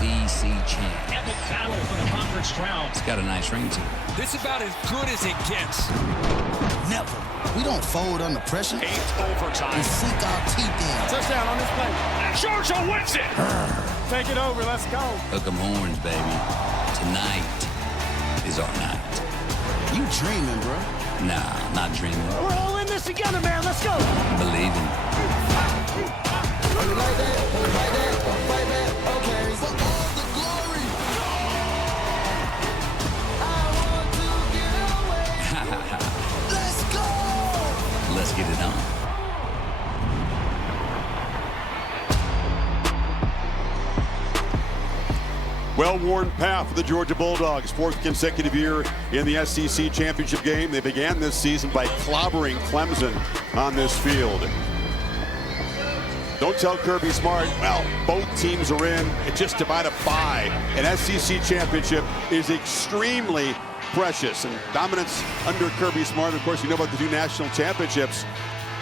SEC champ. Epic battle for the conference crown. It's got a nice ring to it. This is about as good as it gets. Never. We don't fold under pressure. 8 overtime. We sink our teeth in. Touchdown on this play. Georgia wins it. Take it over. Let's go. Hook 'em horns, baby. Tonight is our night. You dreaming, bro. Nah, not dreaming. We're all in this together, man. Let's go. Believing. Like that, okay. For all the glory. I want to get away. Let's go. Let's get it on. Well-worn path for the Georgia Bulldogs, 4th consecutive year in the SEC championship game. They began this season by clobbering Clemson on this field. Don't tell Kirby Smart, well, both teams are in. It's just about a bye. An SEC championship is extremely precious. And dominance under Kirby Smart, of course, you know about the 2 national championships.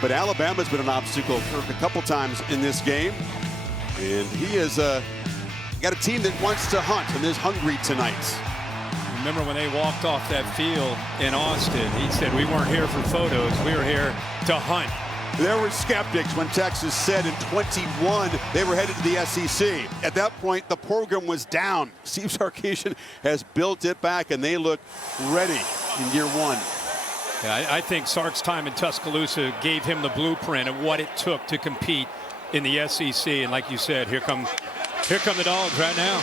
But Alabama's been an obstacle a couple times in this game. And he is got a team that wants to hunt and is hungry tonight. Remember when they walked off that field in Austin, he said, we weren't here for photos, we were here to hunt. There were skeptics when Texas said in 21 they were headed to the SEC. At that point, the program was down. Steve Sarkisian has built it back, and they look ready in year 1. Yeah, I think Sark's time in Tuscaloosa gave him the blueprint of what it took to compete in the SEC. And like you said, here come the Dogs right now.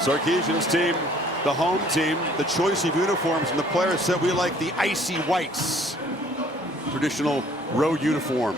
Sarkisian's team, the home team, the choice of uniforms, and the players said we like the icy whites. Traditional road uniform.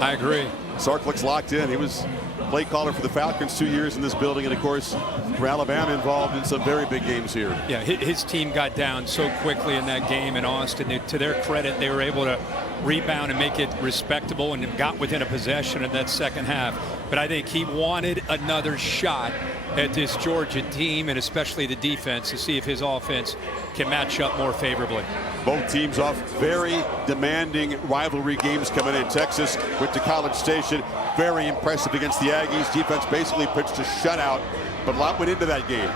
I agree. Sark looks locked in. He was play caller for the Falcons 2 years in this building, and of course for Alabama involved in some very big games here. Yeah, his team got down so quickly in that game in Austin. To their credit, they were able to rebound and make it respectable and got within a possession in that second half. But I think he wanted another shot at this Georgia team, and especially the defense, to see if his offense can match up more favorably. Both teams off very demanding rivalry games coming in. Texas went to College Station, very impressive against the Aggies. Defense basically pitched a shutout, but a lot went into that game.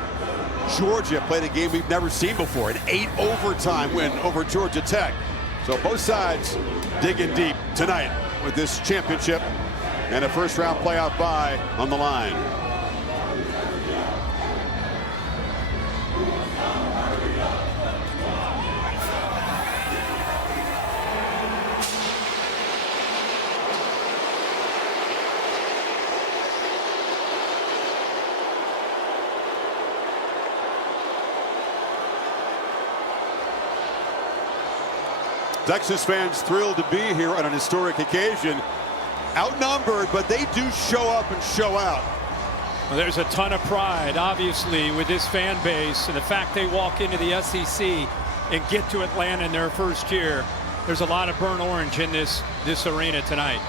Georgia played a game we've never seen before, an 8 overtime win over Georgia Tech. So both sides digging deep tonight with this championship and a first-round playoff bye on the line. Texas fans thrilled to be here on an historic occasion. Outnumbered, but they do show up and show out. Well, there's a ton of pride, obviously, with this fan base, and the fact they walk into the SEC and get to Atlanta in their first year. There's a lot of burnt orange in this arena tonight.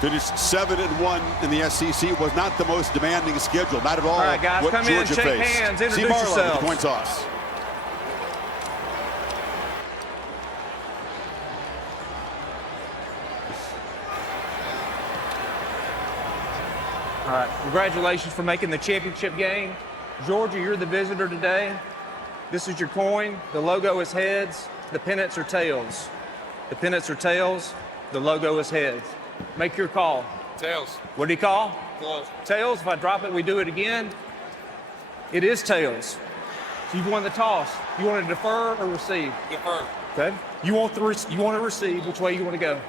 Finished 7-1 in the SEC. Was not the most demanding schedule. Not at all. All right, guys, what come Georgia in, shake faced. hands, Steve introduce Barlow with the yourselves. point toss. All right, congratulations for making the championship game. Georgia, you're the visitor today. This is your coin. The logo is heads. The pennants are tails. The pennants are tails. The logo is heads. Make your call. Tails. What did he call? Close. Tails. If I drop it, we do it again. It is tails. So you've won the toss. You want to defer or receive? Defer. Okay. You want to receive. Which way you want to go?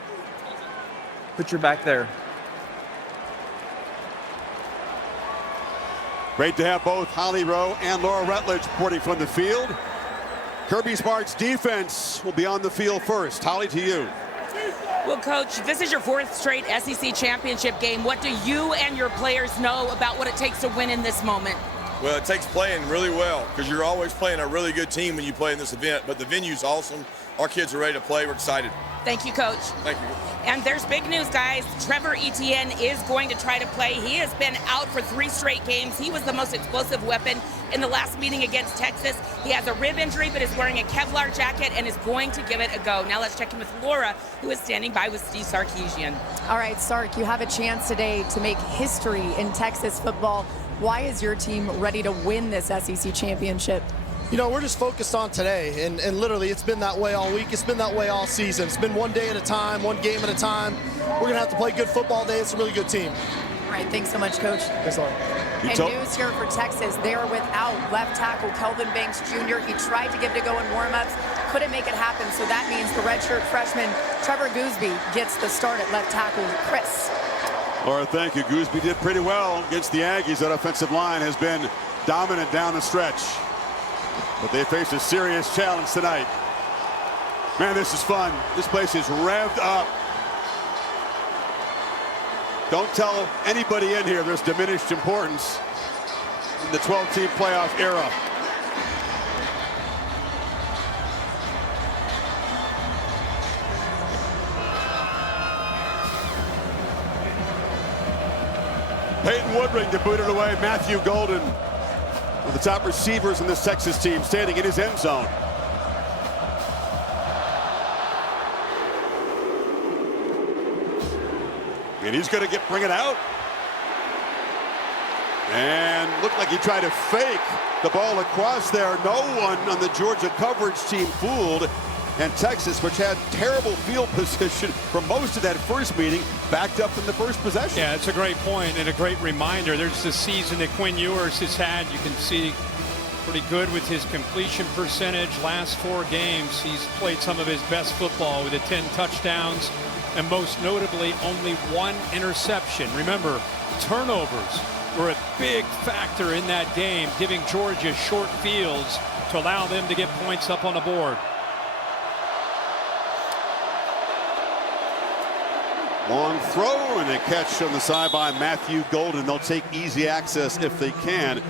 Put your back there. Great to have both Holly Rowe and Laura Rutledge reporting from the field. Kirby Smart's defense will be on the field first. Holly, to you. Well, Coach, this is your 4th straight SEC championship game. What do you and your players know about what it takes to win in this moment? Well, it takes playing really well because you're always playing a really good team when you play in this event, but the venue's awesome. our kids are ready to play. We're excited. Thank you, Coach. Thank you. And there's big news, guys. Trevor Etienne is going to try to play. He has been out for 3 straight games. He was the most explosive weapon in the last meeting against Texas. He has a rib injury, but is wearing a Kevlar jacket and is going to give it a go. Now let's check in with Laura, who is standing by with Steve Sarkisian. All right, Sark, you have a chance today to make history in Texas football. Why is your team ready to win this SEC championship? You know, we're just focused on today, and literally it's been that way all week. It's been that way all season. It's been one day at a time, one game at a time. We're going to have to play good football today. It's a really good team. All right, thanks so much, Coach. Thanks a lot. And news here for Texas. They are without left tackle Kelvin Banks Jr. He tried to give it a go in warmups, couldn't make it happen, so that means the redshirt freshman Trevor Gooseby gets the start at left tackle. Chris. Laura, thank you. Gooseby did pretty well against the Aggies. That offensive line has been dominant down the stretch. But they face a serious challenge tonight. Man, this is fun. This place is revved up. Don't tell anybody in here there's diminished importance in the 12-team playoff era. Peyton Woodring to boot it away. Matthew Golden, one of the top receivers in this Texas team, standing in his end zone. And he's going to bring it out. And looked like he tried to fake the ball across there. No one on the Georgia coverage team fooled. And Texas, which had terrible field position for most of that first meeting, backed up in the first possession. Yeah, it's a great point and a great reminder. There's the season that Quinn Ewers has had. You can see pretty good with his completion percentage. Last 4 games, he's played some of his best football with the 10 touchdowns and most notably only 1 interception. Remember, turnovers were a big factor in that game, giving Georgia short fields to allow them to get points up on the board. Long throw and a catch on the side by Matthew Golden. They'll take easy access if they can.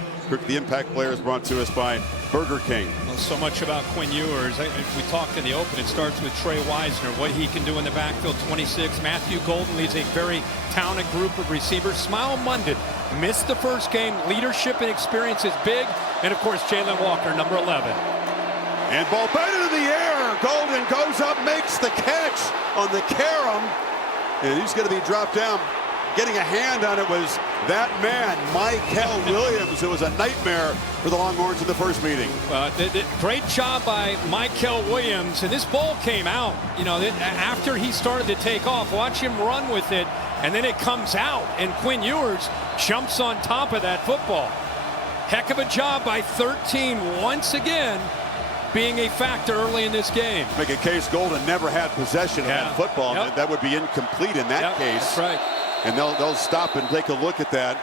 The impact player is brought to us by Burger King. Well, so much about Quinn Ewers. We talked in the open. It starts with Trey Wisner, what he can do in the backfield. 26. Matthew Golden leads a very talented group of receivers. Smile Munden missed the first game. Leadership and experience is big. And, of course, Jalen Walker, number 11. And ball batted in the air. Golden goes up, makes the catch on the carom. And he's going to be dropped down. Getting a hand on it was that man, Mykel Williams. It was a nightmare for the Longhorns in the first meeting. Great job by Mykel Williams. And this ball came out, you know, after he started to take off. Watch him run with it. And then it comes out. And Quinn Ewers jumps on top of that football. Heck of a job by 13 once again, being a factor early in this game. Make a case Golden never had possession of that football. Yep. That would be incomplete in that case. That's right. And they'll stop and take a look at that.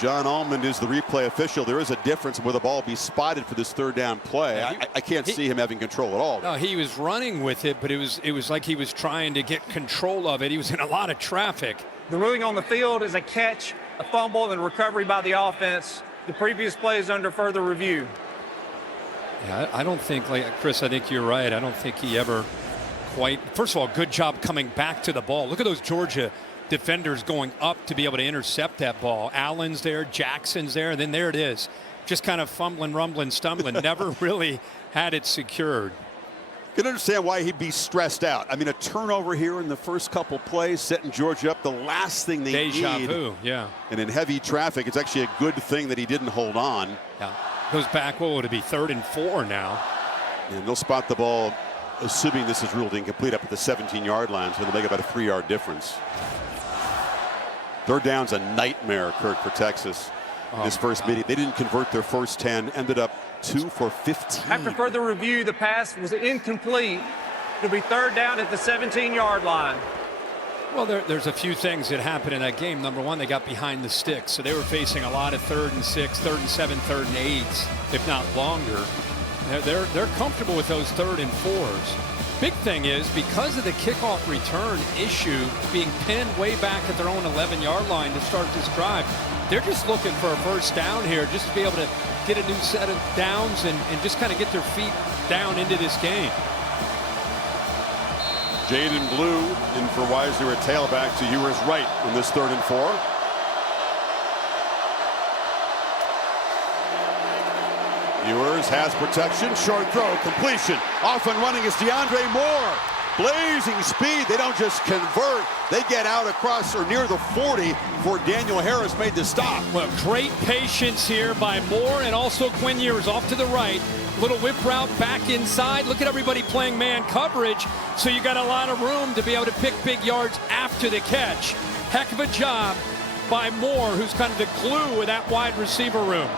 John Almond is the replay official. There is a difference where the ball be spotted for this third down play. I can't see him having control at all. No, he was running with it, but it was like he was trying to get control of it. He was in a lot of traffic. The ruling on the field is a catch, a fumble, and recovery by the offense. The previous play is under further review. Yeah, I don't think, like Chris, I think you're right. I don't think he ever quite. First of all, good job coming back to the ball. Look at those Georgia defenders going up to be able to intercept that ball. Allen's there, Jackson's there, and then there it is. Just kind of fumbling, rumbling, stumbling. Never really had it secured. You can understand why he'd be stressed out. I mean, a turnover here in the first couple plays, setting Georgia up. The last thing they need. Deja vu, yeah. And in heavy traffic, it's actually a good thing that he didn't hold on. Yeah. Goes back, what would it be, 3rd and 4 now? And they'll spot the ball, assuming this is ruled incomplete, up at the 17-yard line, so they'll make about a 3-yard difference. Third down's a nightmare, Kirk, for Texas. This first meeting, they didn't convert their first 10, ended up 2 for 15. After further review, the pass was incomplete. It'll be 3rd down at the 17-yard line. Well, there's a few things that happened in that game. Number one, they got behind the sticks, so they were facing a lot of 3rd and 6, 3rd and 7, 3rd and 8s, if not longer. They're comfortable with those 3rd and 4s. Big thing is, because of the kickoff return issue being pinned way back at their own 11-yard line to start this drive, they're just looking for a first down here just to be able to get a new set of downs and just kind of get their feet down into this game. Jaden Blue in for Wisner at tailback to Ewers right in this 3rd and 4. Ewers has protection, short throw, completion. Off and running is DeAndre Moore. Blazing speed. They don't just convert. They get out across or near the 40 before Daniel Harris made the stop. Well, great patience here by Moore and also Quinn Ewers off to the right. Little whip route back inside. Look at everybody playing man coverage. So you got a lot of room to be able to pick big yards after the catch. Heck of a job by Moore, who's kind of the glue of that wide receiver room.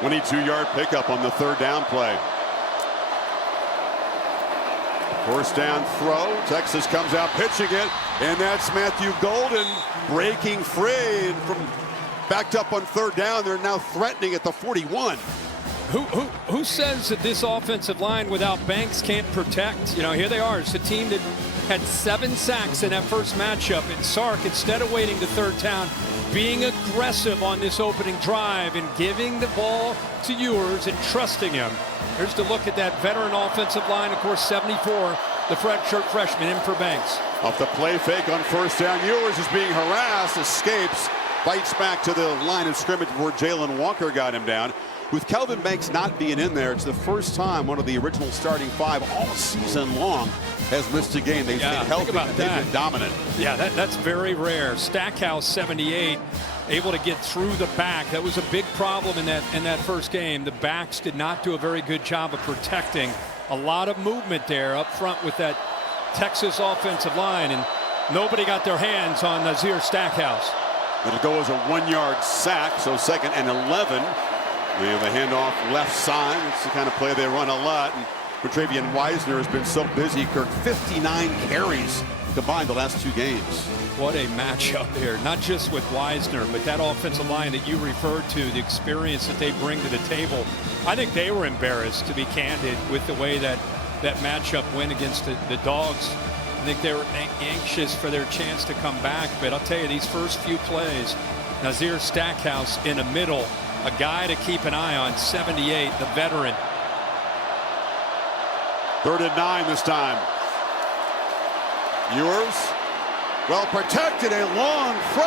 22-yard pickup on the 3rd down play. 1st down throw. Texas comes out pitching it, and that's Matthew Golden breaking free. And from backed up on 3rd down, they're now threatening at the 41. Who says that this offensive line without Banks can't protect? You know, here they are. It's a team that had 7 sacks in that first matchup. And Sark, instead of waiting to 3rd down, being aggressive on this opening drive and giving the ball to Ewers and trusting him. Here's to look at that veteran offensive line. Of course, 74, the freshman in for Banks. Off the play fake on 1st down, Ewers is being harassed, escapes, bites back to the line of scrimmage before Jalen Walker got him down. With Kelvin Banks not being in there, it's the first time one of the original starting 5 all season long has missed a game. They've stayed healthy and they've been dominant. Yeah, that's very rare. Stackhouse, 78, able to get through the back. That was a big problem in that first game. The backs did not do a very good job of protecting. A lot of movement there up front with that Texas offensive line, and nobody got their hands on Nazir Stackhouse. It'll go as a 1-yard sack, so 2nd and 11. We have a handoff left side. It's the kind of play they run a lot. And Travian Wisner has been so busy. Kirk, 59 carries combined the last 2 games. What a matchup there, not just with Wisner, but that offensive line that you referred to, the experience that they bring to the table. I think they were embarrassed, to be candid, with the way that matchup went against the Dogs. I think they were anxious for their chance to come back, but I'll tell you, these first few plays, Nazir Stackhouse in the middle, a guy to keep an eye on, 78, the veteran. 3rd and 9 this time. Ewers, well protected, a long throw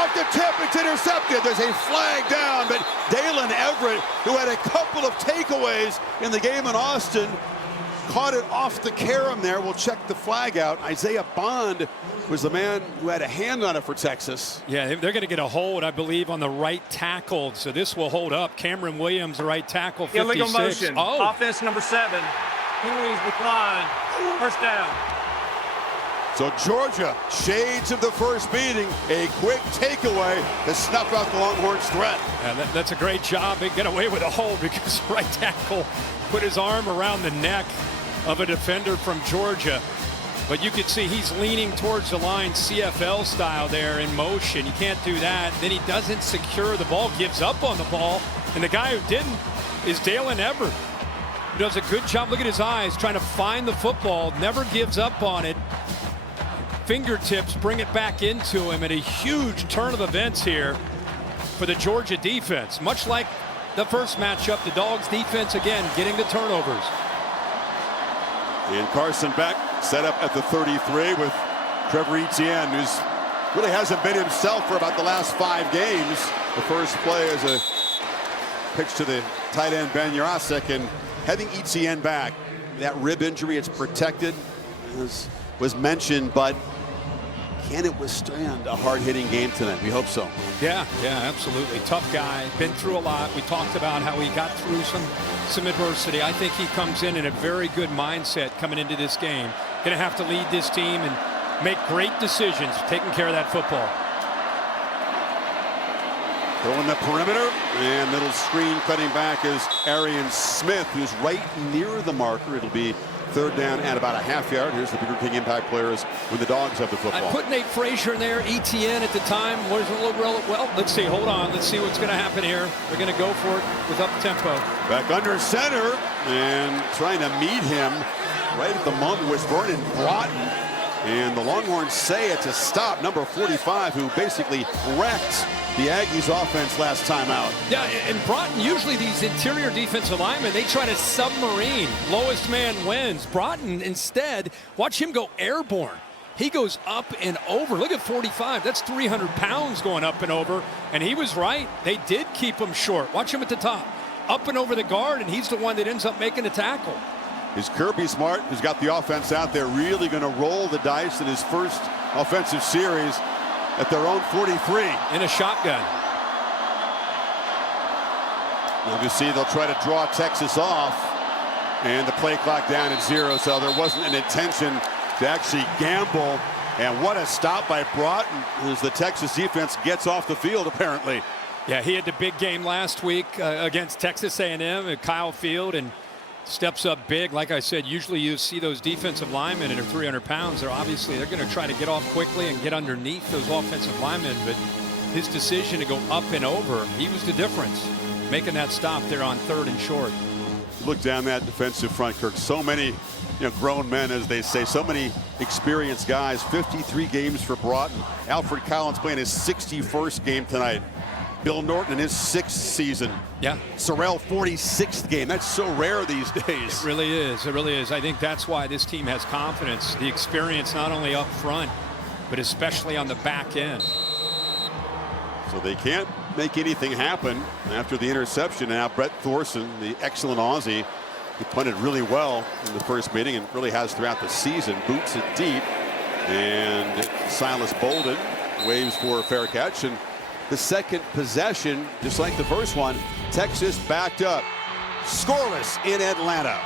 off the tip. It's intercepted. There's a flag down, but Dalen Everett, who had a couple of takeaways in the game in Austin, caught it off the carom there. We'll check the flag out. Isaiah Bond was the man who had a hand on it for Texas. Yeah, they're going to get a hold, I believe, on the right tackle. So this will hold up. Cameron Williams, the right tackle, 56. Illegal motion. Oh. Offense number 7. Henry's decline. 1st down. So Georgia, shades of the first meeting, a quick takeaway to snuff out the Longhorns' threat. Yeah, that's a great job. They get away with a hold because the right tackle put his arm around the neck of a defender from Georgia. But you could see he's leaning towards the line CFL style there in motion. You can't do that. Then he doesn't secure the ball, gives up on the ball. And the guy who didn't is Dalen Everett. He does a good job. Look at his eyes, trying to find the football, never gives up on it. Fingertips bring it back into him, and a huge turn of events here for the Georgia defense. Much like the first matchup, the Dogs defense again getting the turnovers. And Carson Beck set up at the 33 with Trevor Etienne, who's really hasn't been himself for about the last 5 games. The first play is a pitch to the tight end Ben Yurosek, and having Etienne back, that rib injury, it's protected, as was mentioned, but can it withstand a hard-hitting game tonight? We hope so. Yeah, absolutely. Tough guy, been through a lot. We talked about how he got through some adversity. I think he comes in a very good mindset coming into this game. Going to have to lead this team and make great decisions, taking care of that football. Throwing the perimeter, and little screen cutting back is Arian Smith, who's right near the marker. It'll be 3rd down at about a ½ yard. Here's the Burger King Impact players when the Dogs have the football. I put Nate Frazier in there. Etienne at the time was a little relevant. Well, let's see. Hold on. Let's see what's going to happen here. They're going to go for it with up tempo. Back under center and trying to meet him right at the moment was Vernon Broughton. And the Longhorns say it to stop number 45, who basically wrecked the Aggies offense last time out. Yeah, and Broughton, usually these interior defensive linemen, they try to submarine. Lowest man wins. Broughton, instead, watch him go airborne. He goes up and over. Look at 45. That's 300 pounds going up and over. And he was right. They did keep him short. Watch him at the top. Up and over the guard, and he's the one that ends up making the tackle. Is Kirby Smart, who's got the offense out there, really going to roll the dice in his first offensive series at their own 43? In a shotgun. You'll just see they'll try to draw Texas off, and the play clock down at 0, so there wasn't an intention to actually gamble. And what a stop by Broughton as the Texas defense gets off the field, apparently. Yeah, he had the big game last week against Texas A&M and Kyle Field, and steps up big. Like I said, usually you see those defensive linemen that are 300 pounds. They're going to try to get off quickly and get underneath those offensive linemen. But his decision to go up and over, he was the difference, making that stop there on 3rd and short. Look down that defensive front, Kirk. So many grown men, as they say, so many experienced guys. 53 games for Broughton. Alfred Collins playing his 61st game tonight. Bill Norton in his 6th season. Yeah. Sorrell 46th game. That's so rare these days. It really is. It really is. I think that's why this team has confidence. The experience not only up front, but especially on the back end. So they can't make anything happen after the interception. Now Brett Thorson, the excellent Aussie, who punted really well in the first meeting and really has throughout the season, boots it deep. And Silas Bolden waves for a fair catch. And the second possession, just like the first one, Texas backed up. Scoreless in Atlanta.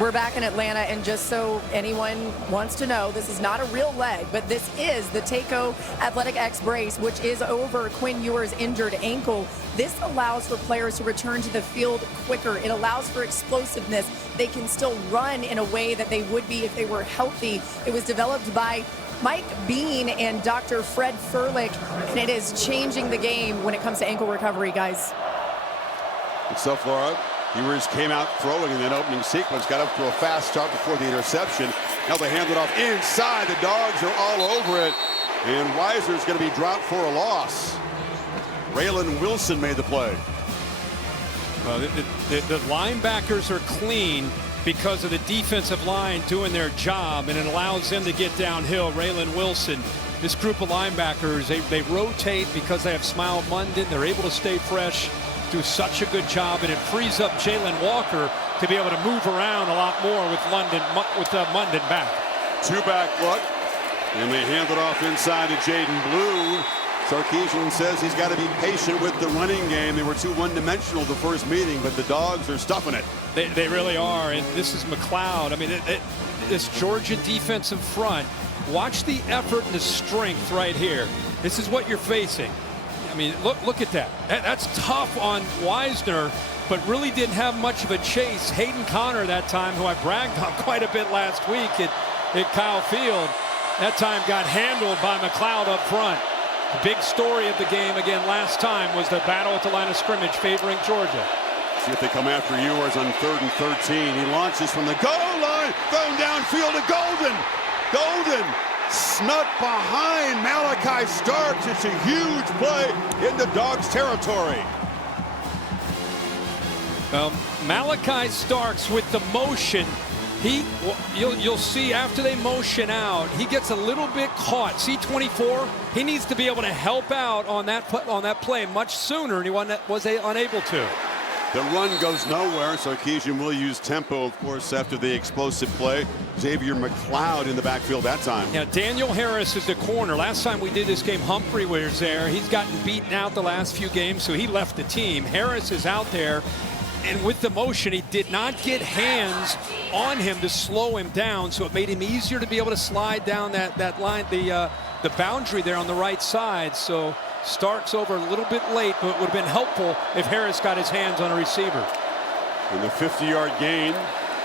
We're back in Atlanta, and just so anyone wants to know, this is not a real leg, but this is the Taco Athletic X brace, which is over Quinn Ewer's injured ankle. This allows for players to return to the field quicker. It allows for explosiveness. They can still run in a way that they would be if they were healthy. It was developed by Mike Bean and Dr. Fred Furlick, and it is changing the game when it comes to ankle recovery, guys. And so far, Ewers came out throwing in that opening sequence, got up to a fast start before the interception. Now they hand it off inside. The Dogs are all over it, and Weiser's going to be dropped for a loss. Raylan Wilson made the play. The linebackers are clean because of the defensive line doing their job, and it allows them to get downhill. Raylan Wilson, this group of linebackers, they rotate because they have Smile London. They're able to stay fresh, do such a good job, and it frees up Jalen Walker to be able to move around a lot more with London back. Two-back look, and they hand it off inside to Jaden Blue. Sarkisian says he's got to be patient with the running game. They were too one-dimensional the first meeting, but the Dogs are stuffing it. They really are, and this is McLeod. I mean, this Georgia defensive front, watch the effort and the strength right here. This is what you're facing. I mean, look at that. That's tough on Weisner, but really didn't have much of a chase. Hayden Connor that time, who I bragged on quite a bit last week at Kyle Field, that time got handled by McLeod up front. The big story of the game again last time was the battle at the line of scrimmage favoring Georgia. See if they come after Ewers on 3rd and 13. He launches from the goal line, thrown downfield to Golden. Golden snuck behind Malachi Starks. It's a huge play in the Dogs' territory. Malachi Starks with the motion. You'll see after they motion out, he gets a little bit caught. C-24, he needs to be able to help out on that play much sooner, and he was unable to. The run goes nowhere. Sarkisian will use tempo, of course, after the explosive play. Xavier McLeod in the backfield that time. Yeah, Daniel Harris is the corner. Last time we did this game, Humphrey was there. He's gotten beaten out the last few games, so he left the team. Harris is out there. And with the motion, he did not get hands on him to slow him down, so it made him easier to be able to slide down that line, the boundary there on the right side. So Starks over a little bit late, but it would have been helpful if Harris got his hands on a receiver. And the 50-yard gain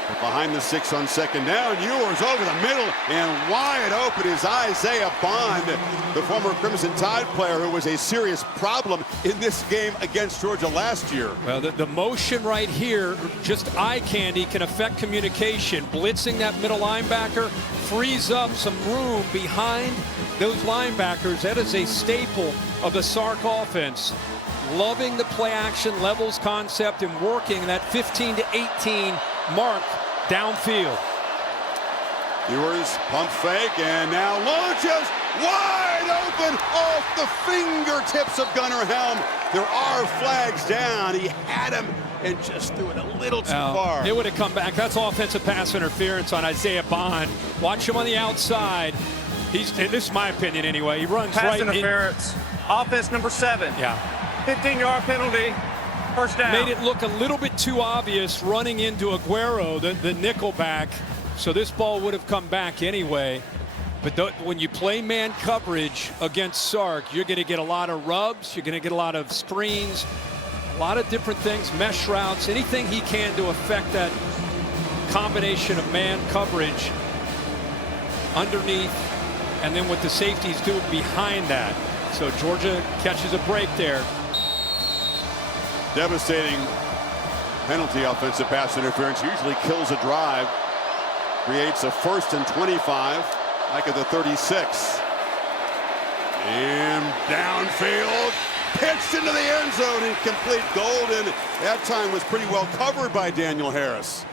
Behind the 6 on second down. Ewers over the middle, and wide open is Isaiah Bond, the former Crimson Tide player who was a serious problem in this game against Georgia last year. Well, the motion right here, just eye candy, can affect communication. Blitzing that middle linebacker frees up some room behind those linebackers. That is a staple of the Sark offense. Loving the play action levels concept and working that 15 to 18 mark downfield. Ewers pump fake, and now launches wide open off the fingertips of Gunnar Helm. There are flags down. He had him and just threw it a little too far. It would have come back. That's offensive pass interference on Isaiah Bond. Watch him on the outside. This is my opinion anyway. He runs pass right interference. Offense number 7. Yeah. 15-yard penalty. First down. Made it look a little bit too obvious running into Aguero, the nickel back. So this ball would have come back anyway. But when you play man coverage against Sark, you're going to get a lot of rubs. You're going to get a lot of screens, a lot of different things, mesh routes, anything he can to affect that combination of man coverage underneath, and then what the safeties do behind that. So Georgia catches a break there. Devastating penalty, offensive pass interference. Usually kills a drive. Creates a 1st and 25, like at the 36. And downfield, pitched into the end zone, incomplete. Golden, that time was pretty well covered by Daniel Harris.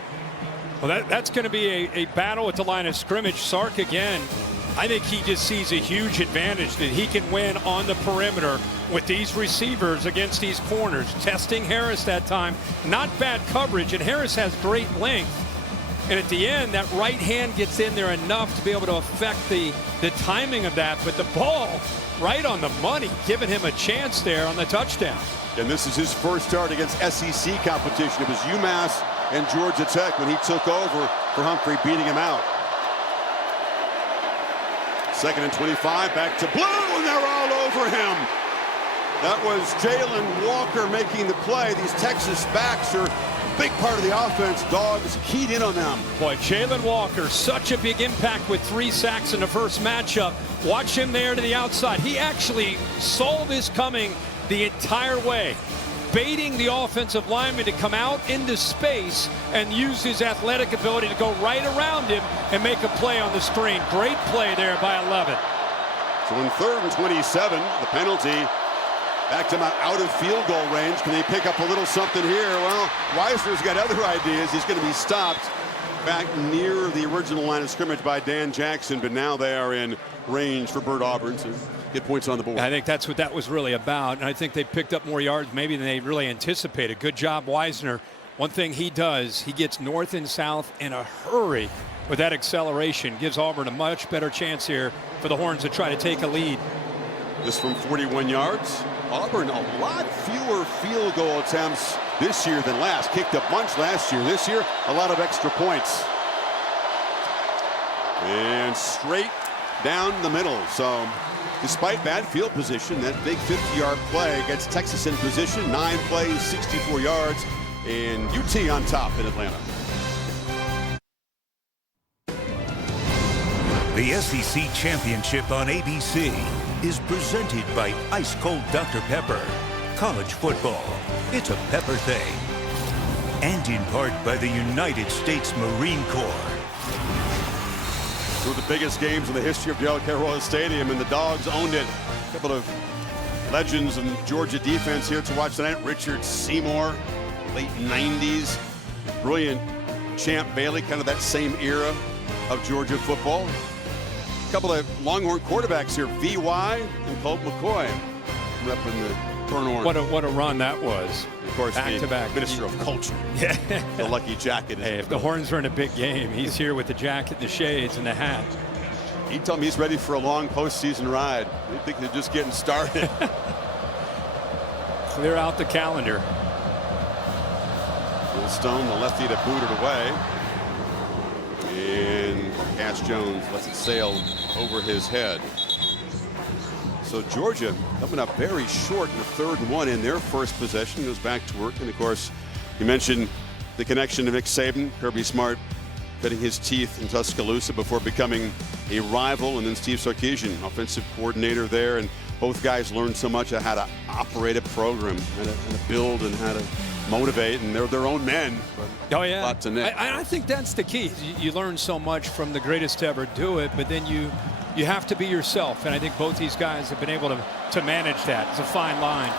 Well, that's going to be a battle at the line of scrimmage. Sark again, I think he just sees a huge advantage that he can win on the perimeter with these receivers against these corners. Testing Harris that time. Not bad coverage, and Harris has great length. And at the end, that right hand gets in there enough to be able to affect the timing of that. But the ball right on the money, giving him a chance there on the touchdown. And this is his first start against SEC competition. It was UMass and Georgia Tech when he took over for Humphrey, beating him out. 2nd and 25, back to Blue, and they're all over him. That was Jalen Walker making the play. These Texas backs are a big part of the offense. Dogs keyed in on them. Boy, Jalen Walker, such a big impact with 3 sacks in the first matchup. Watch him there to the outside. He actually saw this coming the entire way, baiting the offensive lineman to come out into space and use his athletic ability to go right around him and make a play on the screen. Great play there by 11. So in 3rd and 27, the penalty. Back to out of field goal range. Can they pick up a little something here? Well, Weisner's got other ideas. He's going to be stopped back near the original line of scrimmage by Dan Jackson, but now they are in range for Bert Auburn to get points on the board. I think that's what that was really about, and I think they picked up more yards maybe than they really anticipated. Good job, Weisner. One thing he does, he gets north and south in a hurry with that acceleration. Gives Auburn a much better chance here for the Horns to try to take a lead. This from 41 yards. Auburn, a lot fewer field goal attempts this year than last. Kicked a bunch last year. This year, a lot of extra points. And straight down the middle. So, despite bad field position, that big 50-yard play gets Texas in position. 9 plays, 64 yards, and UT on top in Atlanta. The SEC Championship on ABC is presented by Ice Cold Dr. Pepper. College football, it's a pepper thing. And in part by the United States Marine Corps. Two of the biggest games in the history of Del Cairo Stadium, and the Dogs owned it. A couple of legends in Georgia defense here to watch tonight. Richard Seymour, late 90s. Brilliant Champ Bailey, kind of that same era of Georgia football. A couple of Longhorn quarterbacks here, V.Y. and Colt McCoy, up in the turn orange. What a run that was. Of course, back to back. Minister of Culture. Yeah. The lucky jacket. Hey, if the Horns are in a big game, he's here with the jacket, the shades, and the hat. He told me he's ready for a long postseason ride. I think they're just getting started. Clear out the calendar. Will Stone, the lefty, to boot it away. And Cash Jones lets it sail over his head. So Georgia coming up very short in the 3rd and 1 in their first possession. Goes back to work. And of course, you mentioned the connection to Nick Saban, Kirby Smart cutting his teeth in Tuscaloosa before becoming a rival, and then Steve Sarkisian, offensive coordinator there, and both guys learned so much of how to operate a program, how to build and how to motivate, and they're their own men. Oh yeah, lots of Nick. I think that's the key. You learn so much from the greatest to ever do it, but then you have to be yourself, and I think both these guys have been able to manage that. It's a fine line.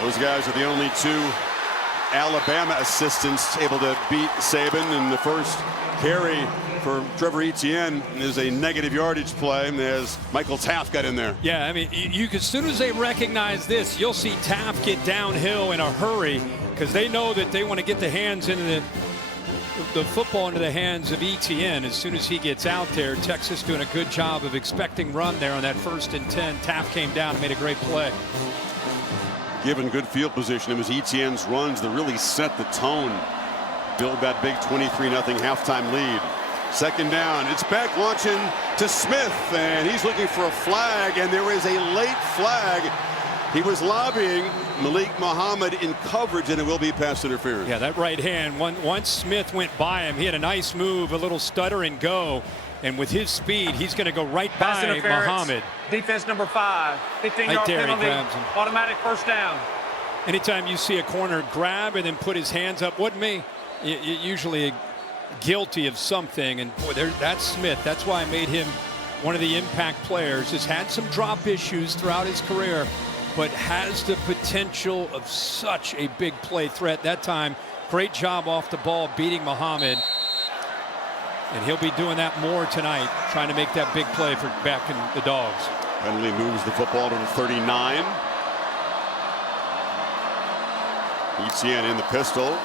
Those guys are the only two Alabama assistants able to beat Saban, and the first carry for Trevor Etienne is a negative yardage play as Michael Taft got in there. Yeah, I mean, as soon as they recognize this, you'll see Taft get downhill in a hurry because they know that they want to get the hands into the football into the hands of Etienne. As soon as he gets out there, Texas doing a good job of expecting run there on that 1st and 10. Taft came down and made a great play. Given good field position, it was Etienne's runs that really set the tone, build that big 23-0 halftime lead. 2nd down, it's back launching to Smith, and he's looking for a flag, and there is a late flag. He was lobbying Malik Muhammad in coverage, and it will be pass interference. Yeah, that right hand, once Smith went by him, he had a nice move, a little stutter and go, and with his speed, he's going to go right by Muhammad. Defense number 5, 15-yard right there, penalty, automatic 1st down. Anytime you see a corner grab and then put his hands up, wasn't me, usually guilty of something, and boy, that's Smith. That's why I made him one of the impact players. Has had some drop issues throughout his career, but has the potential of such a big play threat. That time, great job off the ball beating Muhammad, and he'll be doing that more tonight, trying to make that big play for backing the Dogs. Penalty moves the football to the 39. Etienne in the pistol.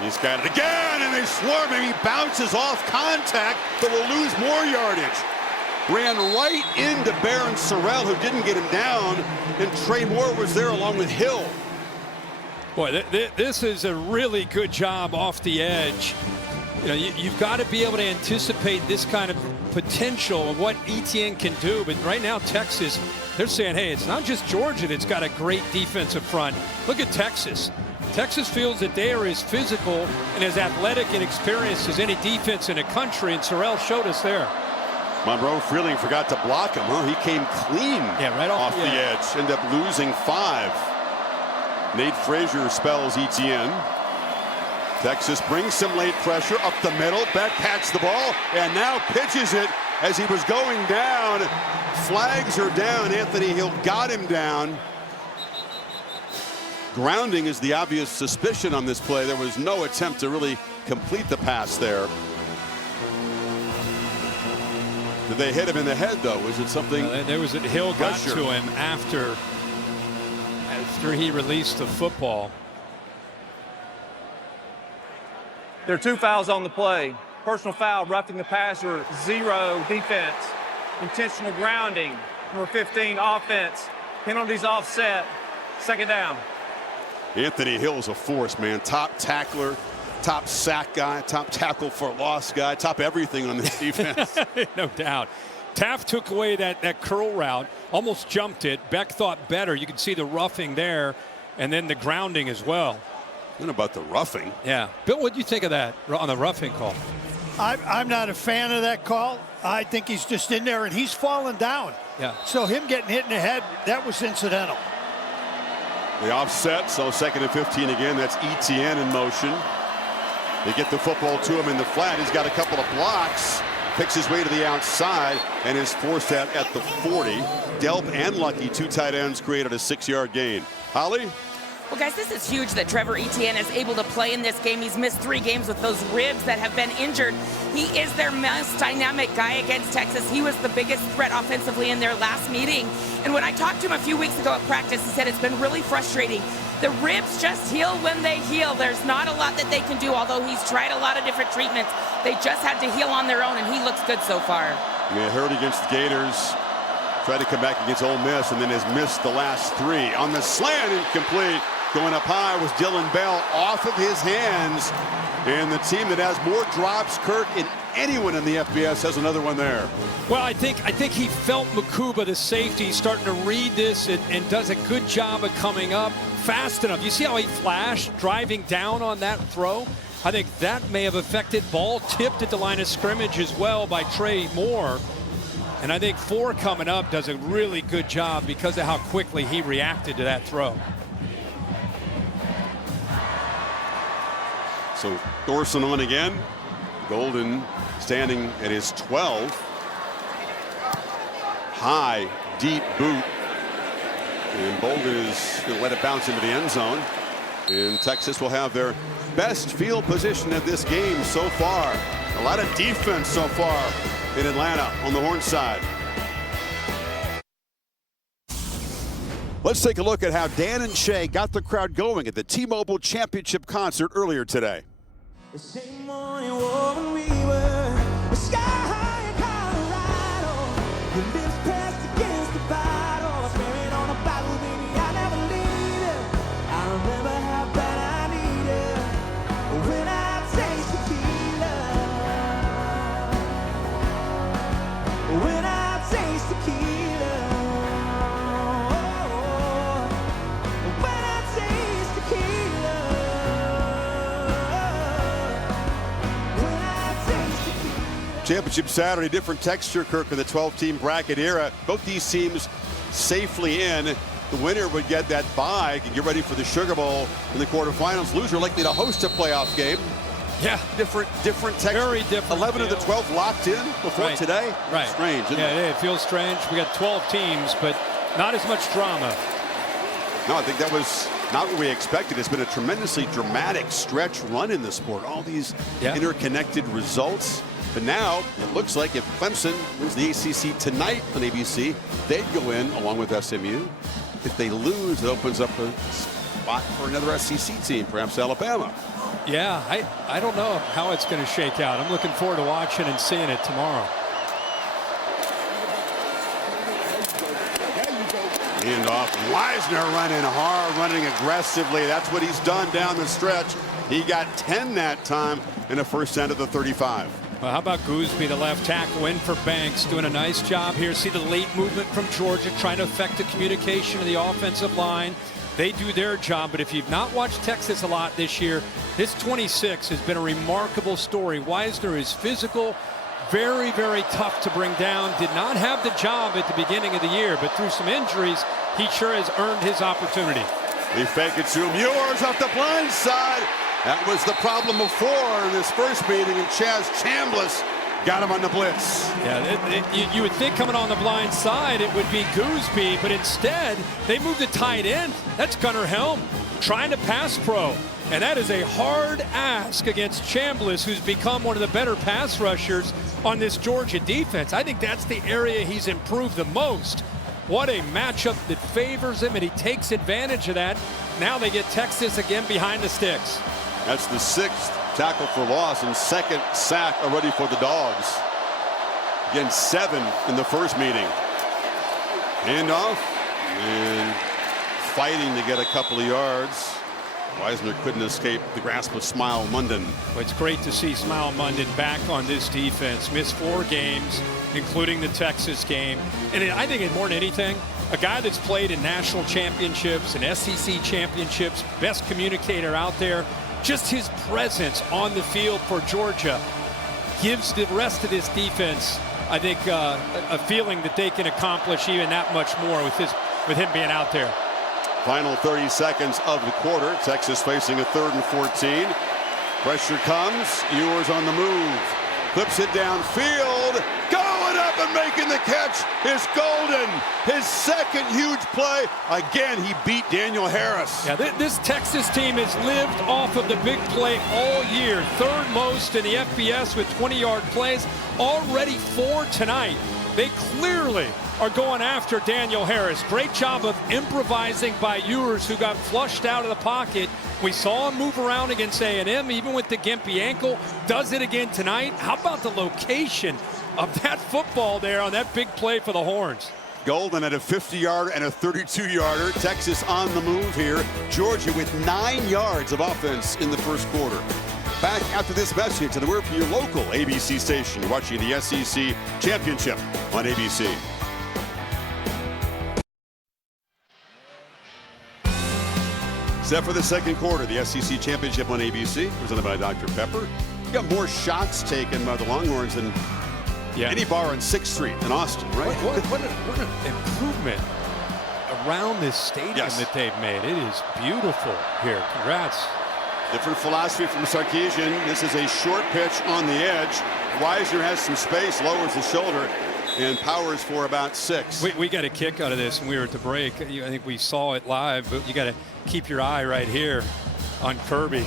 He's got it again, and they swarm him. He bounces off contact, but will lose more yardage. Ran right into Baron Sorrell, who didn't get him down, and Trey Moore was there along with Hill. Boy, this is a really good job off the edge. You know, you've got to be able to anticipate this kind of potential of what Etienne can do. But right now, Texas, they're saying, hey, it's not just Georgia that's got a great defensive front. Look at Texas. Texas feels that they are as physical and as athletic and experienced as any defense in the country, and Sorrell showed us there. Monroe Freeling forgot to block him, huh? He came clean right off the edge. Ended up losing 5. Nate Frazier spells Etienne. Texas brings some late pressure up the middle. Beck pats the ball and now pitches it as he was going down. Flags are down. Anthony Hill got him down. Grounding is the obvious suspicion on this play. There was no attempt to really complete the pass there. Did they hit him in the head, though? Was it something? There was Hill got to him after he released the football. There are 2 fouls on the play. Personal foul, roughing the passer, 0 defense. Intentional grounding, number 15 offense. Penalties offset, 2nd down. Anthony Hill's a force, man. Top tackler, top sack guy, top tackle for loss guy, top everything on this defense. No doubt. Taft took away that curl route, almost jumped it. Beck thought better. You can see the roughing there, and then the grounding as well. What about the roughing? Yeah. Bill, what do you think of that on the roughing call? I'm not a fan of that call. I think he's just in there, and he's fallen down. Yeah. So him getting hit in the head, that was incidental. The offset, so 2nd and 15 again. That's Etienne in motion. They get the football to him in the flat. He's got a couple of blocks. Picks his way to the outside and is forced out at the 40. Delp and Lucky, 2 tight ends, created a 6-yard gain. Holly? Well, guys, this is huge that Trevor Etienne is able to play in this game. He's missed 3 games with those ribs that have been injured. He is their most dynamic guy against Texas. He was the biggest threat offensively in their last meeting. And when I talked to him a few weeks ago at practice, he said it's been really frustrating. The ribs just heal when they heal. There's not a lot that they can do, although he's tried a lot of different treatments. They just had to heal on their own, and he looks good so far. Yeah, hurt against the Gators. Tried to come back against Ole Miss, and then has missed the last 3. On the slant, incomplete. Going up high was Dylan Bell off of his hands. And the team that has more drops, Kirk, than anyone in the FBS has another one there. Well, I think he felt Mukuba, the safety, starting to read this and does a good job of coming up fast enough. You see how he flashed driving down on that throw? I think that may have affected. Ball tipped at the line of scrimmage as well by Trey Moore. And I think Four coming up does a really good job because of how quickly he reacted to that throw. So Thorson on again. Golden standing at his 12. High, deep boot. And Bolden is going to let it bounce into the end zone. And Texas will have their best field position of this game so far. A lot of defense so far in Atlanta on the Horn side. Let's take a look at how Dan and Shay got the crowd going at the T-Mobile Championship concert earlier today. The same morning when we were sky high in Colorado. Your lips pressed against the bottle. Swearing on a Bible, baby, I never leave it. I remember how bad I needed when I taste tequila. When I taste tequila. When I taste tequila. Championship Saturday, different texture, Kirk, in the 12-team bracket era. Both these teams safely in. The winner would get that bye and get ready for the Sugar Bowl in the quarterfinals. Loser likely to host a playoff game. Yeah. Different texture. Very different. 11 of the 12 locked in before today. Right. Strange, isn't it? Yeah, it feels strange. We got 12 teams, but not as much drama. No, I think that was not what we expected. It's been a tremendously dramatic stretch run in the sport. All these interconnected results. But now it looks like if Clemson wins the ACC tonight on ABC, they'd go in along with SMU. If they lose, it opens up a spot for another SEC team, perhaps Alabama. Yeah, I don't know how it's going to shake out. I'm looking forward to watching and seeing it tomorrow. Hand off. Wisner running hard, running aggressively. That's what he's done down the stretch. He got 10 that time in the first end of the 35. Well, how about Gooseby, the left tackle, in for Banks, doing a nice job here. See the late movement from Georgia, trying to affect the communication of the offensive line. They do their job, but if you've not watched Texas a lot this year, this 26 has been a remarkable story. Wisner is physical, very, very tough to bring down. Did not have the job at the beginning of the year, but through some injuries, he sure has earned his opportunity. They fake it to him. Ewers off the blind side. That was the problem before in this first meeting, and Chaz Chambliss got him on the blitz. Yeah, you would think coming on the blind side it would be Gooseby, but instead they moved the tight end. That's Gunnar Helm trying to pass pro. And that is a hard ask against Chambliss, who's become one of the better pass rushers on this Georgia defense. I think that's the area he's improved the most. What a matchup that favors him, and he takes advantage of that. Now they get Texas again behind the sticks. That's the 6th tackle for loss and 2nd sack already for the Dogs. Again, 7 in the first meeting. Handoff and fighting to get a couple of yards. Wisner couldn't escape the grasp of Smile Munden. Well, it's great to see Smile Munden back on this defense. Missed 4 games, including the Texas game. And I think more than anything, a guy that's played in national championships and SEC championships, best communicator out there, just his presence on the field for Georgia gives the rest of this defense, I think, a feeling that they can accomplish even that much more with him being out there. Final 30 seconds of the quarter. Texas facing a 3rd and 14. Pressure comes. Ewers on the move. Clips it downfield. Going up and making the catch is Golden. His 2nd huge play. Again, he beat Daniel Harris. Yeah, this Texas team has lived off of the big play all year. 3rd most in the FBS with 20-yard plays. Already 4 tonight. They clearly are going after Daniel Harris. Great job of improvising by Ewers, who got flushed out of the pocket. We saw him move around against A&M, even with the gimpy ankle. Does it again tonight. How about the location of that football there on that big play for the Horns? Golden at a 50-yarder and a 32-yarder. Texas on the move here. Georgia with 9 yards of offense in the first quarter. back after this message and a word from your local ABC station. You're watching the SEC Championship on ABC. Set for the second quarter, the SEC Championship on ABC, presented by Dr. Pepper. You got more shots taken by the Longhorns than any bar on 6th Street in Austin, right? What an improvement around this stadium that they've made. It is beautiful here. Congrats. Different philosophy from Sarkisian. This is a short pitch on the edge. Weisner has some space, lowers the shoulder, and powers for about 6. We got a kick out of this when we were at the break. I think we saw it live, but you got to keep your eye right here on Kirby.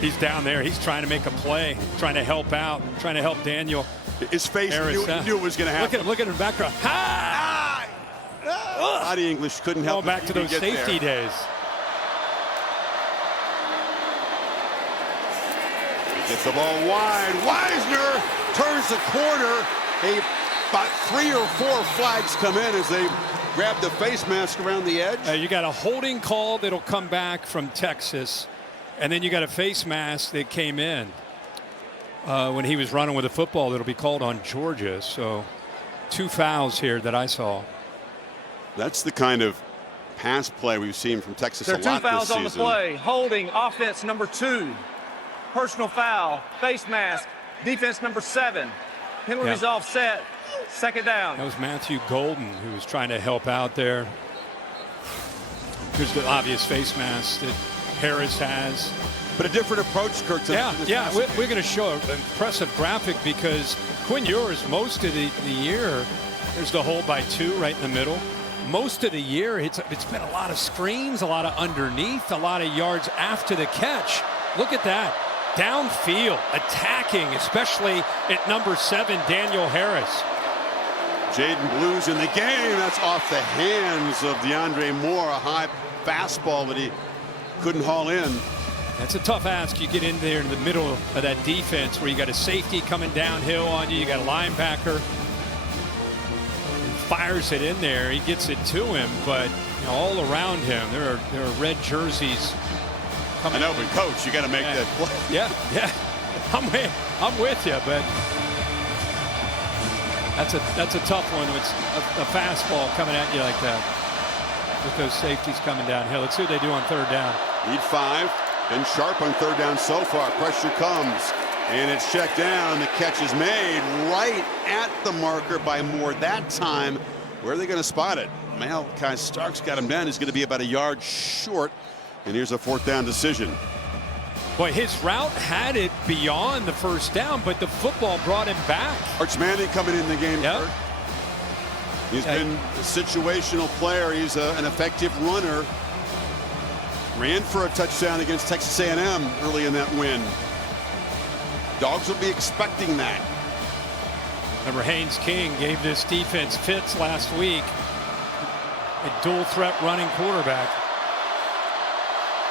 He's down there. He's trying to make a play, trying to help out, trying to help Daniel. His face knew it was going to happen. Look at him in the background. Ha! Body English couldn't help. Back to those safety days. Gets the ball wide. Weisner turns the corner. About 3 or 4 flags come in as they grab the face mask around the edge. You got a holding call that'll come back from Texas, and then you got a face mask that came in when he was running with the football that'll be called on Georgia. So 2 fouls here that I saw. That's the kind of pass play we've seen from Texas a lot this season. There are 2 fouls on the play. Holding, offense number 2. Personal foul, face mask, defense number 7. Penalties offset, 2nd down. That was Matthew Golden who was trying to help out there. There's the obvious face mask that Harris has. But a different approach, Kirk. We're going to show an impressive graphic because Quinn Ewers, most of the year, there's the hold by 2 right in the middle. Most of the year, it's been a lot of screens, a lot of underneath, a lot of yards after the catch. Look at that. Downfield, attacking, especially at number 7, Daniel Harris. Jaden Blue's in the game. That's off the hands of DeAndre Moore. A high fastball that he couldn't haul in. That's a tough ask. You get in there in the middle of that defense where you got a safety coming downhill on you. You got a linebacker. He fires it in there. He gets it to him, but all around him there are red jerseys. I know, but coach, you got to make that play. Yeah. I'm with you, but that's a tough one. It's a fastball coming at you like that with those safeties coming downhill. Let's see what they do on 3rd down. Need 5. Been sharp on 3rd down so far. Pressure comes, and it's checked down. The catch is made right at the marker by Moore that time. Where are they going to spot it? Malachi Starks got him down. He's going to be about a yard short. And here's a 4th down decision. Boy, his route had it beyond the 1st down, but the football brought him back. Arch Manning coming in the game. Yep. He's been a situational player. He's an effective runner. Ran for a touchdown against Texas A&M early in that win. Dogs will be expecting that. Remember, Haynes King gave this defense fits last week. A dual threat running quarterback.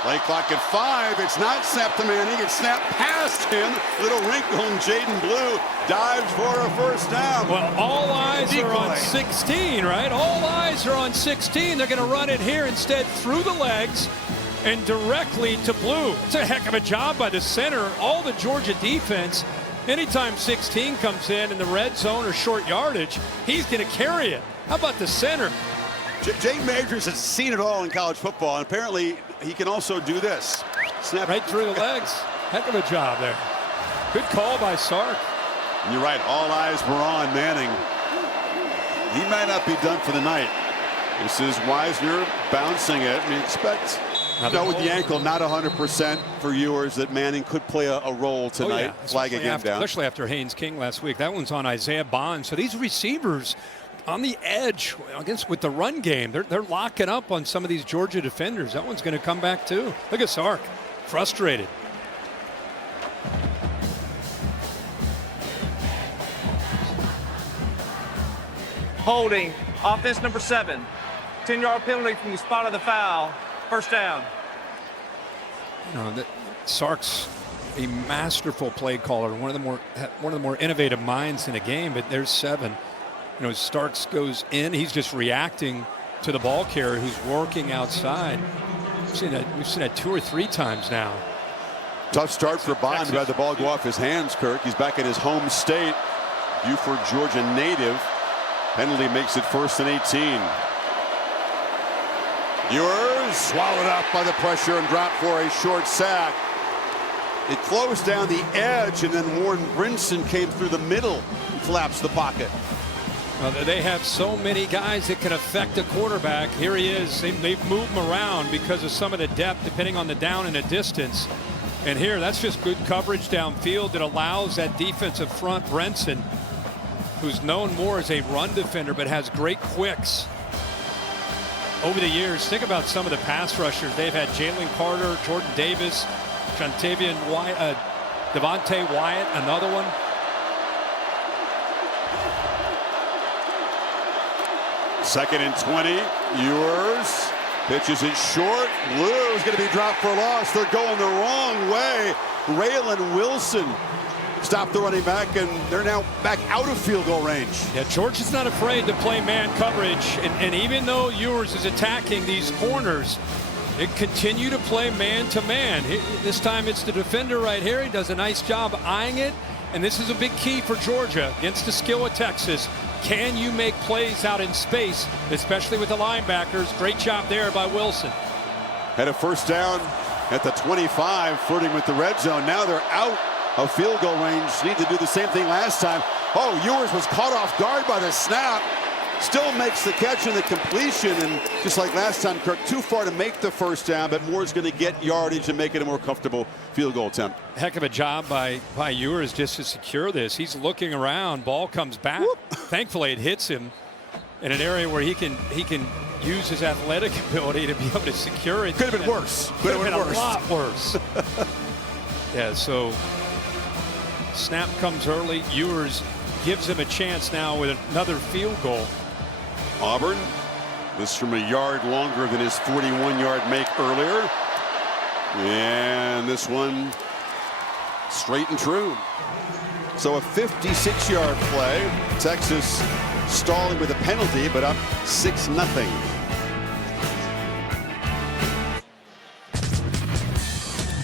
Play clock at 5. It's not snapped to Manning. It's snapped past him. Little wrinkle, and Jaden Blue dives for a 1st down. Well, all eyes are on 16, right? All eyes are on 16. They're going to run it here instead through the legs and directly to Blue. It's a heck of a job by the center. All the Georgia defense, anytime 16 comes in the red zone or short yardage, he's going to carry it. How about the center? Jake Majors has seen it all in college football, and apparently he can also do this. Snap right through the legs. Heck of a job there. Good call by Sark. And you're right, all eyes were on Manning. He might not be done for the night. This is Weisner bouncing it. We expect, with the ankle not 100% for Ewers, that Manning could play a role tonight. Flag again down. Especially after Haynes King last week. That one's on Isaiah Bond. So these receivers on the edge against with the run game, they're locking up on some of these Georgia defenders. That one's going to come back too. Look at Sark, frustrated. Holding, offense number 7. 10-yard penalty from the spot of the foul. 1st down. Sark's a masterful play caller, one of the more innovative minds in a game. But there's 7. Starks goes in. He's just reacting to the ball carrier who's working outside. We've seen that 2 or 3 times now. Tough start for Bond, who had the ball go off his hands, Kirk. He's back in his home state. Buford, Georgia native. Penalty makes it 1st and 18. Ewers swallowed up by the pressure and dropped for a short sack. It closed down the edge, and then Warren Brinson came through the middle and collapsed the pocket. Well, they have so many guys that can affect a quarterback. Here he is. They've moved him around because of some of the depth, depending on the down and the distance. And here, that's just good coverage downfield that allows that defensive front, Brinson, who's known more as a run defender, but has great quicks. Over the years, think about some of the pass rushers. They've had Jalen Carter, Jordan Davis, Jontavian Wyatt, Devontae Wyatt, another one. Second and 20. Ewers pitches it short. Blue is going to be dropped for a loss. They're going the wrong way. Raylan Wilson stopped the running back, and they're now back out of field goal range. Yeah, Georgia's not afraid to play man coverage, and even though Ewers is attacking these corners, they continue to play man to man. This time it's the defender right here. He does a nice job eyeing it, and this is a big key for Georgia against the skill of Texas. Can you make plays out in space, especially with the linebackers? Great job there by Wilson. Had a first down at the 25, flirting with the red zone. Now they're out of field goal range. Need to do the same thing last time. Oh, Ewers was caught off guard by the snap. Still makes the catch and the completion, and just like last time, Kirk, too far to make the first down, but Moore's going to get yardage and make it a more comfortable field goal attempt. Heck of a job by Ewers just to secure this. He's looking around, ball comes back. Thankfully it hits him in an area where he can use his athletic ability to be able to secure it. Could have been worse. Could have been a lot worse. Yeah, so snap comes early. Ewers gives him a chance now with another field goal. Auburn, this from a yard longer than his 41-yard make earlier. And this one straight and true. So a 56-yard play. Texas stalling with a penalty, but up 6-0.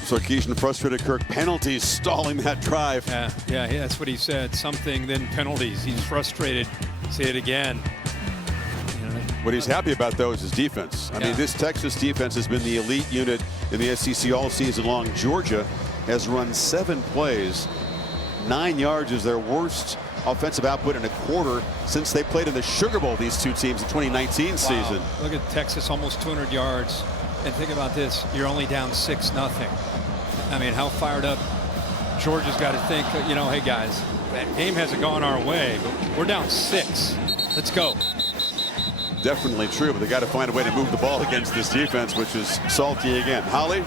Sarkisian frustrated Kirk. Penalties stalling that drive. Yeah, that's what he said. Something, then penalties. He's frustrated. Say it again. What he's happy about, though, is his defense. I mean, this Texas defense has been the elite unit in the SEC all season long. Georgia has run 7 plays. 9 yards is their worst offensive output in a quarter since they played in the Sugar Bowl, these two teams, in 2019 season. Look at Texas, almost 200 yards. And think about this. You're only down 6-0. I mean, how fired up Georgia's got to think, you know, hey, guys, that game hasn't gone our way, but we're down 6. Let's go. Definitely true, but they got to find a way to move the ball against this defense, which is salty again. Holly?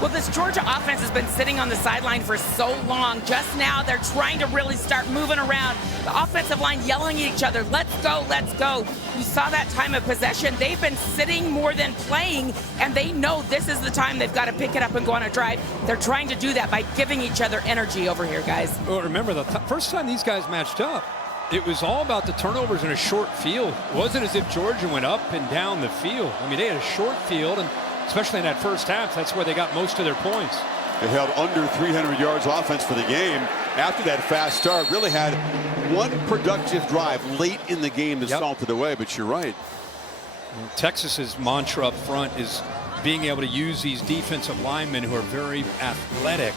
Well, this Georgia offense has been sitting on the sideline for so long. Just now, they're trying to really start moving around. The offensive line yelling at each other, let's go, let's go. You saw that time of possession. They've been sitting more than playing, and they know this is the time they've got to pick it up and go on a drive. They're trying to do that by giving each other energy over here, guys. Well, remember, the first time these guys matched up, it was all about the turnovers in a short field. It wasn't as if Georgia went up and down the field. I mean, they had a short field, and especially in that first half, that's where they got most of their points. They held under 300 yards offense for the game. After that fast start, really had one productive drive late in the game that salted away, but you're right. Well, Texas's mantra up front is being able to use these defensive linemen who are very athletic.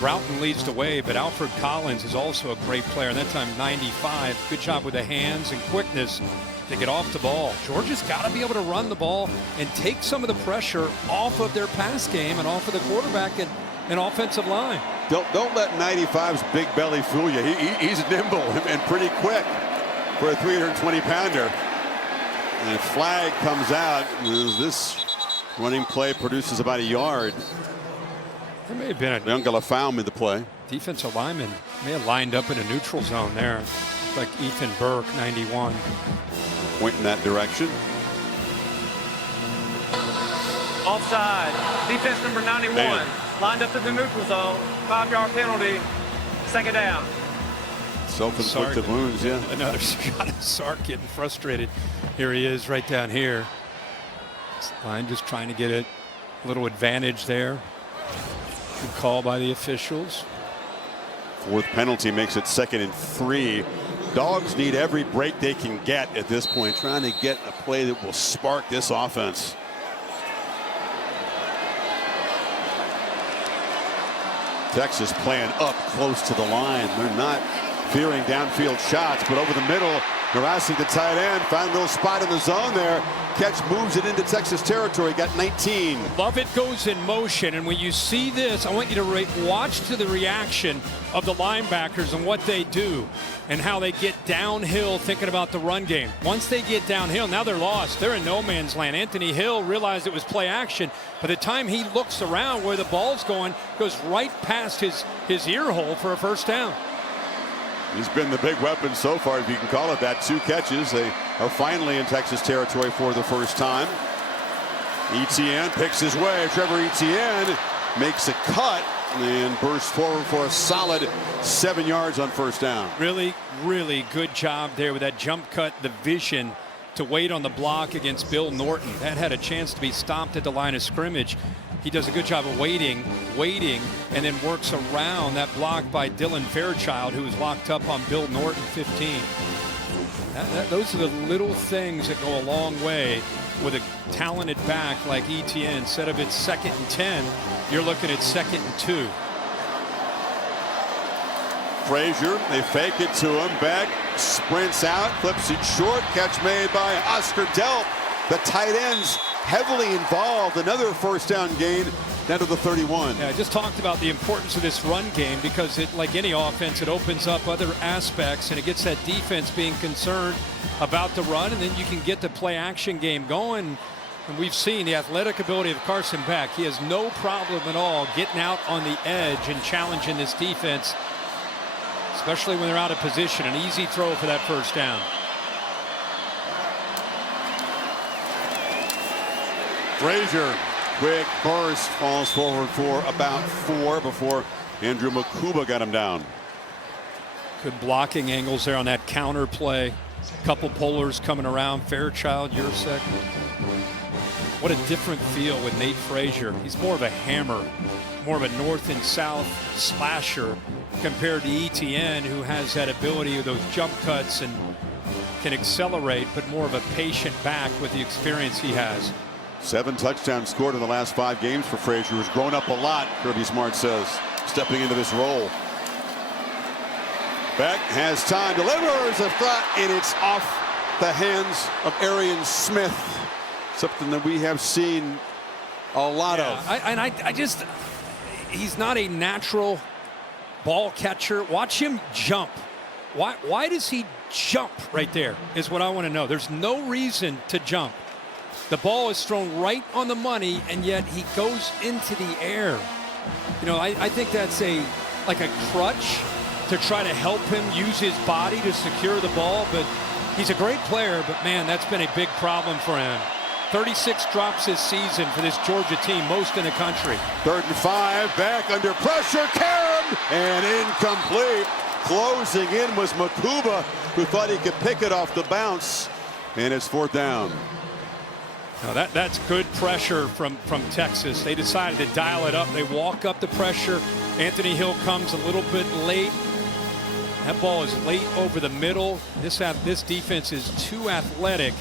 Broughton leads the way, but Alfred Collins is also a great player, and that time 95. Good job with the hands and quickness to get off the ball. Georgia's got to be able to run the ball and take some of the pressure off of their pass game and off of the quarterback and offensive line. Don't let 95's big belly fool you. He's nimble and pretty quick for a 320-pounder. And a flag comes out. This running play produces about a yard. There may have been a Youngala found in the play. Defensive lineman may have lined up in a neutral zone there, like Ethan Burke, 91. Point in that direction. Offside. Defense number 91. Lined up in the neutral zone. 5-yard penalty. Second down. Self-inflicted wounds, yeah. Another shot of Sark getting frustrated. Here he is right down here. Line just trying to get a little advantage there. Good call by the officials. Fourth penalty makes it 2nd and 3. Dogs need every break they can get at this point, trying to get a play that will spark this offense. Texas playing up close to the line. They're not fearing downfield shots, but over the middle, harassing the tight end. Found a little spot in the zone there. Catch moves it into Texas territory. Got 19. Lovett goes in motion, and when you see this, I want you to watch to the reaction of the linebackers and what they do and how they get downhill thinking about the run game. Once they get downhill, now they're lost. They're in no man's land. Anthony Hill realized it was play action. By the time he looks around where the ball's going, goes right past his ear hole for a first down. He's been the big weapon so far, if you can call it that. 2 catches. They are finally in Texas territory for the first time. Etienne picks his way. Trevor Etienne makes a cut and bursts forward for a solid 7 yards on first down. Really, really good job there with that jump cut, the vision to wait on the block against Bill Norton. That had a chance to be stopped at the line of scrimmage. He does a good job of waiting, and then works around that block by Dylan Fairchild, who was locked up on Bill Norton 15. Those are the little things that go a long way with a talented back like Etienne. Instead of it's 2nd and 10, you're looking at 2nd and 2. Frazier, they fake it to him. Beck sprints out, flips it short. Catch made by Oscar Delp. The tight ends heavily involved. Another first down gain down to the 31. Yeah, I just talked about the importance of this run game because it, like any offense, it opens up other aspects and it gets that defense being concerned about the run, and then you can get the play action game going. And we've seen the athletic ability of Carson Beck. He has no problem at all getting out on the edge and challenging this defense, especially when they're out of position. An easy throw for that first down. Frazier, quick burst, falls forward for about 4 before Andrew Makuba got him down. Good blocking angles there on that counter play. Couple pullers coming around. Fairchild, Yursek. What a different feel with Nate Frazier. He's more of a hammer, more of a north and south slasher compared to Etienne, who has that ability of those jump cuts and can accelerate, but more of a patient back with the experience he has. 7 touchdowns scored in the last 5 games for Frazier, who's grown up a lot, Kirby Smart says, stepping into this role. Beck has time, delivers a thought, and it's off the hands of Arian Smith. Something that we have seen a lot of. I just, he's not a natural ball catcher. Watch him jump. Why does he jump right there is what I want to know. There's no reason to jump. The ball is thrown right on the money, and yet he goes into the air. You know, I think that's like a crutch to try to help him use his body to secure the ball, but he's a great player, but man, that's been a big problem for him. 36 drops this season for this Georgia team, most in the country. 3rd and 5, Beck under pressure, Karam, and incomplete. Closing in was Makuba, who thought he could pick it off the bounce, and it's 4th down. Now that's good pressure from Texas. They decided to dial it up. They walk up the pressure. Anthony Hill comes a little bit late. That ball is late over the middle. This defense is too athletic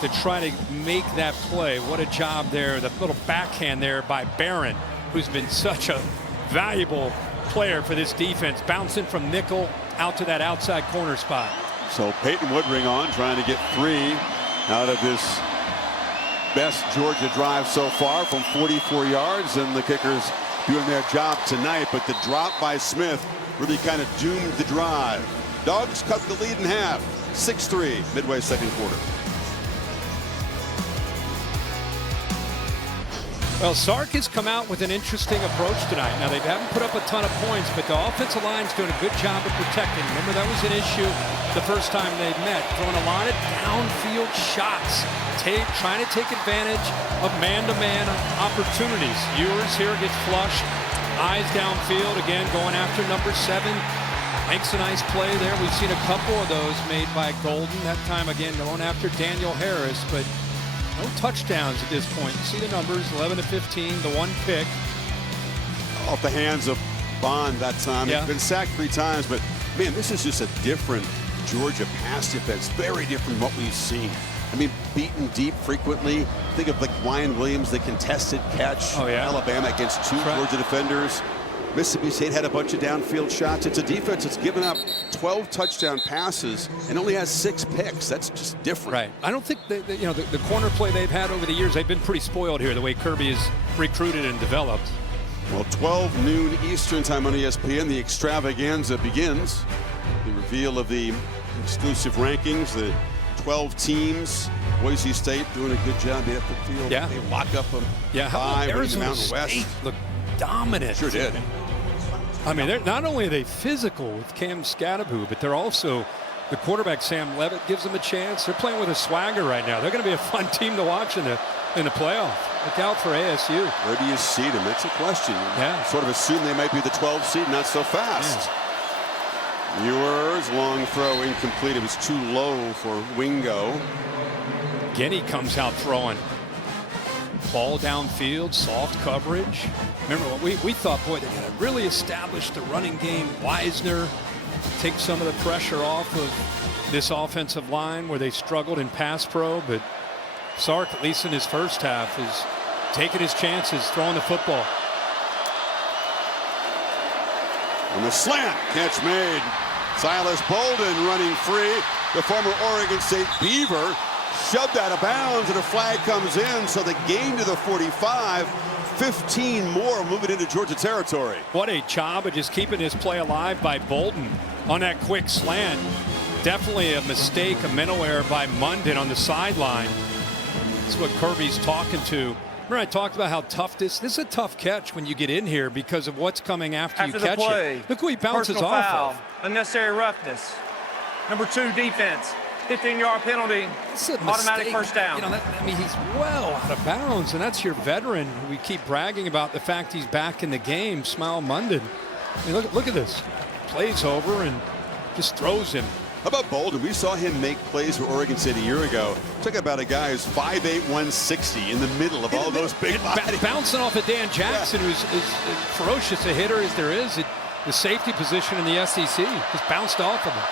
to try to make that play. What a job there. The little backhand there by Barron, who's been such a valuable player for this defense, bouncing from nickel out to that outside corner spot. So Peyton Woodring on, trying to get 3 out of this best Georgia drive so far from 44 yards, and the kickers doing their job tonight, but the drop by Smith really kind of doomed the drive. Dogs cut the lead in half, 6-3, midway 2nd quarter. Well, Sark has come out with an interesting approach tonight. Now, they haven't put up a ton of points, but the offensive line's doing a good job of protecting. Remember, that was an issue the first time they met, throwing a lot of downfield shots, trying to take advantage of man-to-man opportunities. Ewers here gets flushed, eyes downfield, again going after number 7. Makes a nice play there. We've seen a couple of those made by Golden. That time, again, going after Daniel Harris, but no touchdowns at this point. You see the numbers, 11 to 15, the 1 pick. off the hands of Bond that time. Yeah. He's been sacked 3 times, but man, this is just a different Georgia pass defense. Very different from what we've seen. I mean, beaten deep frequently. Think of like Ryan Williams, the contested catch. Oh, yeah. Alabama against 2 Georgia defenders. Mississippi State had a bunch of downfield shots. It's a defense that's given up 12 touchdown passes and only has 6 picks. That's just different. Right. I don't think the corner play they've had over the years, they've been pretty spoiled here, the way Kirby has recruited and developed. Well, 12 noon Eastern time on ESPN, the extravaganza begins. The reveal of the exclusive rankings, the 12 teams. Boise State doing a good job at the field. Yeah. They lock up them. Yeah, how about Arizona State looked dominant. Sure did. I mean, they're not only are they physical with Cam Scadaboo, but they're also, the quarterback Sam Levitt gives them a chance. They're playing with a swagger right now. They're going to be a fun team to watch in the playoff. Look out for ASU. Where do you seed them? It's a question. Yeah. Sort of assume they might be the 12 seed, not so fast. Ewers, long throw incomplete. It was too low for Wingo. Guinea comes out throwing. Ball downfield, soft coverage. Remember what we thought, boy, they got to really establish the running game. Wisner, take some of the pressure off of this offensive line where they struggled in pass pro, but Sark, at least in his first half, is taking his chances, throwing the football. And the slant catch made. Silas Bolden running free. The former Oregon State Beaver shoved out of bounds, and a flag comes in, so the gain to the 45. 15 more moving into Georgia territory. What a job of just keeping this play alive by Bolden on that quick slant. Definitely a mistake, a mental error by Munden on the sideline. That's what Kirby's talking to. Remember I talked about how tough this is a tough catch when you get in here because of what's coming after you catch it. Look who he bounces Personal off foul, of. unnecessary roughness. Number 2, defense. 15-yard penalty, automatic first down. I mean, he's well out of bounds, and that's your veteran. We keep bragging about the fact he's back in the game, Smile Munden. I mean, look at this. Plays over and just throws him. How about Bolden? We saw him make plays for Oregon State a year ago. Talk about a guy who's 5'8", 160 in the middle of all those big bodies. Bouncing off of Dan Jackson, who's as ferocious a hitter as there is. The safety position in the SEC just bounced off of him.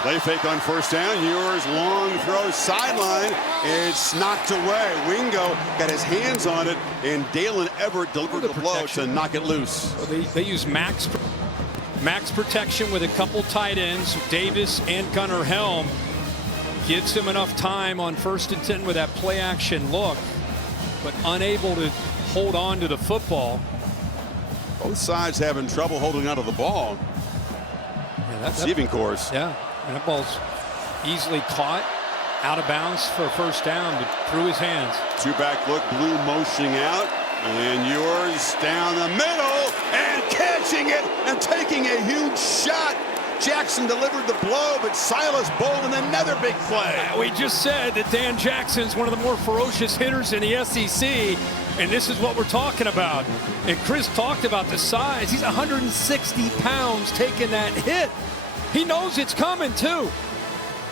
Play fake on first down. Ewers, long throw, sideline. It's knocked away. Wingo got his hands on it, and Dalen Everett delivered the blow to knock it loose. Well, they use max protection with a couple tight ends, Davis and Gunnar Helm. Gives him enough time on 1st and 10 with that play action look, but unable to hold on to the football. Both sides having trouble holding out of the ball. Yeah, receiving course. Yeah, and that ball's easily caught out of bounds for a first down, but through his hands. 2-back look, blue motioning out, and Ewers down the middle and catching it and taking a huge shot. Jackson delivered the blow, but Silas Bolden, another big play. We just said that Dan Jackson's one of the more ferocious hitters in the SEC, and this is what we're talking about. And Chris talked about the size. He's 160 pounds taking that hit. He knows it's coming, too.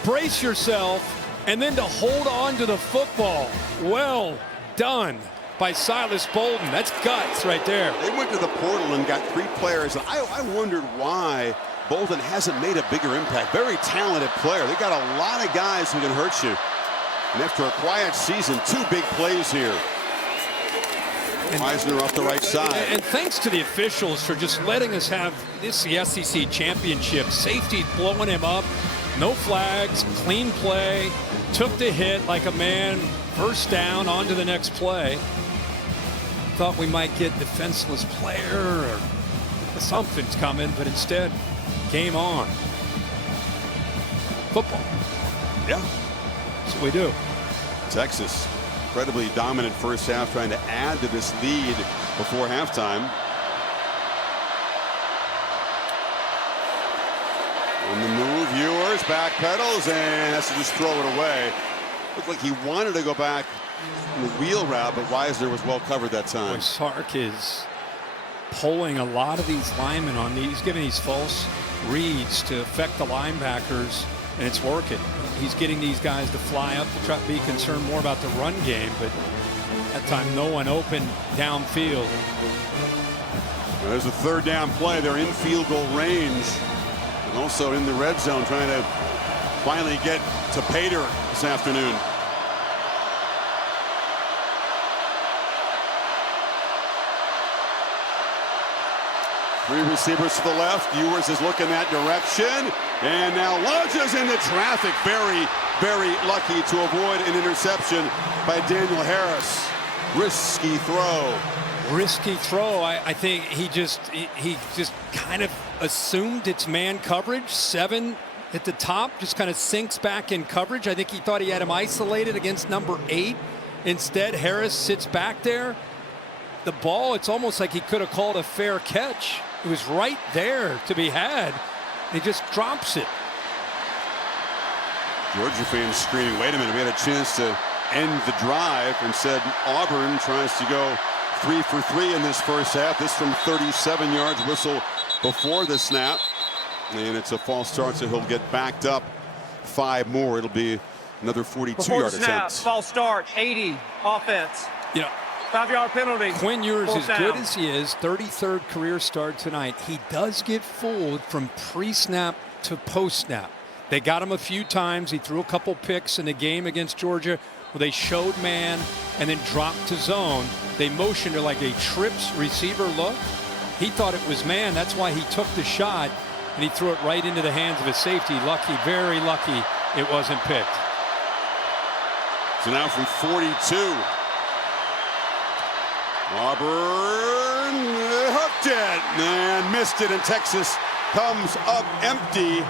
Brace yourself, and then to hold on to the football. Well done by Silas Bolden. That's guts right there. They went to the portal and got 3 players. I wondered why Bolden hasn't made a bigger impact. Very talented player. They got a lot of guys who can hurt you. And after a quiet season, 2 big plays here. Wisner off the right side. And thanks to the officials for just letting us have this the SEC championship. Safety blowing him up. No flags, clean play. Took the hit like a man. First down, on to the next play. Thought we might get defenseless player or something's coming, but instead, game on. Football. Yeah. That's what we do. Texas, incredibly dominant first half, trying to add to this lead before halftime. On the move, Ewers backpedals and has to just throw it away. Looked like he wanted to go back in the wheel route, but Wisner was well covered that time. Boy, Sark is pulling a lot of these linemen on these, giving these false reads to affect the linebackers, and it's working. He's getting these guys to fly up to try to be concerned more about the run game, but that time no one open downfield. There's a third down play. They're in field goal range and also in the red zone, trying to finally get to Pater this afternoon. Three receivers to the left. Ewers is looking that direction. And now launches into traffic. Very, very lucky to avoid an interception by Daniel Harris. Risky throw. Risky throw. I think he just kind of assumed it's man coverage. 7 at the top, just kind of sinks back in coverage. I think he thought he had him isolated against number 8. Instead, Harris sits back there. The ball, it's almost like he could have called a fair catch. It was right there to be had. He just drops it. Georgia fans screaming, wait a minute, we had a chance to end the drive. Instead, Auburn tries to go 3 for 3 in this first half. This from 37 yards, whistle before the snap. And it's a false start, so he'll get backed up 5 more. It'll be another 42-yard attempt. False start, 80, offense. You know, 5-yard penalty. Quinn Ewers, as down. good as he is, 33rd career start tonight, he does get fooled from pre-snap to post-snap. They got him a few times. He threw a couple picks in the game against Georgia where they showed man and then dropped to zone. They motioned to like a trips receiver look. He thought it was man. That's why he took the shot, and he threw it right into the hands of his safety. Lucky, very lucky, it wasn't picked. So now from 42. Auburn hooked it and missed it, and Texas comes up empty.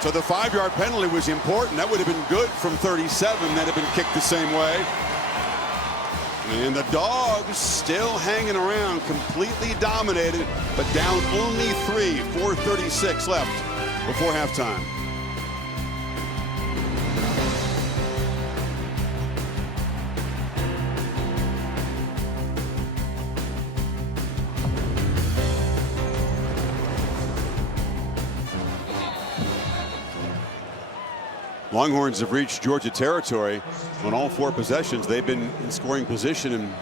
So the 5-yard penalty was important. That would have been good from 37. That had been kicked the same way. And the Dogs still hanging around, completely dominated, but down only 3, 4:36 left before halftime. Longhorns have reached Georgia territory on all 4 possessions. They've been in scoring position in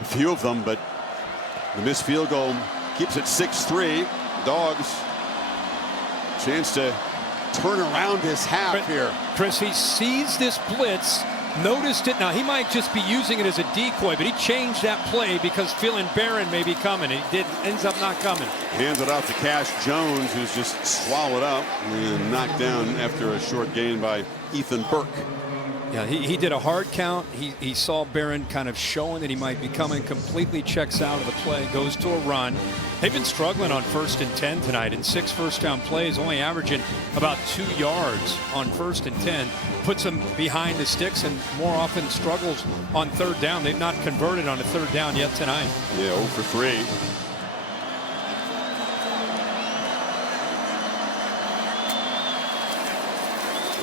a few of them, but the missed field goal keeps it 6-3. Dogs chance to turn around his half here. Chris, he sees this blitz, noticed it. Now, he might just be using it as a decoy, but he changed that play because feeling Barron may be coming. He ends up not coming. Hands it off to Cash Jones, who's just swallowed up and knocked down after a short gain by Ethan Burke. Yeah, he did a hard count. He saw Barron kind of showing that he might be coming, completely checks out of the play, goes to a run. They've been struggling on 1st and 10 tonight in 6 first-down plays, only averaging about 2 yards on 1st and 10. Puts them behind the sticks and more often struggles on 3rd down. They've not converted on a 3rd down yet tonight. Yeah, 0 for 3.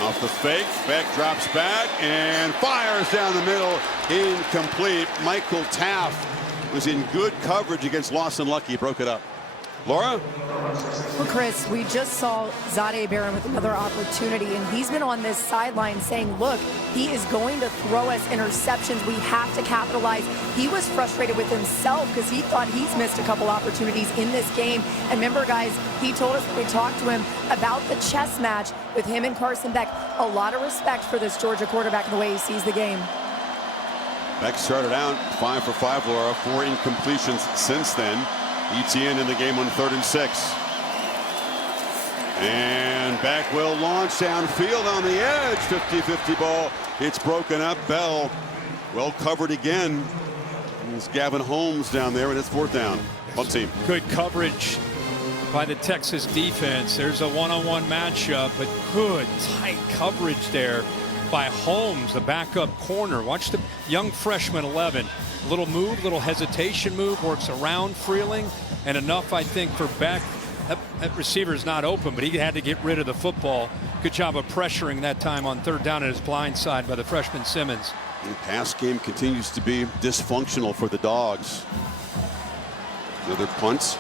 Off the fake, Beck drops back and fires down the middle, incomplete. Michael Taft was in good coverage against Lawson Lucky, broke it up. Laura? Well, Chris, we just saw Za'Darius Barron with another opportunity, and he's been on this sideline saying, look, he is going to throw us interceptions. We have to capitalize. He was frustrated with himself because he thought he's missed a couple opportunities in this game. And remember, guys, he told us when we talked to him about the chess match with him and Carson Beck. A lot of respect for this Georgia quarterback and the way he sees the game. Beck started out 5 for 5, Laura, 4 incompletions since then. Etienne in the game on 3rd and 6. And Beck will launch downfield on the edge. 50-50 ball. It's broken up. Bell well covered again. It's Gavin Holmes down there, and it's 4th down. One team. Good coverage by the Texas defense. There's a one-on-one matchup, but good tight coverage there by Holmes, the backup corner. Watch the young freshman 11. Little move, little hesitation move, works around Freeling, and enough, I think, for Beck. That receiver's not open, but he had to get rid of the football. Good job of pressuring that time on 3rd down at his blind side by the freshman Simmons. The pass game continues to be dysfunctional for the Dogs. Another punt.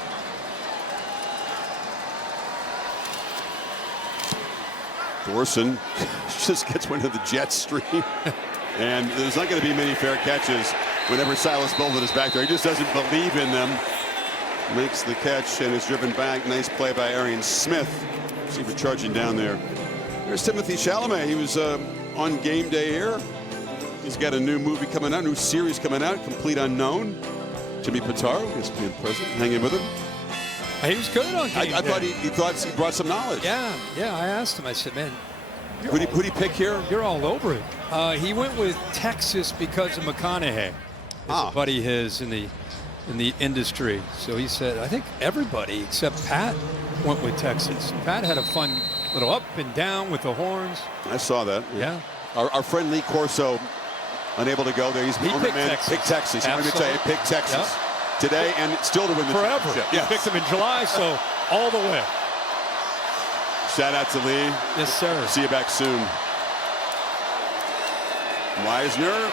Thorson just gets one of the jet stream. And there's not going to be many fair catches whenever Silas Bolden is back there. He just doesn't believe in them. makes the catch and is driven back. Nice play by Arian Smith. Receiver charging down there. There's Timothy Chalamet. He was on game day here. He's got a new movie coming out, new series coming out, Complete Unknown. Jimmy Pitaro is being present, hanging with him. He was good on game I day. thought he brought some knowledge. Yeah, I asked him. I said, man, who'd he pick here? You're all over it. He went with Texas because of McConaughey. He's a buddy of his in the industry. So he said, I think everybody except Pat went with Texas. Pat had a fun little up and down with the horns. I saw that. Yeah. Our friend Lee Corso, unable to go there. He picked Texas. He picked Texas. Yep. Today and still to win the championship. He picked them in July, so all the way. Shout out to Lee. Yes, sir. See you back soon. Wisner.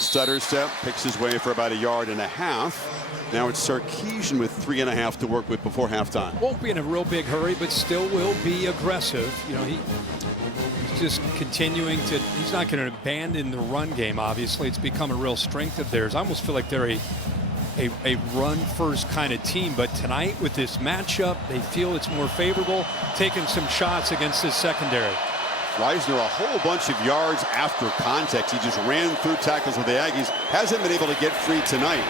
Stutter step, picks his way for about 1.5 yards. Now it's Sarkisian with 3.5 to work with before halftime. Won't be in a real big hurry, but still will be aggressive. You know, he's just continuing to, he's not going to abandon the run game, obviously. It's become a real strength of theirs. I almost feel like they're a run-first kind of team, but tonight with this matchup, they feel it's more favorable, taking some shots against this secondary. Wisner a whole bunch of yards after contact. He just ran through tackles with the Aggies. Hasn't been able to get free tonight.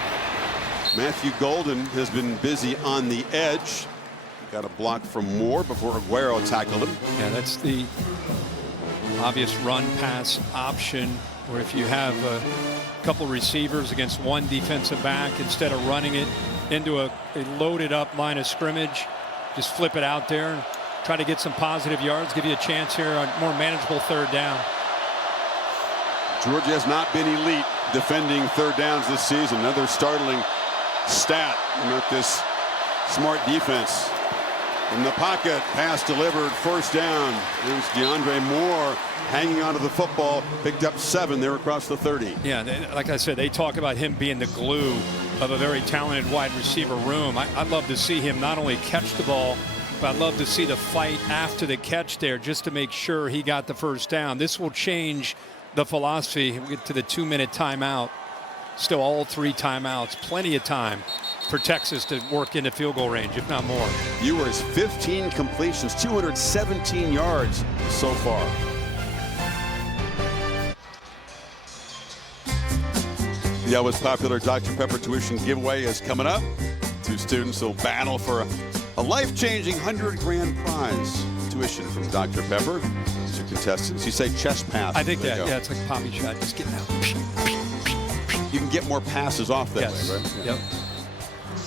Matthew Golden has been busy on the edge. Got a block from Moore before Aguero tackled him. Yeah, that's the obvious run-pass option, where if you have a couple receivers against one defensive back, instead of running it into a loaded-up line of scrimmage, just flip it out there and try to get some positive yards, give you a chance here on more manageable third down. Georgia has not been elite defending third downs this season. Another startling stat about this smart defense. In the pocket, pass delivered, first down. There's DeAndre Moore hanging onto the football, picked up 7 there across the 30. Yeah, like I said, they talk about him being the glue of a very talented wide receiver room. I'd love to see him not only catch the ball, but I'd love to see the fight after the catch there just to make sure he got the first down. This will change the philosophy. We get to the 2-minute timeout. Still all 3 timeouts. Plenty of time for Texas to work into field goal range, if not more. Ewers 15 completions, 217 yards so far. The always popular Dr. Pepper tuition giveaway is coming up. 2 students will battle for a life-changing $100,000 prize. Tuition from Dr. Pepper. These are contestants. You say chest pass. I think that, yeah, it's like poppy shot. Just getting out. You can get more passes off that way, right? Yeah. Yep.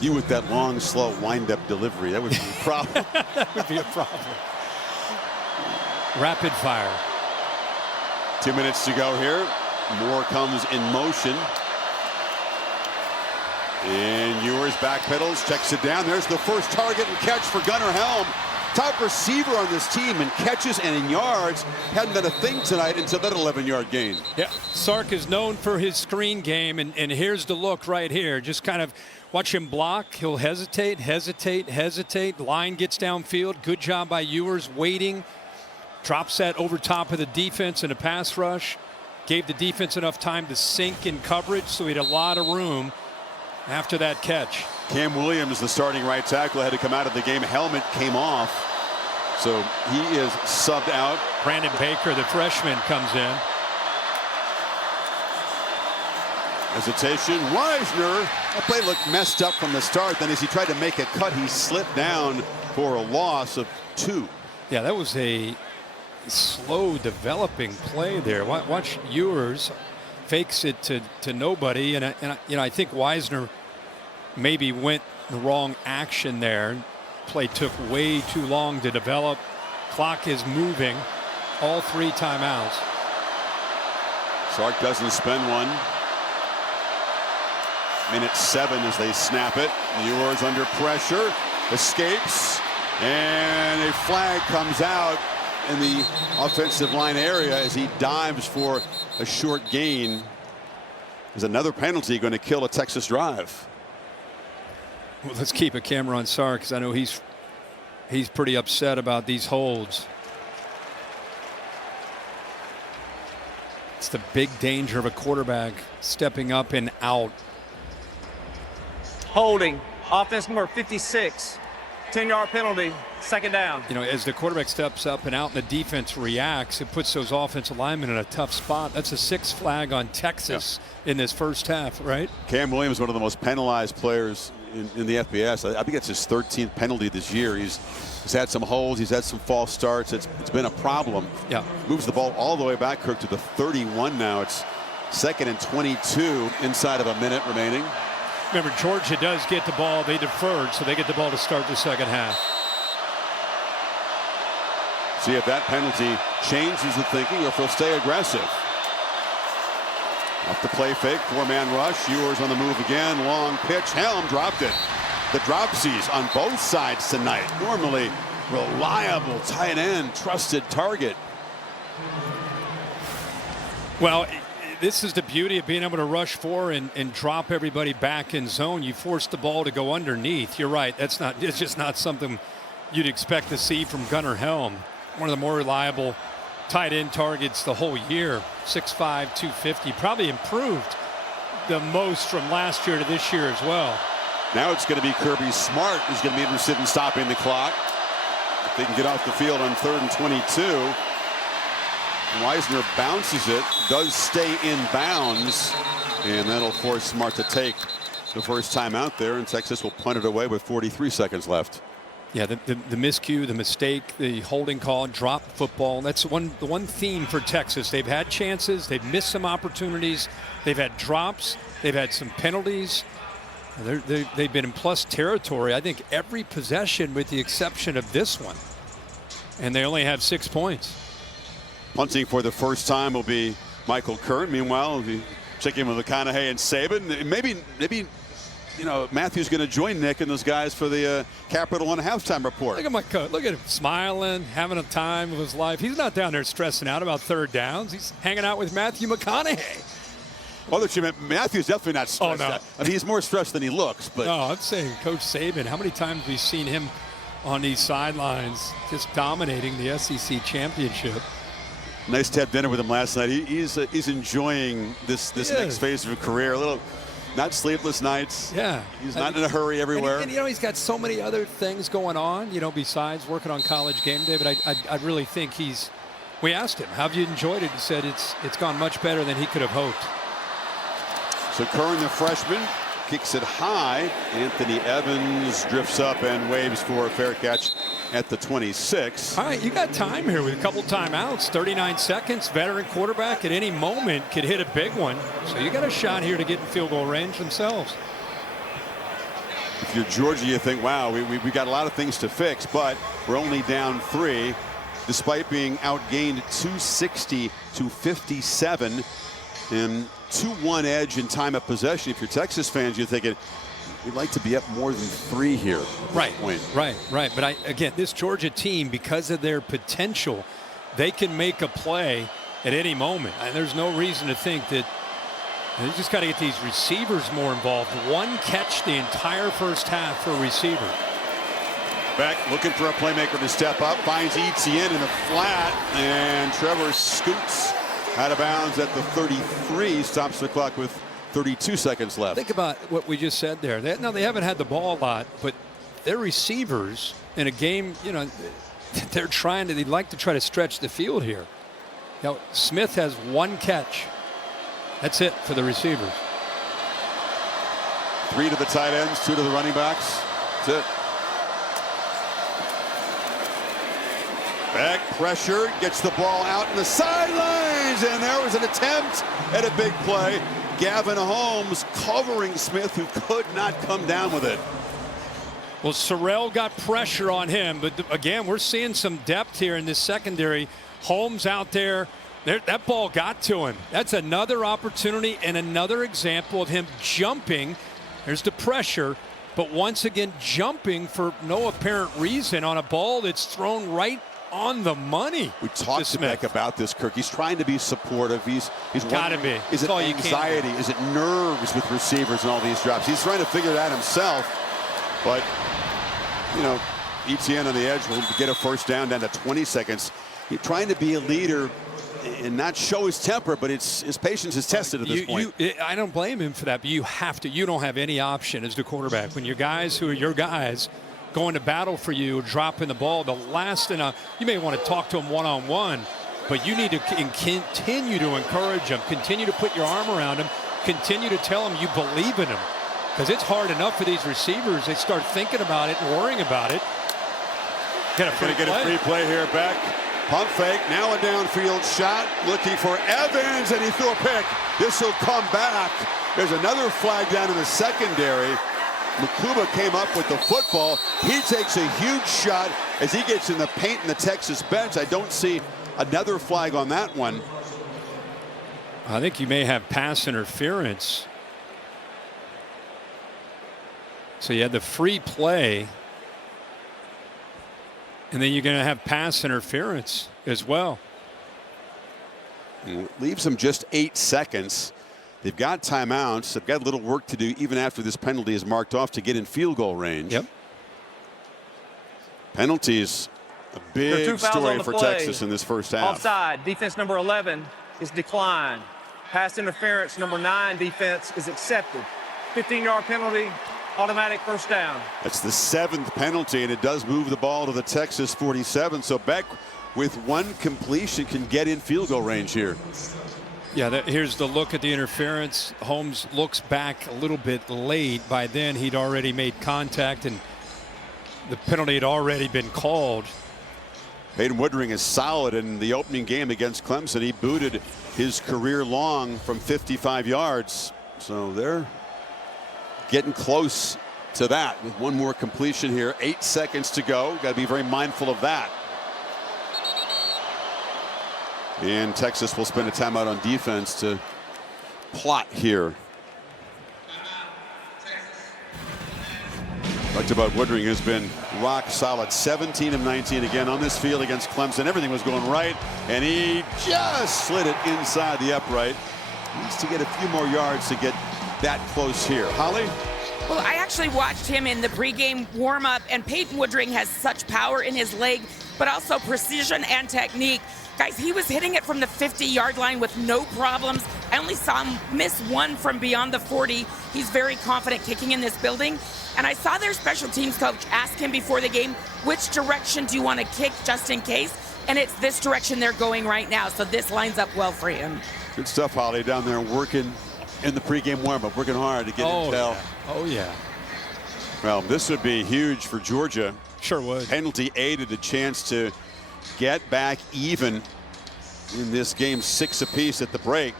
You with that long, slow wind-up delivery, that would be a problem. That would be a problem. Rapid fire. 2 minutes to go here. Moore comes in motion. And Ewers backpedals, checks it down. There's the first target and catch for Gunnar Helm. Top receiver on this team in catches and in yards. Hadn't done a thing tonight until that 11-yard gain. Yeah, Sark is known for his screen game, and here's the look right here. Just kind of watch him block. He'll hesitate. Line gets downfield. Good job by Ewers waiting. Drops that over top of the defense in a pass rush. Gave the defense enough time to sink in coverage, so he had a lot of room after that catch. Cam Williams, the starting right tackle, had to come out of the game. Helmet came off, so he is subbed out. Brandon Baker, the freshman, comes in. Hesitation. Wisner. That play looked messed up from the start. Then as he tried to make a cut, he slipped down for a loss of 2. Yeah, that was a slow developing play there. Watch Ewers fakes it to nobody, and I think Wisner maybe went the wrong action there. Play took way too long to develop. Clock is moving. All 3 timeouts. Sark doesn't spend one. Minute 7 as they snap it. Ewers under pressure, escapes, and a flag comes out in the offensive line area as he dives for a short gain. There's another penalty going to kill a Texas drive. Well, let's keep a camera on Sark, because I know he's pretty upset about these holds. It's the big danger of a quarterback stepping up and out. Holding. Offense number 56, 10-yard penalty, second down. You know, as the quarterback steps up and out and the defense reacts, it puts those offensive linemen in a tough spot. That's a 6th flag on Texas in this first half, right? Cam Williams, one of the most penalized players in the FBS. I think it's his 13th penalty this year. He's had some holes. He's had some false starts. It's been a problem. Yeah. Moves the ball all the way back, Kirk, to the 31 now. It's 2nd and 22 inside of a minute remaining. Remember, Georgia does get the ball. They deferred, so they get the ball to start the second half. See if that penalty changes the thinking or if they'll stay aggressive. Off the play fake, 4-man rush. Ewers on the move again. Long pitch. Helm dropped it. The dropsies on both sides tonight. Normally reliable tight end, trusted target. Well, this is the beauty of being able to rush 4 and drop everybody back in zone. You force the ball to go underneath. You're right. It's just not something you'd expect to see from Gunnar Helm. One of the more reliable tight end targets the whole year. 6'5", 250. Probably improved the most from last year to this year as well. Now it's going to be Kirby Smart who's going to be interested in stopping the clock. If they can get off the field on 3rd and 22. Weisner bounces it, does stay in bounds, and that'll force Smart to take the first time out there, and Texas will punt it away with 43 seconds left. Yeah, the miscue, the mistake, the holding call, drop football. That's the one theme for Texas. They've had chances. They've missed some opportunities. They've had drops. They've had some penalties. They've been in plus territory, I think, every possession with the exception of this one. And they only have 6 points. Punting for the first time will be Michael Kern. Meanwhile, we'll be checking with McConaughey and Saban. Maybe you know, Matthew's going to join Nick and those guys for the Capital One halftime report. Look at my coach. Look at him smiling, having a time of his life. He's not down there stressing out about third downs. He's hanging out with Matthew McConaughey. Well, Matthew's definitely not stressed. Oh, no. I mean, he's more stressed than he looks. But no, I'm saying Coach Saban. How many times have we seen him on these sidelines just dominating the SEC championship? Nice to have dinner with him last night. He's enjoying this next phase of his career. A little, not sleepless nights. Yeah. He's not in a hurry everywhere. And you know, he's got so many other things going on, you know, besides working on College Game Day. But I really think we asked him, how have you enjoyed it? He said it's gone much better than he could have hoped. So Kern, the freshman, kicks it high. Anthony Evans drifts up and waves for a fair catch at the 26. All right, you got time here with a couple timeouts, 39 seconds. Veteran quarterback at any moment could hit a big one. So you got a shot here to get in field goal range themselves. If you're Georgia, you think, wow, we got a lot of things to fix, but we're only down 3, despite being outgained 260 to 57 and 2-1 edge in time of possession. If you're Texas fans, you're thinking, we'd like to be up more than 3 here. Right. But again, this Georgia team, because of their potential, they can make a play at any moment. And there's no reason to think that they just got to get these receivers more involved. 1 catch the entire first half for a receiver. Beck looking for a playmaker to step up, finds Etienne in the flat, and Trevor scoots out of bounds at the 33, stops the clock with 32 seconds left. Think about what we just said there. They haven't had the ball a lot, but their receivers in a game, you know, they'd like to try to stretch the field here. Now, Smith has 1 catch. That's it for the receivers. 3 to the tight ends, 2 to the running backs. That's it. Beck pressure, gets the ball out in the sidelines, and there was an attempt at a big play. Gavin Holmes covering Smith, who could not come down with it. Well, Sorrell got pressure on him, but again, we're seeing some depth here in this secondary. Holmes out there, that ball got to him. That's another opportunity and another example of him jumping. There's the pressure, but once again jumping for no apparent reason on a ball that's thrown right on the money. We talked to Beck about this, Kirk. He's trying to be supportive. He's got to be. Is it anxiety? Is it nerves with receivers and all these drops? He's trying to figure it out himself. But, you know, Etienne on the edge will get a first down to 20 seconds. He's trying to be a leader and not show his temper, but his patience is tested at this point. I don't blame him for that, but you have to. You don't have any option as the quarterback. When your guys who are your guys going to battle for you, dropping the ball, the last thing, you may want to talk to him one-on-one, but you need to continue to encourage him, continue to put your arm around him, continue to tell him you believe in him. Because it's hard enough for these receivers. They start thinking about it and worrying about it. Going to get a free play here back. Pump fake, now a downfield shot, looking for Evans, and he threw a pick. This will come back. There's another flag down in the secondary. Mukuba came up with the football. He takes a huge shot as he gets in the paint in the Texas bench. I don't see another flag on that one. I think you may have pass interference. So you had the free play, and then you're going to have pass interference as well. It leaves them just 8 seconds. They've got timeouts. They've got a little work to do even after this penalty is marked off to get in field goal range. Yep. Penalties, a big story for Texas in this first half. Offside, defense number 11 is declined. Pass interference number 9 defense is accepted. 15-yard penalty, automatic first down. That's the 7th penalty, and it does move the ball to the Texas 47. So Beck, with one completion, can get in field goal range here. Yeah, here's the look at the interference. Holmes looks back a little bit late. By then, he'd already made contact, and the penalty had already been called. Peyton Woodring is solid in the opening game against Clemson. He booted his career long from 55 yards. So they're getting close to that with one more completion here. 8 seconds to go. Got to be very mindful of that. And Texas will spend a timeout on defense to plot here. Talked about Woodring, has been rock solid. 17 of 19 again on this field against Clemson. Everything was going right, and he just slid it inside the upright. Needs to get a few more yards to get that close here. Holly? Well, I actually watched him in the pregame warm-up, and Peyton Woodring has such power in his leg, but also precision and technique. Guys, he was hitting it from the 50-yard line with no problems. I only saw him miss one from beyond the 40. He's very confident kicking in this building. And I saw their special teams coach ask him before the game, which direction do you want to kick just in case? And it's this direction they're going right now. So this lines up well for him. Good stuff, Holly, down there working in the pregame warm-up, working hard to get intel. Yeah. Oh, yeah. Well, this would be huge for Georgia. Sure would. Penalty aided a chance to get back even in this game, 6 apiece at the break.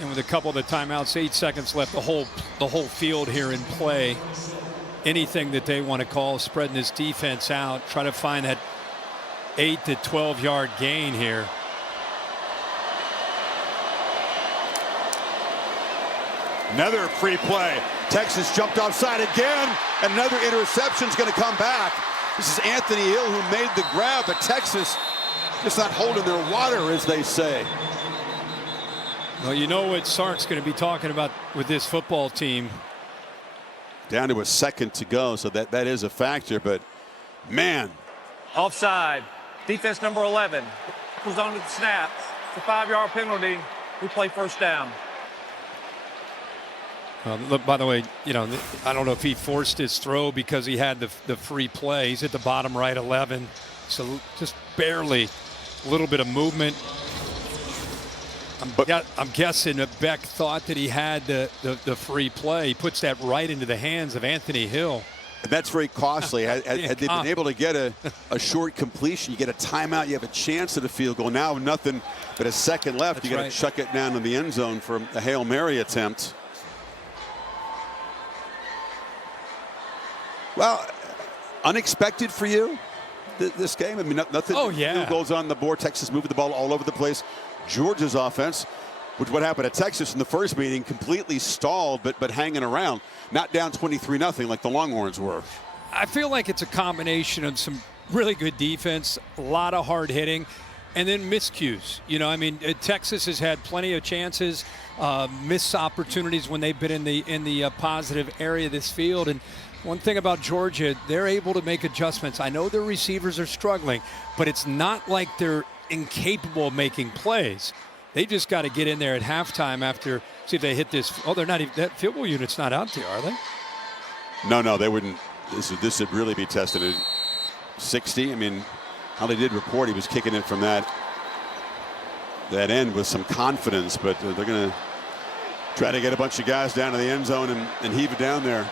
And with a couple of the timeouts, 8 seconds left, the whole field here in play. Anything that they want to call, spreading this defense out, try to find that 8 to 12-yard gain here. Another free play. Texas jumped offside again. Another interception's going to come back. This is Anthony Hill who made the grab, but Texas just not holding their water, as they say. Well, you know what Sark's going to be talking about with this football team. Down to a second to go, so that is a factor, but man. Offside, defense number 11 was on to the snap. It's a 5-yard penalty. We play first down. Look, by the way, you know, I don't know if he forced his throw because he had the free play. He's at the bottom right 11, so just barely a little bit of movement. I'm guessing that Beck thought that he had the free play. He puts that right into the hands of Anthony Hill. And that's very costly. Had they been able to get a short completion, you get a timeout, you have a chance at a field goal. Now nothing but a second left. You got to chuck it down in the end zone for a Hail Mary attempt. Well, unexpected for you, this game? I mean, nothing. Oh, yeah. Field goals on the board. Texas moving the ball all over the place. Georgia's offense, which what happened at Texas in the first meeting, completely stalled, but hanging around. Not down 23-0 like the Longhorns were. I feel like it's a combination of some really good defense, a lot of hard hitting, and then miscues. You know, I mean, Texas has had plenty of chances, missed opportunities when they've been in the positive area of this field. And one thing about Georgia, they're able to make adjustments. I know their receivers are struggling, but it's not like they're incapable of making plays. They just got to get in there at halftime after, see if they hit this. Oh, they're not even, that field goal unit's not out there, are they? No, they wouldn't. This would really be tested at 60. I mean, how they did report he was kicking it from that end with some confidence, but they're going to try to get a bunch of guys down to the end zone and heave it down there.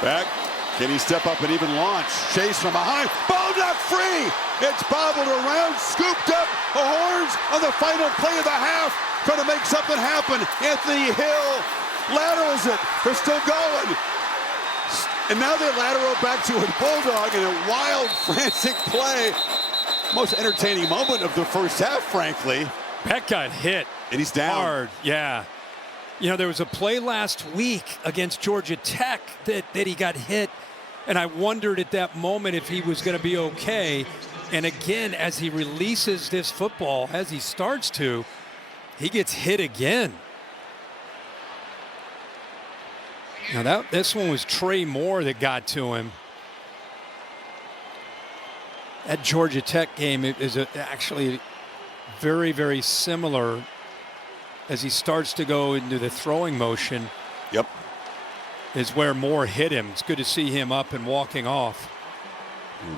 Back. Can he step up and even launch? Chase from behind. Ball knocked free. It's bobbled around, scooped up. The Horns on the final play of the half, trying to make something happen. Anthony Hill laterals it. They're still going. And now they lateral back to a Bulldog in a wild, frantic play. Most entertaining moment of the first half, frankly. Peck got hit. And he's down. Hard, yeah. You know, there was a play last week against Georgia Tech that he got hit, and I wondered at that moment if he was going to be okay. And again, as he releases this football, as he starts to, he gets hit again. Now this one was Trey Moore that got to him. That Georgia Tech game is actually very, very similar as he starts to go into the throwing motion. Yep. Is where Moore hit him. It's good to see him up and walking off.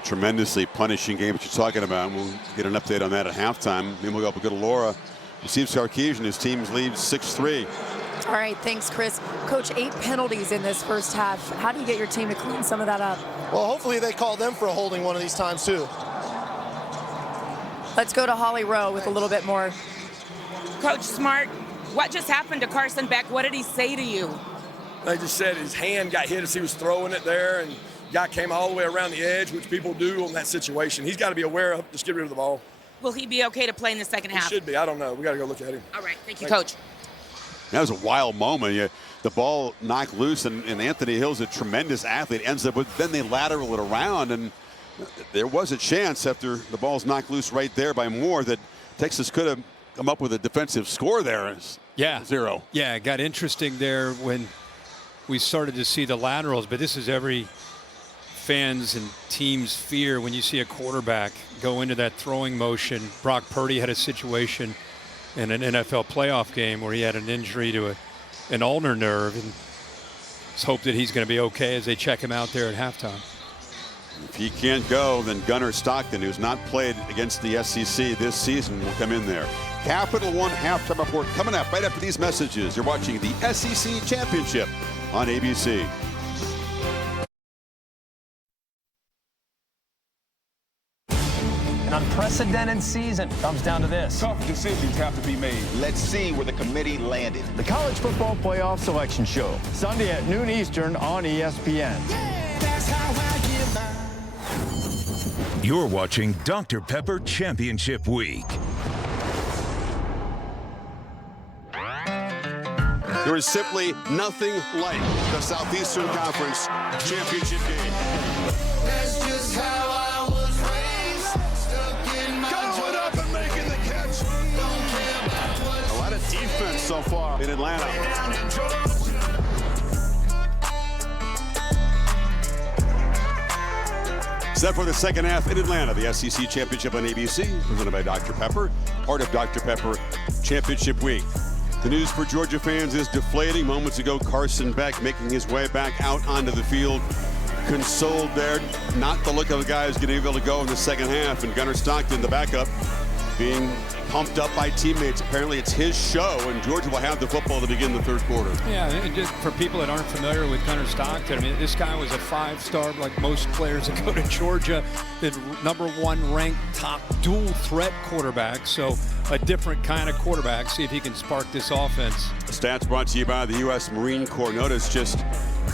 Tremendously punishing game, what you're talking about. We'll get an update on that at halftime. Then we'll go up and go to Laura. Steve Sarkisian, his team's lead 6-3. All right, thanks, Chris. Coach, 8 penalties in this first half. How do you get your team to clean some of that up? Well, hopefully they call them for a holding one of these times, too. Let's go to Holly Rowe with a little bit more. Coach Smart, what just happened to Carson Beck? What did he say to you? They just said his hand got hit as he was throwing it there, and guy came all the way around the edge, which people do on that situation. He's got to be aware of, just get rid of the ball. Will he be okay to play in the second half? He should be. I don't know. We got to go look at him. All right. Thank you, Coach. That was a wild moment. The ball knocked loose, and Anthony Hill's a tremendous athlete. Ends up with, then they lateral it around, and there was a chance after the ball's knocked loose right there by Moore that Texas could have come up with a defensive score there. Yeah. 0. Yeah, it got interesting there when we started to see the laterals, but this is every fan's and team's fear when you see a quarterback go into that throwing motion. Brock Purdy had a situation in an NFL playoff game where he had an injury to an ulnar nerve, and let's hope that he's going to be okay as they check him out there at halftime. If he can't go, then Gunnar Stockton, who's not played against the SEC this season, will come in there. Capital One halftime report coming up right after these messages. You're watching the SEC Championship on ABC. An unprecedented season comes down to this. Tough decisions have to be made. Let's see where the committee landed. The College Football Playoff Selection Show, Sunday at noon Eastern on ESPN. You're watching Dr. Pepper Championship Week. There is simply nothing like the Southeastern Conference Championship game. That's just how I was raised. Stuck in my going up and making the catch. A lot of defense so far in Atlanta. Set for the second half in Atlanta, the SEC Championship on ABC, presented by Dr. Pepper, part of Dr. Pepper Championship Week. The news for Georgia fans is deflating. Moments ago, Carson Beck making his way back out onto the field. Consoled there. Not the look of a guy who's going to be able to go in the second half. And Gunnar Stockton, the backup, being pumped up by teammates. Apparently it's his show, and Georgia will have the football to begin the third quarter. Yeah, and just for people that aren't familiar with Gunnar Stockton, I mean, this guy was a 5-star, like most players that go to Georgia, the #1 ranked top dual threat quarterback. So a different kind of quarterback. See if he can spark this offense. Stats brought to you by the U.S. Marine Corps. Notice just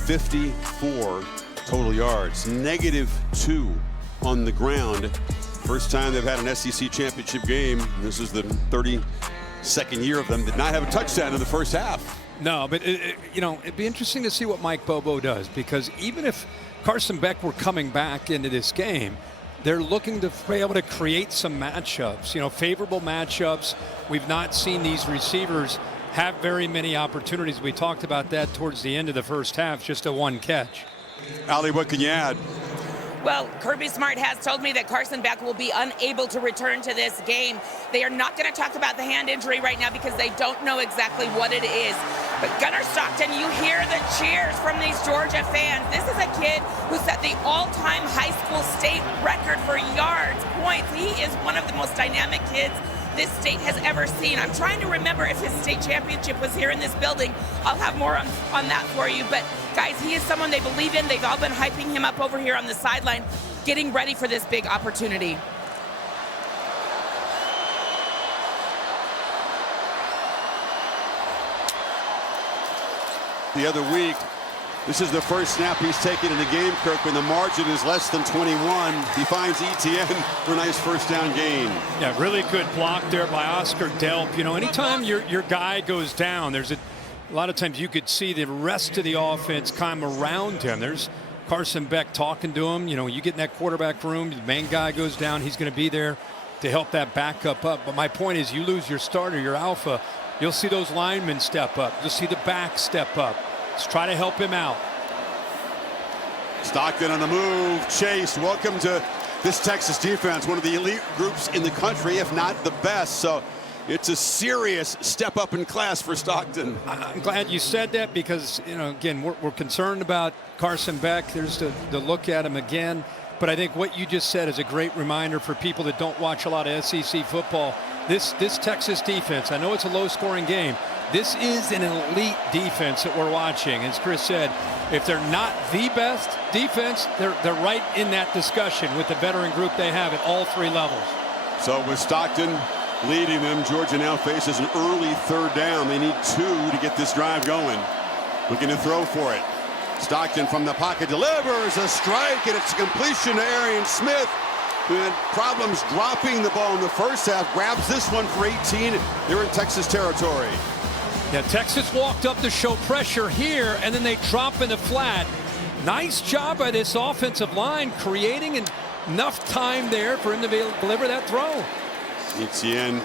54 total yards, -2 on the ground. First time they've had an SEC championship game. This is the 32nd year of them. Did not have a touchdown in the first half. No, but it'd be interesting to see what Mike Bobo does, because even if Carson Beck were coming back into this game, they're looking to be able to create some matchups, favorable matchups. We've not seen these receivers have very many opportunities. We talked about that towards the end of the first half, just a one catch. Ali, what can you add? Well, Kirby Smart has told me that Carson Beck will be unable to return to this game. They are not going to talk about the hand injury right now because they don't know exactly what it is. But Gunnar Stockton, you hear the cheers from these Georgia fans. This is a kid who set the all-time high school state record for yards, points. He is one of the most dynamic kids this state has ever seen. I'm trying to remember if his state championship was here in this building. I'll have more on that for you. But guys, he is someone they believe in. They've all been hyping him up over here on the sideline, getting ready for this big opportunity. The other week, this is the first snap he's taken in the game, Kirk, when the margin is less than 21. He finds Etienne for a nice first down gain. Yeah, really good block there by Oscar Delp. You know, anytime your guy goes down, there's a lot of times you could see the rest of the offense come around him. There's Carson Beck talking to him. You know, you get in that quarterback room, the main guy goes down, he's going to be there to help that backup up. But my point is, you lose your starter, your alpha, you'll see those linemen step up. You'll see the back step up. Let's try to help him out. Stockton on the move. Chase, welcome to this Texas defense, one of the elite groups in the country, if not the best. So it's a serious step up in class for Stockton. I'm glad you said that because, you know, again, we're concerned about Carson Beck. There's the look at him again. But I think what you just said is a great reminder for people that don't watch a lot of SEC football. This Texas defense, I know it's a low-scoring game. This is an elite defense that we're watching. As Chris said, if they're not the best defense, they're right in that discussion with the veteran group they have at all three levels. So with Stockton leading them, Georgia now faces an early third down. They need 2 to get this drive going. Looking to throw for it. Stockton from the pocket delivers a strike, and it's a completion to Arian Smith, who had problems dropping the ball in the first half. Grabs this one for 18. They're in Texas territory. Yeah, Texas walked up to show pressure here, and then they drop in the flat. Nice job by this offensive line, creating enough time there for him to be able to deliver that throw. Etienne,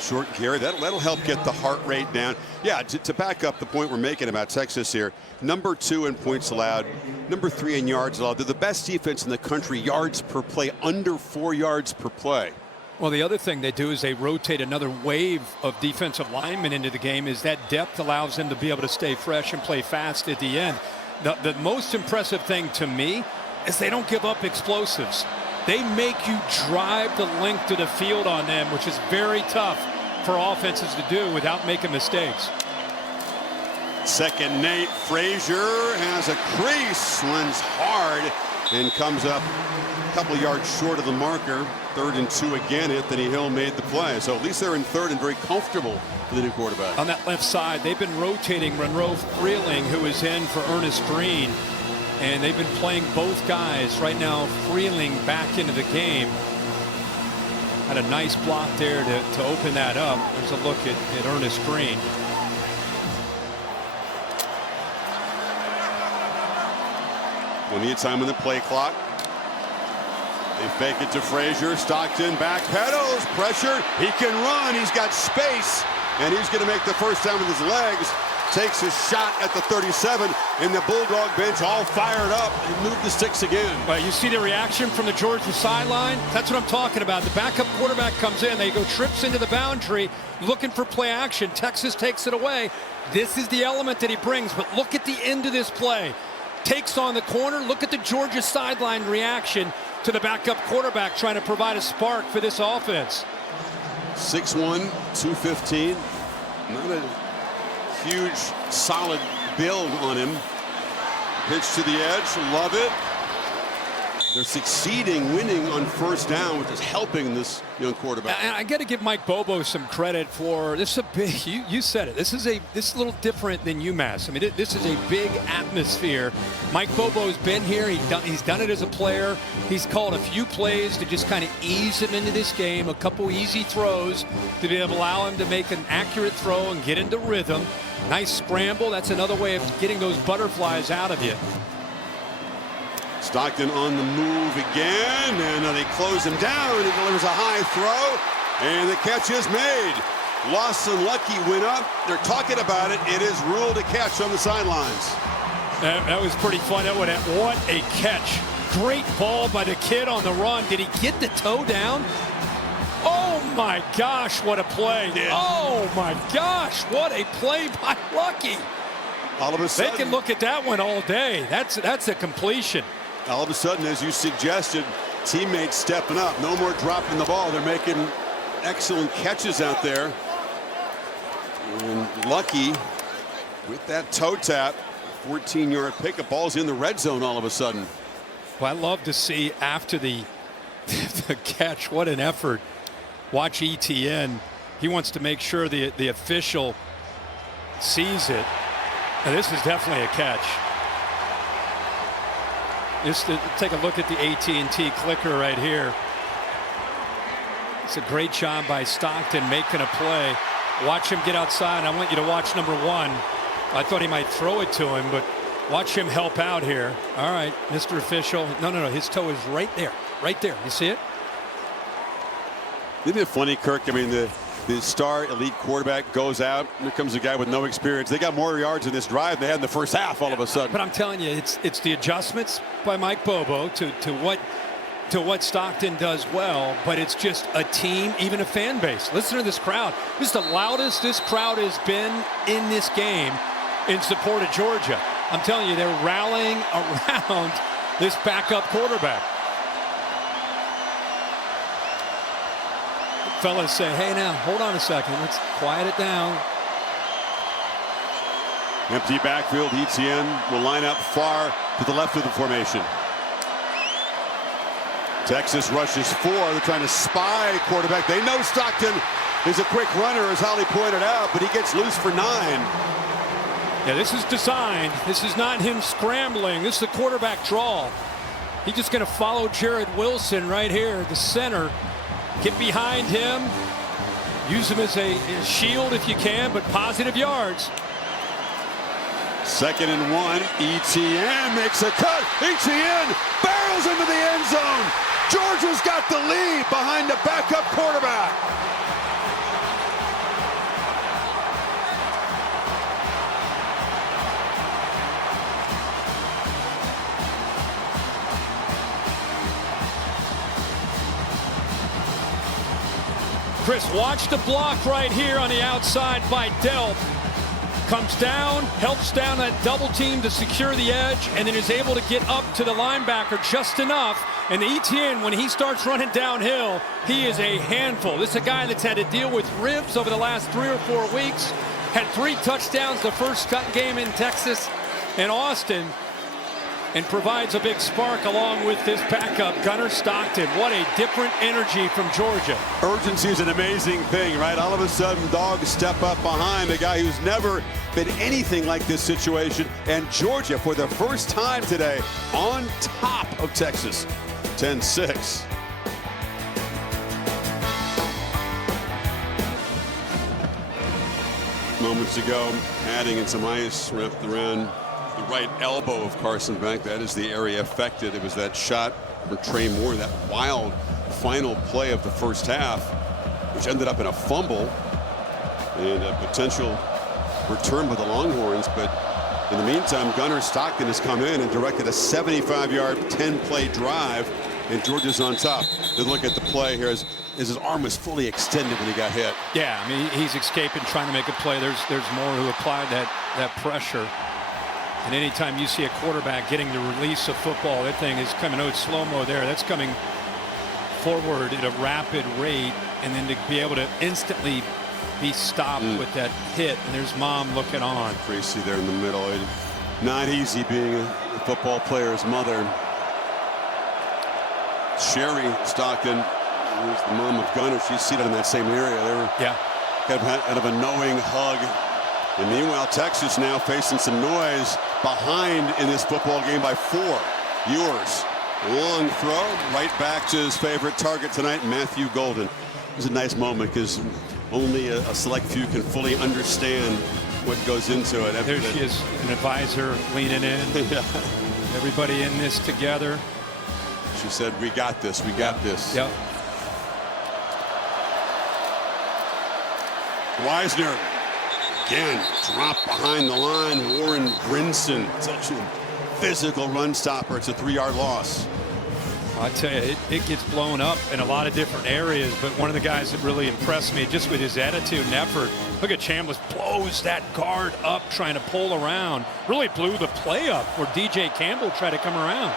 short carry. That'll help get the heart rate down. Yeah, to back up the point we're making about Texas here, number 2 in points allowed, number 3 in yards allowed. They're the best defense in the country, yards per play, under 4 yards per play. Well, the other thing they do is they rotate another wave of defensive linemen into the game. Is that depth allows them to be able to stay fresh and play fast at the end. The most impressive thing to me is they don't give up explosives. They make you drive the length of the field on them, which is very tough for offenses to do without making mistakes. Second, Nate Frazier has a crease, runs hard, and comes up a couple yards short of the marker. 3rd and 2 again. Anthony Hill made the play. So at least they're in 3rd and very comfortable for the new quarterback. On that left side, they've been rotating Monroe Freeling, who is in for Ernest Green. And they've been playing both guys. Right now, Freeling back into the game. Had a nice block there to open that up. There's a look at Ernest Green. Plenty of time on the play clock. They fake it to Frazier. Stockton backpedals, pressured. He can run. He's got space, and he's going to make the first down with his legs. Takes his shot at the 37, and the Bulldog bench all fired up and moved the sticks again. Well, you see the reaction from the Georgia sideline? That's what I'm talking about. The backup quarterback comes in. They go trips into the boundary looking for play action. Texas takes it away. This is the element that he brings, but look at the end of this play. Takes on the corner. Look at the Georgia sideline reaction to the backup quarterback trying to provide a spark for this offense. 6'1", 215. Not a huge, solid build on him. Pitch to the edge. Love it. They're succeeding, winning on first down, which is helping this young quarterback. And I got to give Mike Bobo some credit for this. Is a big. You said it. This is a little different than UMass. I mean, this is a big atmosphere. Mike Bobo's been here. He's done it as a player. He's called a few plays to just kind of ease him into this game. A couple easy throws to be able to allow him to make an accurate throw and get into rhythm. Nice scramble. That's another way of getting those butterflies out of you. Stockton on the move again, and they close him down. He delivers a high throw, and the catch is made. Lawson Lucky went up. They're talking about it. It is ruled a catch on the sidelines. That was pretty fun. What a catch. Great ball by the kid on the run. Did he get the toe down? Oh my gosh, what a play. Yeah. Oh my gosh, what a play by Lucky. All of a sudden, they can look at that one all day. That's a completion. All of a sudden, as you suggested, teammates stepping up. No more dropping the ball. They're making excellent catches out there. And Lucky with that toe tap, 14-yard pickup. Ball's in the red zone all of a sudden. Well, I love to see after the catch, what an effort. Watch ETN. He wants to make sure the official sees it. And this is definitely a catch. Just to take a look at the AT&T clicker right here. It's a great job by Stockton making a play. Watch him get outside. I want you to watch number 1. I thought he might throw it to him, but watch him help out here. All right, Mr. Official. No. His toe is right there. Right there. You see it? Isn't it funny, Kirk? I mean, the star elite quarterback goes out. Here comes a guy with no experience. They got more yards in this drive than they had in the first half all of a sudden. But I'm telling you, it's the adjustments by Mike Bobo to what Stockton does well, but it's just a team, even a fan base. Listen to this crowd. This is the loudest this crowd has been in this game in support of Georgia. I'm telling you, they're rallying around this backup quarterback. Fellas say, hey, now, hold on a second. Let's quiet it down. Empty backfield. ETN will line up far to the left of the formation. Texas rushes 4. They're trying to spy quarterback. They know Stockton is a quick runner, as Holly pointed out, but he gets loose for 9. Yeah, this is designed. This is not him scrambling. This is the quarterback draw. He's just going to follow Jared Wilson right here, the center. Get behind him. Use him as a shield if you can, but positive yards. 2nd and 1. ETN makes a cut. ETN barrels into the end zone. Georgia's got the lead behind the backup quarterback. Chris, watch the block right here on the outside by Delp. Comes down, helps down that double team to secure the edge, and then is able to get up to the linebacker just enough. And the ETN, when he starts running downhill, he is a handful. This is a guy that's had to deal with ribs over the last 3 or 4 weeks. Had 3 touchdowns the first game in Texas and Austin, and provides a big spark along with this backup, Gunnar Stockton. What a different energy from Georgia. Urgency is an amazing thing, right? All of a sudden, dogs step up behind a guy who's never been anything like this situation. And Georgia, for the first time today, on top of Texas, 10-6. Moments ago, adding in some ice wrapped around the right elbow of Carson Beck. That is the area affected. It was that shot for Trey Moore, that wild final play of the first half, which ended up in a fumble and a potential return by the Longhorns. But in the meantime, Gunnar Stockton has come in and directed a 75-yard, 10-play drive, and Georgia's on top. Good look at the play here as his arm was fully extended when he got hit. Yeah, I mean, he's escaping, trying to make a play. There's more who applied that pressure. And anytime you see a quarterback getting the release of football, that thing is coming out slow-mo there. That's coming forward at a rapid rate, and then to be able to instantly be stopped with that hit. And there's Mom looking on. Tracy there in the middle. Not easy being a football player's mother. Sherry Stockton, who's the mom of Gunnar, she's seated in that same area. They were kind of a knowing hug. And meanwhile, Texas now facing some noise behind in this football game by 4. Ewers, long throw right back to his favorite target tonight, Matthew Golden. It was a nice moment because only a select few can fully understand what goes into it. There she is, an advisor leaning in. Everybody in this together. She said, we got this, we got this. Yep. Wisner again dropped behind the line. Warren Brinson, such a physical run stopper. It's a 3-yard loss. I tell you, it gets blown up in a lot of different areas, but one of the guys that really impressed me just with his attitude and effort, look at Chambliss blows that guard up trying to pull around. Really blew the play up where DJ Campbell tried to come around.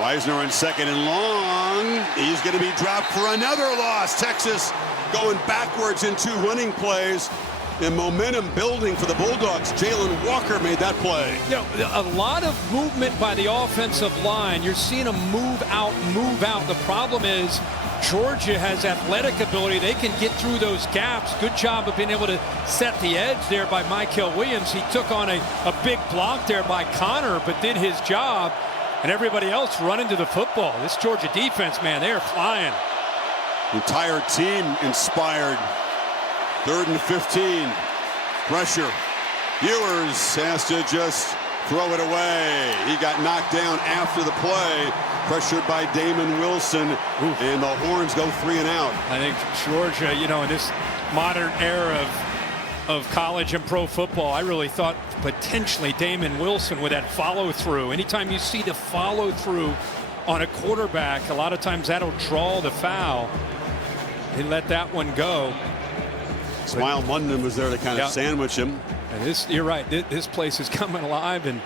Wisner on 2nd and long. He's going to be dropped for another loss. Texas going backwards in 2 running plays. And momentum building for the Bulldogs. Jalen Walker made that play. You know, a lot of movement by the offensive line. You're seeing them move out, move out. The problem is Georgia has athletic ability. They can get through those gaps. Good job of being able to set the edge there by Mykel Williams. He took on a big block there by Connor, but did his job. And everybody else running to the football. This Georgia defense, man, they're flying. Entire team inspired. 3rd and 15. Pressure. Ewers has to just throw it away. He got knocked down after the play. Pressured by Damon Wilson. And the Horns go 3 and out. I think Georgia, you know, in this modern era of college and pro football, I really thought potentially Damon Wilson with that follow through. Anytime you see the follow through on a quarterback, a lot of times that'll draw the foul. He let that one go. Smile London was there to kind of sandwich him. And this, you're right, this place is coming alive, and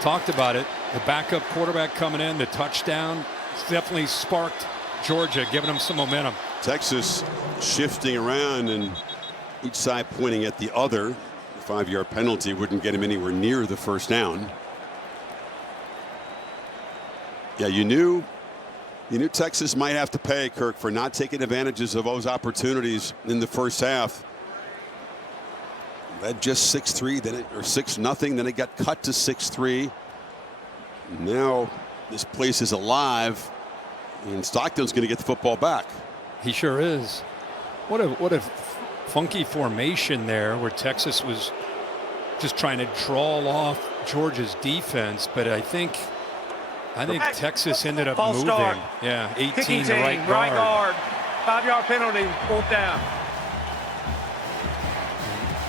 talked about it. The backup quarterback coming in, the touchdown definitely sparked Georgia, giving them some momentum. Texas shifting around and each side pointing at the other. The 5-yard penalty wouldn't get him anywhere near the first down. Yeah, you knew Texas might have to pay, Kirk, for not taking advantages of those opportunities in the first half. Led just 6-3, then or 6-0, then it got cut to 6-3. Now this place is alive, and Stockton's going to get the football back. He sure is. What a funky formation there, where Texas was just trying to draw off Georgia's defense, but I think Texas ended up moving. Start. Yeah, 18 Kicking the team, right guard. 5-yard penalty, 4th down.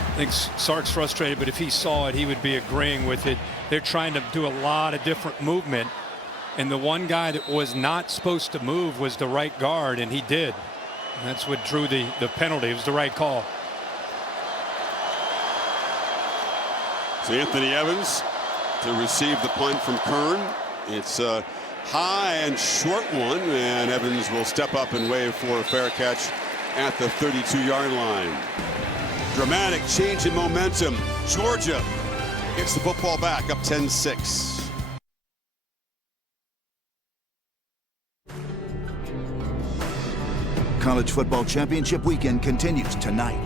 I think Sark's frustrated, but if he saw it, he would be agreeing with it. They're trying to do a lot of different movement, and the one guy that was not supposed to move was the right guard, and he did. And that's what drew the penalty. It was the right call. So Anthony Evans to receive the punt from Kern. It's a high and short one, and Evans will step up and wave for a fair catch at the 32-yard line. Dramatic change in momentum. Georgia gets the football back, up 10-6. College football championship weekend continues tonight.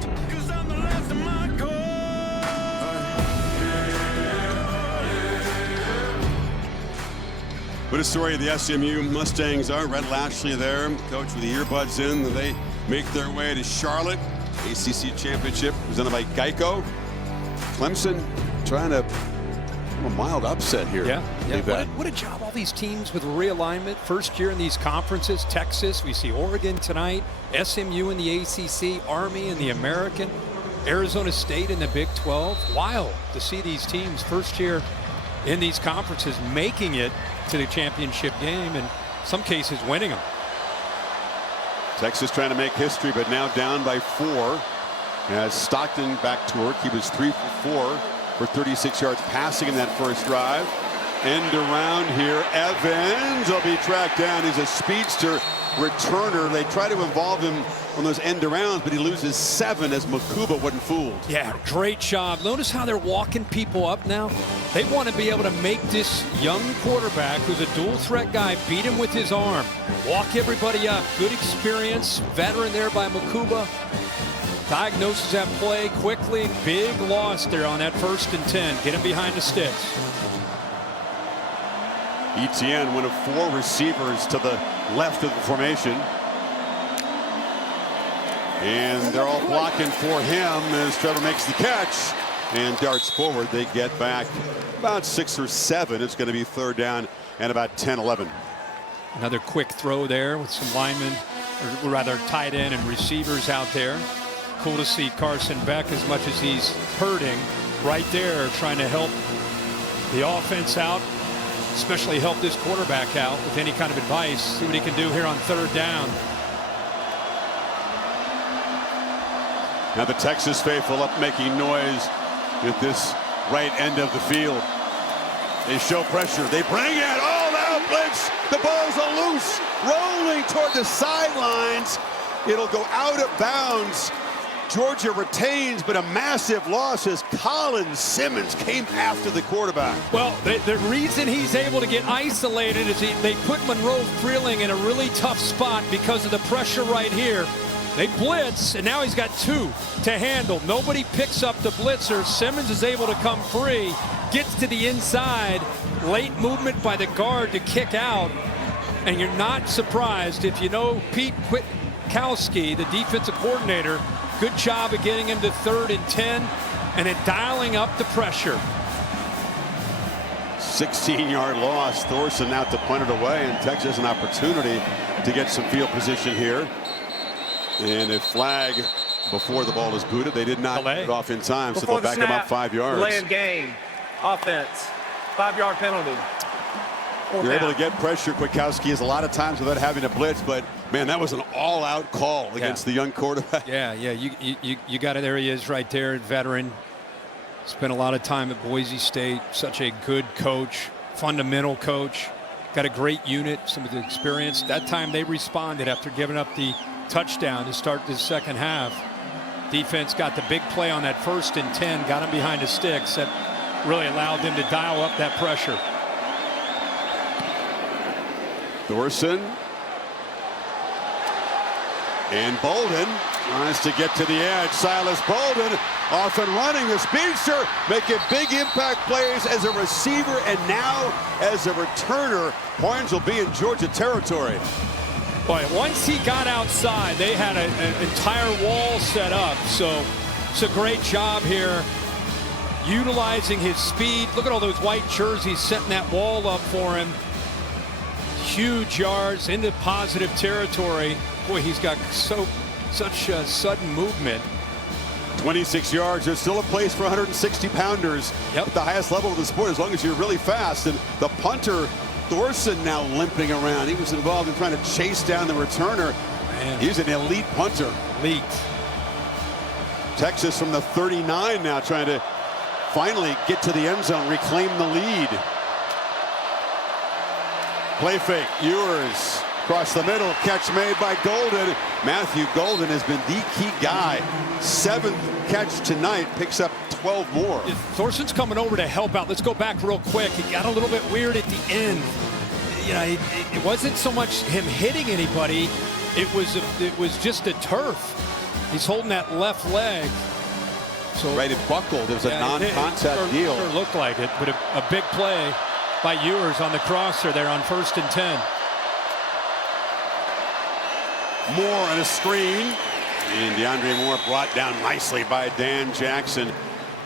What a story of the SMU Mustangs are. Red Lashley there, coach with the earbuds in. They make their way to Charlotte. ACC championship presented by Geico. Clemson trying to a mild upset here. Yeah. What a job all these teams with realignment. First year in these conferences. Texas, we see Oregon tonight. SMU in the ACC, Army in the American, Arizona State in the Big 12. Wild to see these teams first year in these conferences making it to the championship game, and some cases winning them. Texas trying to make history, but now down by 4 as Stockton back to work. He was 3 for 4 for 36 yards passing in that first drive. End around here. Evans will be tracked down. He's a speedster returner. They try to involve him on those end arounds, but he loses 7 as Makuba wasn't fooled. Yeah, great job. Notice how they're walking people up now. They want to be able to make this young quarterback, who's a dual threat guy, beat him with his arm. Walk everybody up. Good experience. Veteran there by Makuba. Diagnoses that play quickly. Big loss there on that 1st and 10. Get him behind the sticks. Etienne, one of 4 receivers to the left of the formation. And they're all blocking for him as Trevor makes the catch and darts forward. They get back about 6 or 7. It's going to be 3rd down and about 10-11. Another quick throw there with some linemen, or rather tight end and receivers out there. Cool to see Carson Beck, as much as he's hurting, right there trying to help the offense out, especially help this quarterback out with any kind of advice. See what he can do here on 3rd down. Now the Texas faithful up making noise at this right end of the field. They show pressure. They bring it all out. Blitz. The ball's loose, rolling toward the sidelines. It'll go out of bounds. Georgia retains, but a massive loss as Colin Simmons came after the quarterback. Well, the reason he's able to get isolated is they put Monroe Freeling in a really tough spot because of the pressure right here. They blitz, and now he's got 2 to handle. Nobody picks up the blitzer. Simmons is able to come free, gets to the inside. Late movement by the guard to kick out. And you're not surprised if you know Pete Kwiatkowski, the defensive coordinator. Good job of getting him to 3rd and 10 and then dialing up the pressure. 16-yard loss. Thorson out to punt it away, and Texas an opportunity to get some field position here. And a flag before the ball is booted. They did not get it off in time, so they'll back him up 5 yards. Delay of game. Offense. 5-yard penalty. You're able to get pressure. Kwiatkowski has a lot of times without having to blitz, but man, that was an all-out call against the young quarterback. Yeah, you got it. There he is right there, veteran. Spent a lot of time at Boise State. Such a good coach, fundamental coach. Got a great unit, some of the experience. That time they responded after giving up the touchdown to start this second half. Defense got the big play on that 1st and 10, got him behind the sticks. That really allowed them to dial up that pressure. Thorson and Bolden tries to get to the edge. Silas Bolden off and running. The speedster making big impact plays as a receiver and now as a returner. Horns will be in Georgia territory. Boy, once he got outside, they had an entire wall set up. So it's a great job here, utilizing his speed. Look at all those white jerseys setting that wall up for him. Huge yards into positive territory. Boy, he's got such sudden movement. 26 yards. There's still a place for 160-pounders at the highest level of the sport, as long as you're really fast. And the punter, Thorson, now limping around. He was involved in trying to chase down the returner. Man. He's an elite punter. Elite. Texas from the 39 now trying to finally get to the end zone, reclaim the lead. Play fake. Ewers across the middle. Catch made by Golden. Matthew Golden has been the key guy. 7th catch tonight. Picks up 12 more. Thorson's coming over to help out. Let's go back real quick. He got a little bit weird at the end. You know, it wasn't so much him hitting anybody. It was just a turf. He's holding that left leg. So right, it buckled. It was a non-contact deal. Sure looked like it, but a big play by Ewers on the crosser there on 1st and 10. Moore on a screen. And DeAndre Moore brought down nicely by Dan Jackson.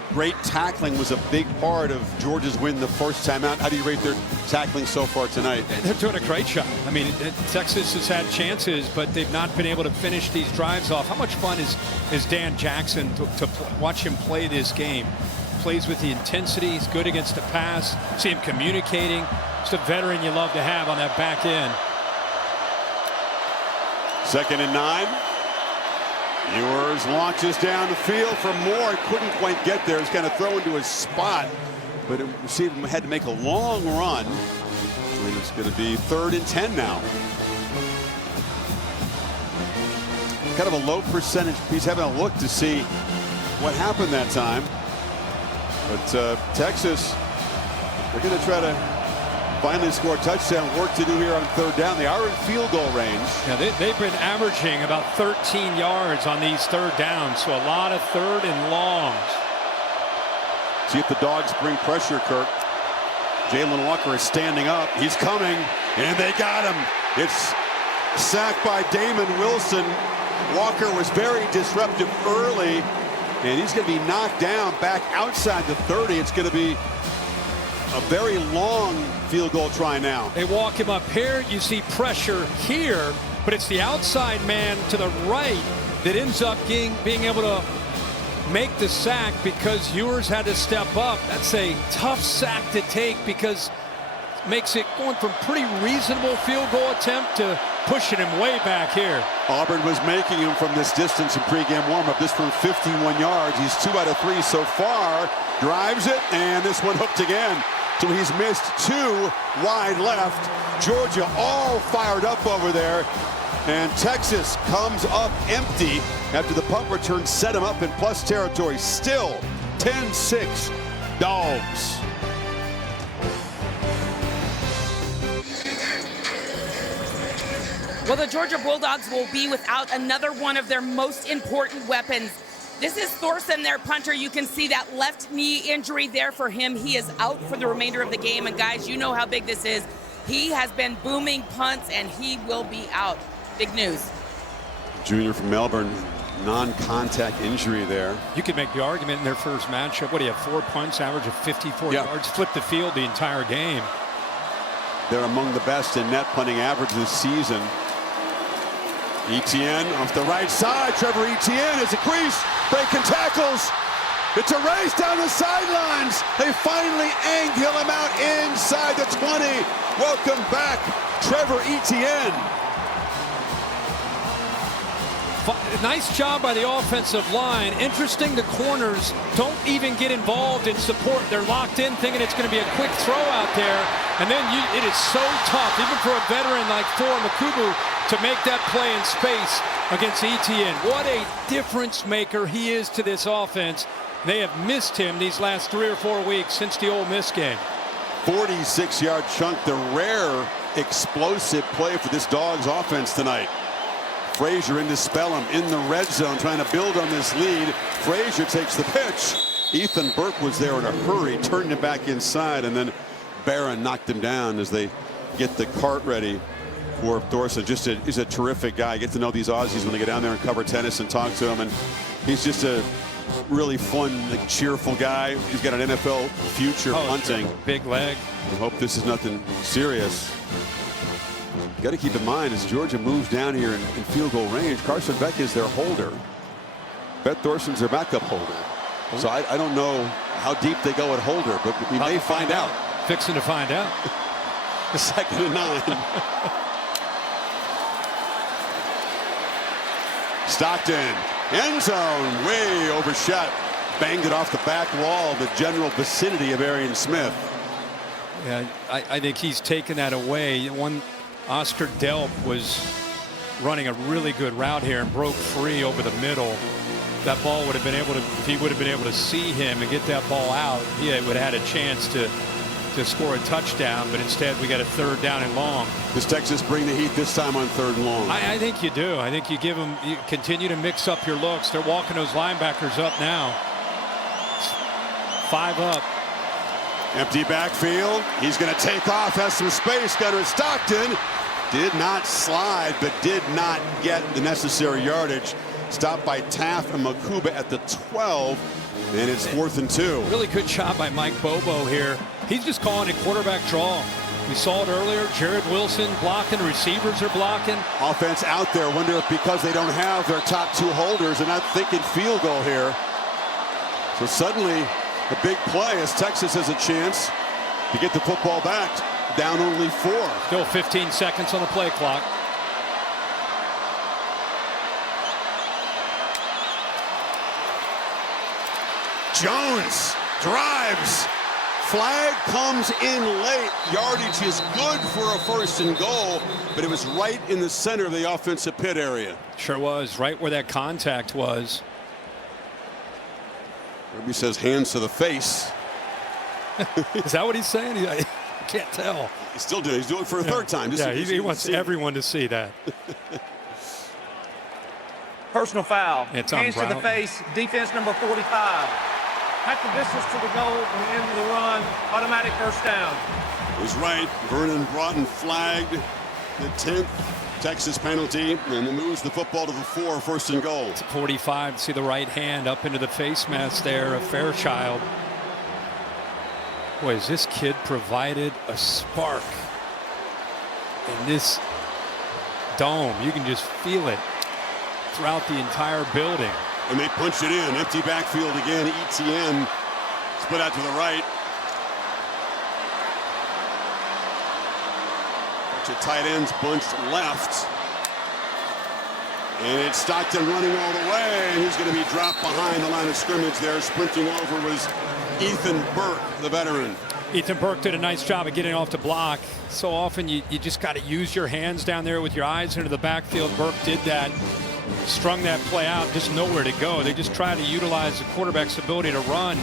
Great tackling was a big part of Georgia's win the first time out. How do you rate their tackling so far tonight? They're doing a great job. I mean, Texas has had chances, but they've not been able to finish these drives off. How much fun is Dan Jackson to watch him play this game? Plays with the intensity. He's good against the pass. See him communicating. Just a veteran you love to have on that back end. 2nd and 9. Ewers launches down the field for Moore. Couldn't quite get there. He's kind of thrown to his spot, but it had to make a long run. And it's going to be 3rd and 10 now. Kind of a low percentage. He's having a look to see what happened that time. But Texas, they're going to try to finally score a touchdown. Work to do here on 3rd down. They are in field goal range. Yeah, they've been averaging about 13 yards on these 3rd downs, so a lot of 3rd and longs. See if the Dogs bring pressure, Kirk. Jalen Walker is standing up. He's coming, and they got him. It's sacked by Damon Wilson. Walker was very disruptive early, and he's going to be knocked down back outside the 30. It's going to be a very long field goal try now. They walk him up here. You see pressure here, but it's the outside man to the right that ends up being able to make the sack because Ewers had to step up. That's a tough sack to take because it makes it going from pretty reasonable field goal attempt to pushing him way back here. Auburn was making him from this distance in pregame warmup. This from 51 yards. He's 2 out of 3 so far. Drives it, and this one hooked again. So he's missed 2 wide left. Georgia all fired up over there. And Texas comes up empty after the punt return set him up in plus territory. Still 10-6 Dogs. Well, the Georgia Bulldogs will be without another one of their most important weapons. This is Thorson, their punter. You can see that left knee injury there for him. He is out for the remainder of the game. And guys, you know how big this is. He has been booming punts, and he will be out. Big news. Junior from Melbourne, non-contact injury there. You could make the argument in their first matchup. What do you have? 4 punts, average of 54 yards, flip the field the entire game. They're among the best in net punting average this season. Etienne off the right side. Trevor Etienne is a crease, breaking tackles. It's a race down the sidelines. They finally angle him out inside the 20. Welcome back, Trevor Etienne. Nice job by the offensive line. Interesting, the corners don't even get involved in support. They're locked in thinking it's going to be a quick throw out there. And then it is so tough, even for a veteran like Thor Makubu, to make that play in space against Etienne. What a difference maker he is to this offense. They have missed him these last 3 or 4 weeks since the Ole Miss game. 46-yard chunk, the rare explosive play for this Dogs offense tonight. Frazier into Spellum in the red zone, trying to build on this lead. Frazier takes the pitch. Ethan Burke was there in a hurry, turned it back inside, and then Barron knocked him down as they get the cart ready for Thorson. He's a terrific guy. Get to know these Aussies when they get down there and cover tennis and talk to him. And he's just a really fun, cheerful guy. He's got an NFL future punting. Sure. Big leg. I hope this is nothing serious. You got to keep in mind as Georgia moves down here in field goal range, Carson Beck is their holder. Bet Thorson's their backup holder. So I don't know how deep they go at holder, but we may find out. Fixing to find out. The 2nd and 9. Stockton, end zone, way overshot. Banged it off the back wall, the general vicinity of Arian Smith. Yeah, I think he's taken that away. Oscar Delp was running a really good route here and broke free over the middle. That ball would have been able to, if he would have been able to see him and get that ball out, he would have had a chance to score a touchdown, but instead we got a 3rd down and long. Does Texas bring the heat this time on 3rd and long? I think you do. I think you give them, you continue to mix up your looks. They're walking those linebackers up now. 5 up. Empty backfield. He's going to take off, has some space. Gunnar Stockton did not slide, but did not get the necessary yardage. Stopped by Taft and Makuba at the 12, and it's 4th and 2. Really good job by Mike Bobo here. He's just calling a quarterback draw. We saw it earlier. Jared Wilson blocking. Receivers are blocking. Offense out there. Wonder if because they don't have their top 2 holders, they're not thinking field goal here. So suddenly a big play as Texas has a chance to get the football back. Down only 4. Still 15 seconds on the play clock. Jones drives. Flag comes in late. Yardage is good for a 1st and goal, but it was right in the center of the offensive pit area. Sure was, right where that contact was. Kirby says hands to the face. Is that what he's saying? I can't tell. He's still doing it. He's doing it for a 3rd time. Yeah, he wants everyone to see that. Personal foul. It's hands to the face. Defense number 45. At the distance to the goal and the end of the run. Automatic 1st down. Was right. Vernon Broughton flagged the 10th Texas penalty, and then moves the football to the 4, 1st and goal. It's 45. See the right hand up into the face mask there of Fairchild. Boy, has this kid provided a spark in this dome. You can just feel it. throughout the entire building. And they punch it in. Empty backfield again. ETN split out to the right. Bunch of tight ends bunched left. And it's Stockton running all the way. And he's going to be dropped behind the line of scrimmage there. Sprinting over was Ethan Burke, the veteran. Ethan Burke did a nice job of getting off the block. So often you just got to use your hands down there with your eyes into the backfield. Burke did that. Strung that play out, just nowhere to go. They just try to utilize the quarterback's ability to run.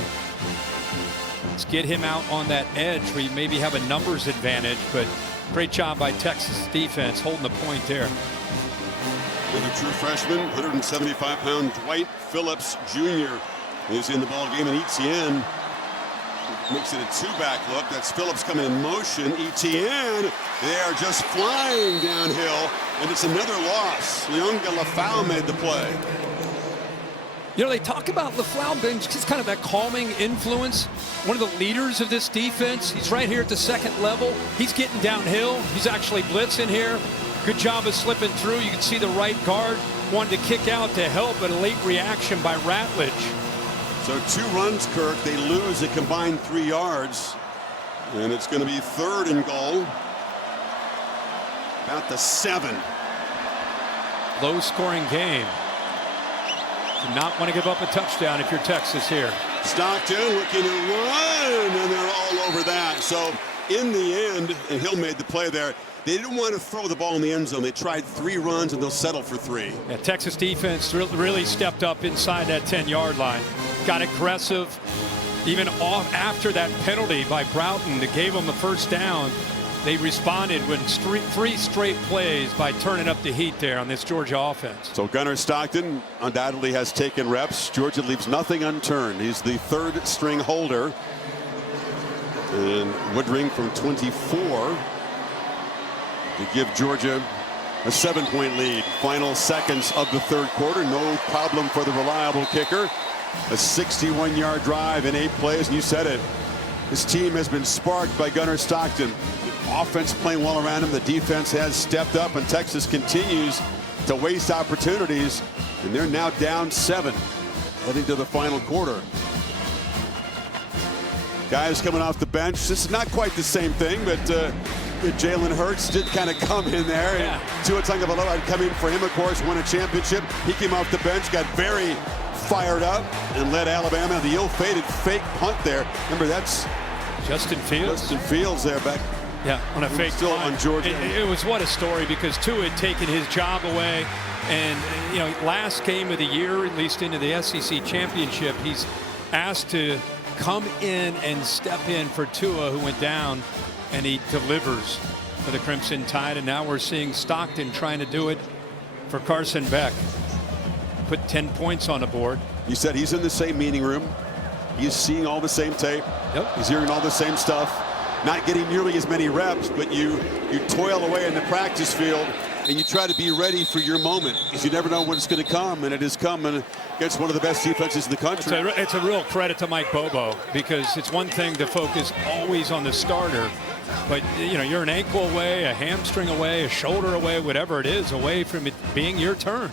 Let's get him out on that edge where you maybe have a numbers advantage, but great job by Texas defense holding the point there. With a true freshman, 175-pound Dwight Phillips Jr. is in the ball game, and ETN makes it a two-back look. That's Phillips coming in motion. ETN, they are just flying downhill, and it's another loss. Leonga Lafau made the play. You know, they talk about Lafau being just kind of that calming influence. One of the leaders of this defense. He's right here at the second level. He's getting downhill. He's actually blitzing here. Good job of slipping through. You can see the right guard wanted to kick out to help, but a late reaction by Ratledge. So 2 runs, Kirk. They lose a combined 3 yards. And it's going to be 3rd and goal. About the 7. Low-scoring game. Do not want to give up a touchdown if you're Texas here. Stockton looking to run, and they're all over that. So in the end, and Hill made the play there, they didn't want to throw the ball in the end zone. They tried 3 runs, and they'll settle for 3. Yeah, Texas defense really stepped up inside that 10-yard line. Got aggressive, even off after that penalty by Broughton that gave them the first down. They responded with 3 straight plays by turning up the heat there on this Georgia offense. So Gunnar Stockton undoubtedly has taken reps. Georgia leaves nothing unturned. He's the 3rd string holder. And Woodring from 24 to give Georgia a 7-point lead. Final seconds of the 3rd quarter. No problem for the reliable kicker. A 61-yard drive in 8 plays, and you said it. This team has been sparked by Gunnar Stockton. The offense playing well around him. The defense has stepped up, and Texas continues to waste opportunities. And they're now down 7, heading to the final quarter. Guys coming off the bench. This is not quite the same thing, but Jalen Hurts did kind of come in there. Yeah. Tua Tagovailoa had come in for him, of course, won a championship. He came off the bench, got very fired up, and led Alabama. The ill-fated fake punt there. Remember, that's Justin Fields. Justin Fields there back. Yeah, on a fake still punt. on Georgia. It was what a story, because Tua had taken his job away, and you know, last game of the year, at least into the SEC championship, he's asked to come in and step in for Tua, who went down, and he delivers for the Crimson Tide. And now we're seeing Stockton trying to do it for Carson Beck. Put 10 points on the board. You said he's in the same meeting room. He's seeing all the same tape. Yep. He's hearing all the same stuff. Not getting nearly as many reps, but you toil away in the practice field, and you try to be ready for your moment, because you never know when it's going to come, and it is coming against one of the best defenses in the country. It's a real credit to Mike Bobo, because it's one thing to focus always on the starter, but you know, you're an ankle away, a hamstring away, a shoulder away, whatever it is, away from it being your turn.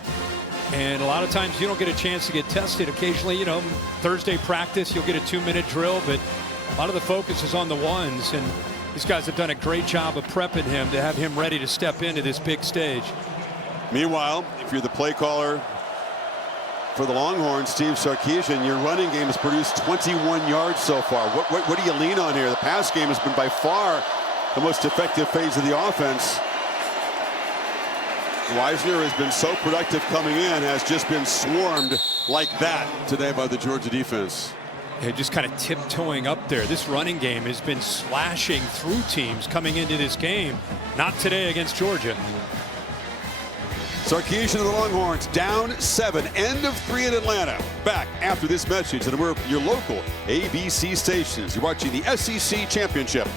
And a lot of times you don't get a chance to get tested. Occasionally, you know, Thursday practice, you'll get a 2-minute drill, but a lot of the focus is on the ones, and these guys have done a great job of prepping him to have him ready to step into this big stage. Meanwhile, if you're the play caller for the Longhorns, Steve Sarkisian, your running game has produced 21 yards so far. What do you lean on here? The pass game has been by far the most effective phase of the offense. Weisner has been so productive coming in, has just been swarmed like that today by the Georgia defense. They're just kind of tiptoeing up there. This running game has been slashing through teams coming into this game. Not today against Georgia. Sarkisian of the Longhorns down 7, end of 3 in Atlanta. Back after this message, and we're your local ABC stations. You're watching the SEC Championship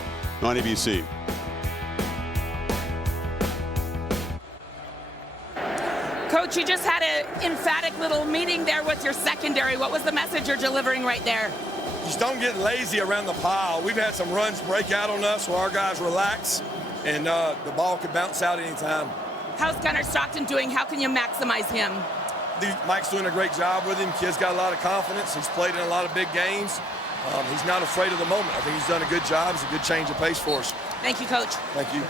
on ABC. Coach, you just had an emphatic little meeting there with your secondary. What was the message you're delivering right there? Just don't get lazy around the pile. We've had some runs break out on us where our guys relax, and the ball could bounce out anytime. How's Gunnar Stockton doing? How can you maximize him? Mike's doing a great job with him. Kid's got a lot of confidence. He's played in a lot of big games. He's not afraid of the moment. I think he's done a good job. It's a good change of pace for us. Thank you, Coach. Thank you.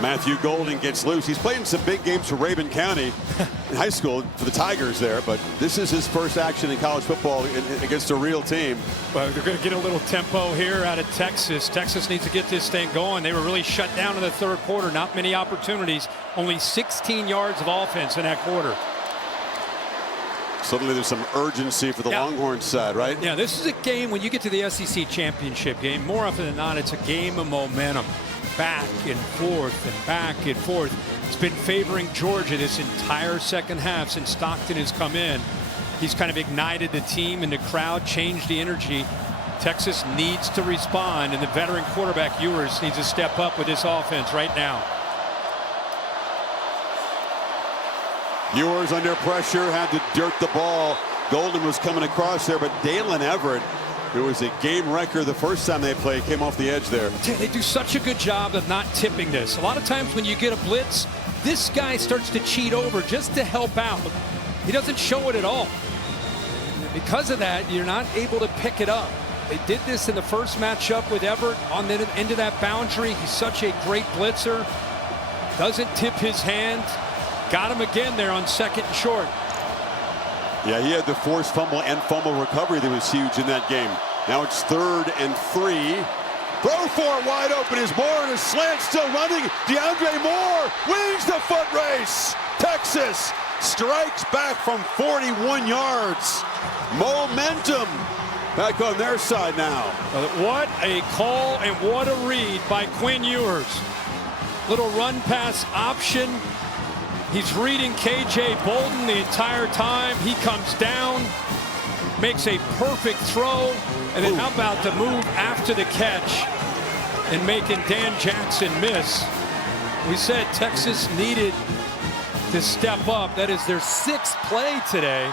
Matthew Golden gets loose. He's played in some big games for Rabun County in high school for the Tigers there, but this is his first action in college football against a real team. Well, they're going to get a little tempo here out of Texas. Texas needs to get this thing going. They were really shut down in the third quarter. Not many opportunities. Only 16 yards of offense in that quarter. Suddenly there's some urgency for the Longhorns side, right? Yeah, this is a game when you get to the SEC championship game, more often than not, it's a game of momentum. Back and forth and back and forth. It's been favoring Georgia this entire second half since Stockton has come in. He's kind of ignited the team and the crowd, changed the energy. Texas needs to respond, and the veteran quarterback Ewers needs to step up with this offense right now. Ewers under pressure, had to dirt the ball. Golden was coming across there, but Dalen Everett, who was a game wrecker the first time they played, came off the edge there. They do such a good job of not tipping this. A lot of times when you get a blitz, this guy starts to cheat over just to help out. He doesn't show it at all. Because of that, you're not able to pick it up. They did this in the first matchup with Everett on the end of that boundary. He's such a great blitzer. Doesn't tip his hand. Got him again there on second and short. Yeah, he had the forced fumble and fumble recovery that was huge in that game. Now it's 3rd and 3. Throw for it wide open is Moore in a slant, still running. DeAndre Moore wins the foot race. Texas strikes back from 41 yards. Momentum back on their side now. What a call and what a read by Quinn Ewers. Little run pass option. He's reading KJ Bolden the entire time. He comes down, makes a perfect throw, and then how about the move after the catch and making Dan Jackson miss. We said Texas needed to step up. That is their 6th play today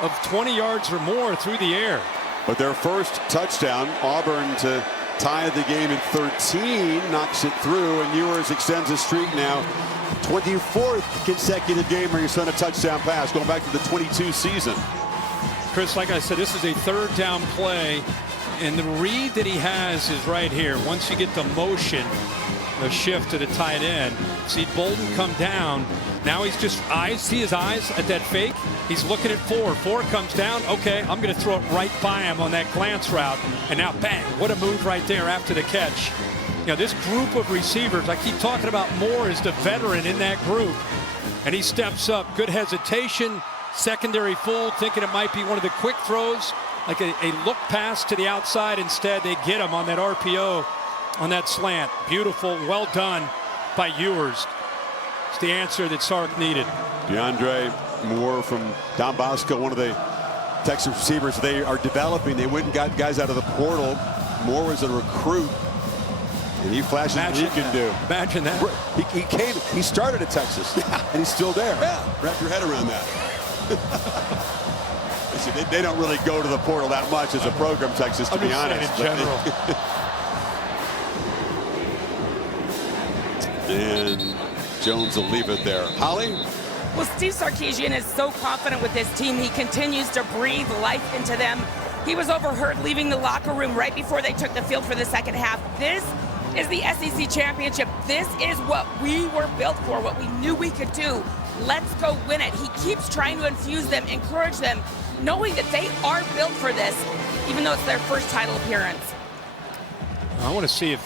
of 20 yards or more through the air. But their first touchdown, Auburn to tie the game in 13, knocks it through, and Ewers extends his streak now. 24th consecutive game where he's on a touchdown pass, going back to the 22 season. Chris, like I said, this is a 3rd down play, and the read that he has is right here. Once you get the motion, the shift to the tight end, see Bolden come down. Now he's just see his eyes at that fake. He's looking at 4. 4 comes down. Okay, I'm going to throw it right by him on that glance route. And now, bang, what a move right there after the catch. You know, this group of receivers, I keep talking about Moore as the veteran in that group. And he steps up. Good hesitation. Secondary fool, thinking it might be one of the quick throws, like a look pass to the outside. Instead, they get him on that RPO, on that slant. Beautiful, well done by Ewers. It's the answer that Sark needed. DeAndre Moore from Don Bosco, one of the Texas receivers they are developing. They went and got guys out of the portal. Moore was a recruit, and he flashes what he can do. Imagine that. He started at Texas, and he's still there. Yeah. Wrap your head around that. They don't really go to the portal that much as a program, Texas, to be honest. In general. And Jones will leave it there. Holly? Well, Steve Sarkisian is so confident with his team. He continues to breathe life into them. He was overheard leaving the locker room right before they took the field for the second half. This is the SEC championship. This is what we were built for, what we knew we could do. Let's go win it. He keeps trying to infuse them, encourage them, knowing that they are built for this, even though it's their first title appearance. I want to see if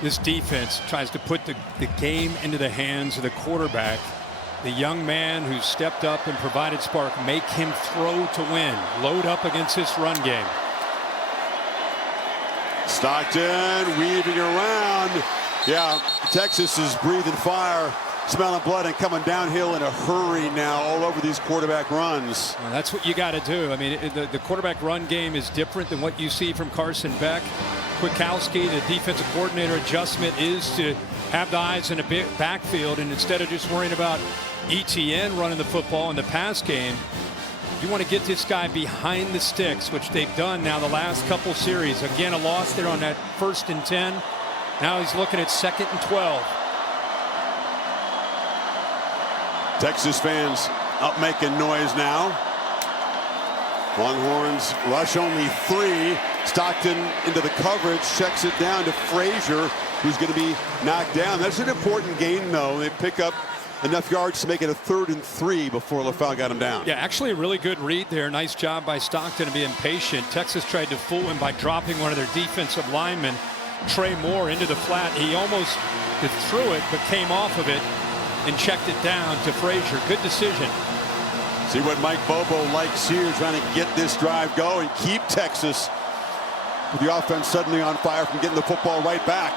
this defense tries to put the game into the hands of the quarterback. The young man who stepped up and provided spark, make him throw to win. Load up against this run game. Stockton weaving around. Yeah, Texas is breathing fire, smelling blood, and coming downhill in a hurry now all over these quarterback runs. Well, that's what you got to do. I mean, the quarterback run game is different than what you see from Carson Beck. Kwiatkowski, the defensive coordinator, adjustment is to have the eyes in a big backfield, and instead of just worrying about ETN running the football in the pass game, you want to get this guy behind the sticks, which they've done now the last couple series. Again, a loss there on that 1st and 10. Now he's looking at 2nd and 12. Texas fans up making noise now. Longhorns rush only 3. Stockton into the coverage, checks it down to Frazier, who's going to be knocked down. That's an important gain, though. They pick up enough yards to make it a 3rd and 3 before LaFell got him down. Yeah, actually a really good read there. Nice job by Stockton to be impatient. Texas tried to fool him by dropping one of their defensive linemen, Trey Moore, into the flat. He almost threw it, but came off of it and checked it down to Frazier. Good decision. See what Mike Bobo likes here, trying to get this drive going, keep Texas with the offense suddenly on fire from getting the football right back.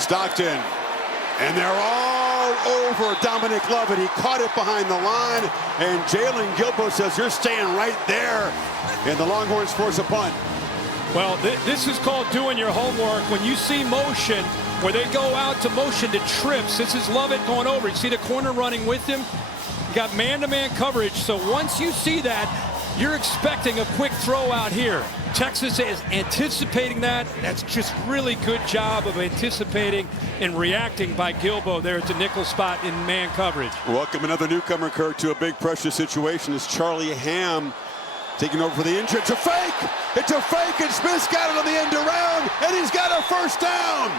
Stockton, and they're all over Dominic Lovett. He caught it behind the line, and Jalen Gilbo says, "You're staying right there," and the Longhorns force a punt. Well, this is called doing your homework. When you see motion where they go out to motion to trips, this is Lovett going over. You see the corner running with him? You got man-to-man coverage, so once you see that, you're expecting a quick throw out here. Texas is anticipating that. That's just really good job of anticipating and reacting by Gilbo there at the nickel spot in man coverage. Welcome another newcomer, Kirk, to a big pressure situation. Is Charlie Ham taking over for the injury. It's a fake! It's a fake, and Smith's got it on the end around, and he's got a first down!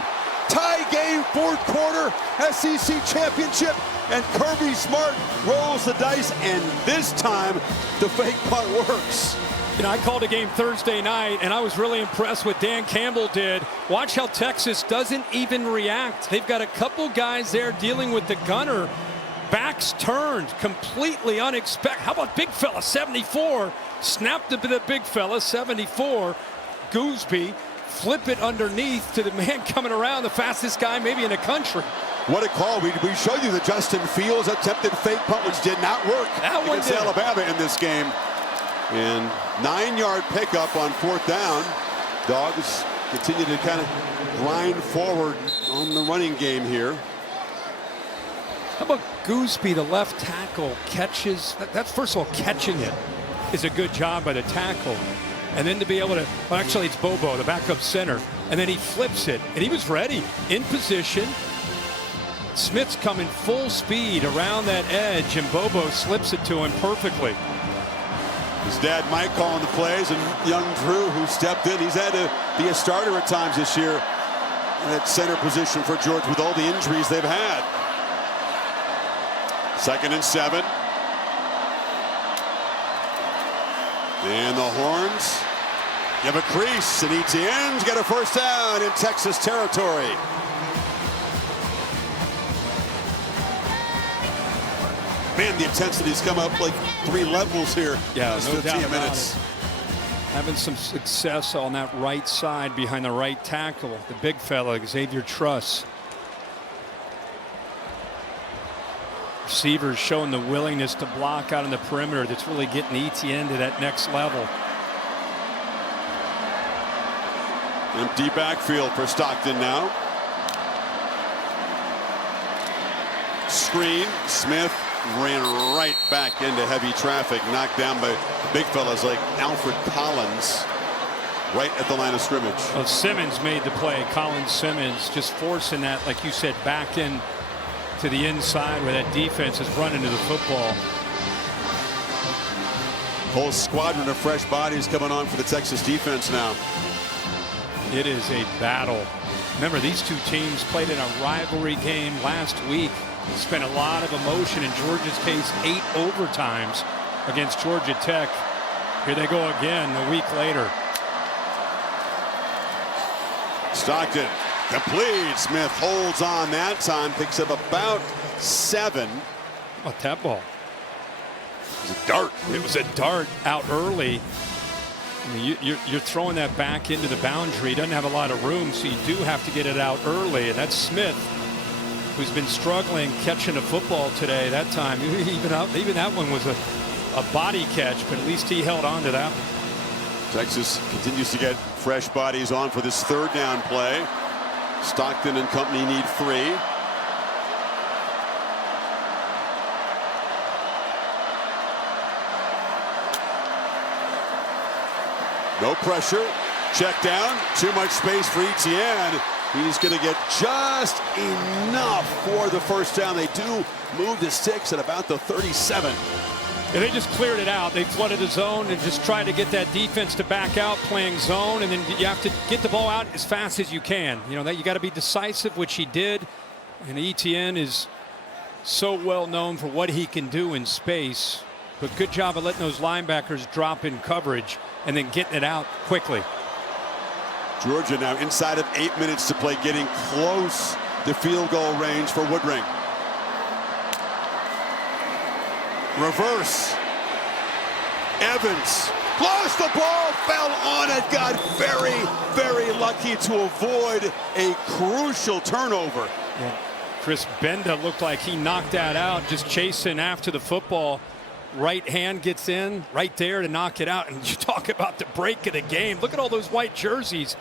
Tie game, 4th quarter, SEC championship, and Kirby Smart rolls the dice, and this time the fake punt works. You know, I called a game Thursday night, and I was really impressed with Dan Campbell did. Watch how Texas doesn't even react. They've got a couple guys there dealing with the gunner. Backs turned, completely unexpected. How about big fella, 74? Snapped to the big fella, 74. Gooseby, flip it underneath to the man coming around, the fastest guy maybe in the country. What a call. We showed you the Justin Fields attempted fake punt, which did not work against Alabama in this game. And 9-yard pickup on 4th down. Dogs continue to kind of grind forward on the running game here. How about Gooseby, the left tackle, catches? That's first of all, catching it is a good job by the tackle. And then to be able to, well, actually it's Bobo, the backup center. And then he flips it, and he was ready, in position. Smith's coming full speed around that edge, and Bobo slips it to him perfectly. His dad Mike calling the plays, and young Drew, who stepped in. He's had to be a starter at times this year in that center position for Georgia with all the injuries they've had. 2nd and 7. And the Horns give a crease, and Etienne's got a first down in Texas territory. Man, the intensity's come up like 3 levels here. Yeah, in no 15 doubt minutes. Having some success on that right side behind the right tackle. The big fella, Xavier Truss. Receivers showing the willingness to block out on the perimeter. That's really getting Etienne to that next level. Empty backfield for Stockton now. Screen. Smith ran right back into heavy traffic, knocked down by big fellas like Alfred Collins right at the line of scrimmage. Well, Simmons made the play. Colin Simmons just forcing that, like you said, back in to the inside where that defense is running to the football. Whole squadron of fresh bodies coming on for the Texas defense now. It is a battle. Remember, these two teams played in a rivalry game last week. Spent a lot of emotion, in Georgia's case, 8 overtimes against Georgia Tech. Here they go again a week later. Stockton complete. Smith holds on that time, picks up about 7. What that ball? It was a dart. It was a dart out early. I mean, you're throwing that back into the boundary. He doesn't have a lot of room, so you do have to get it out early. And that's Smith, who's been struggling catching a football today. That time, even that one was a body catch, but at least he held on to that one. Texas continues to get fresh bodies on for this 3rd down play. Stockton and company need 3. No pressure. Check down. Too much space for Etienne. He's going to get just enough for the first down. They do move the sticks at about the 37. And they just cleared it out. They flooded the zone and just tried to get that defense to back out playing zone, and then you have to get the ball out as fast as you can. You know, that you got to be decisive, which he did. And Etienne is so well known for what he can do in space. But good job of letting those linebackers drop in coverage and then getting it out quickly. Georgia now inside of 8 minutes to play, getting close to field goal range for Woodring. Reverse. Evans lost the ball, fell on it, got very, very lucky to avoid a crucial turnover. Yeah. Chris Benda looked like he knocked that out, just chasing after the football. Right hand gets in right there to knock it out. And you talk about the break of the game. Look at all those white jerseys.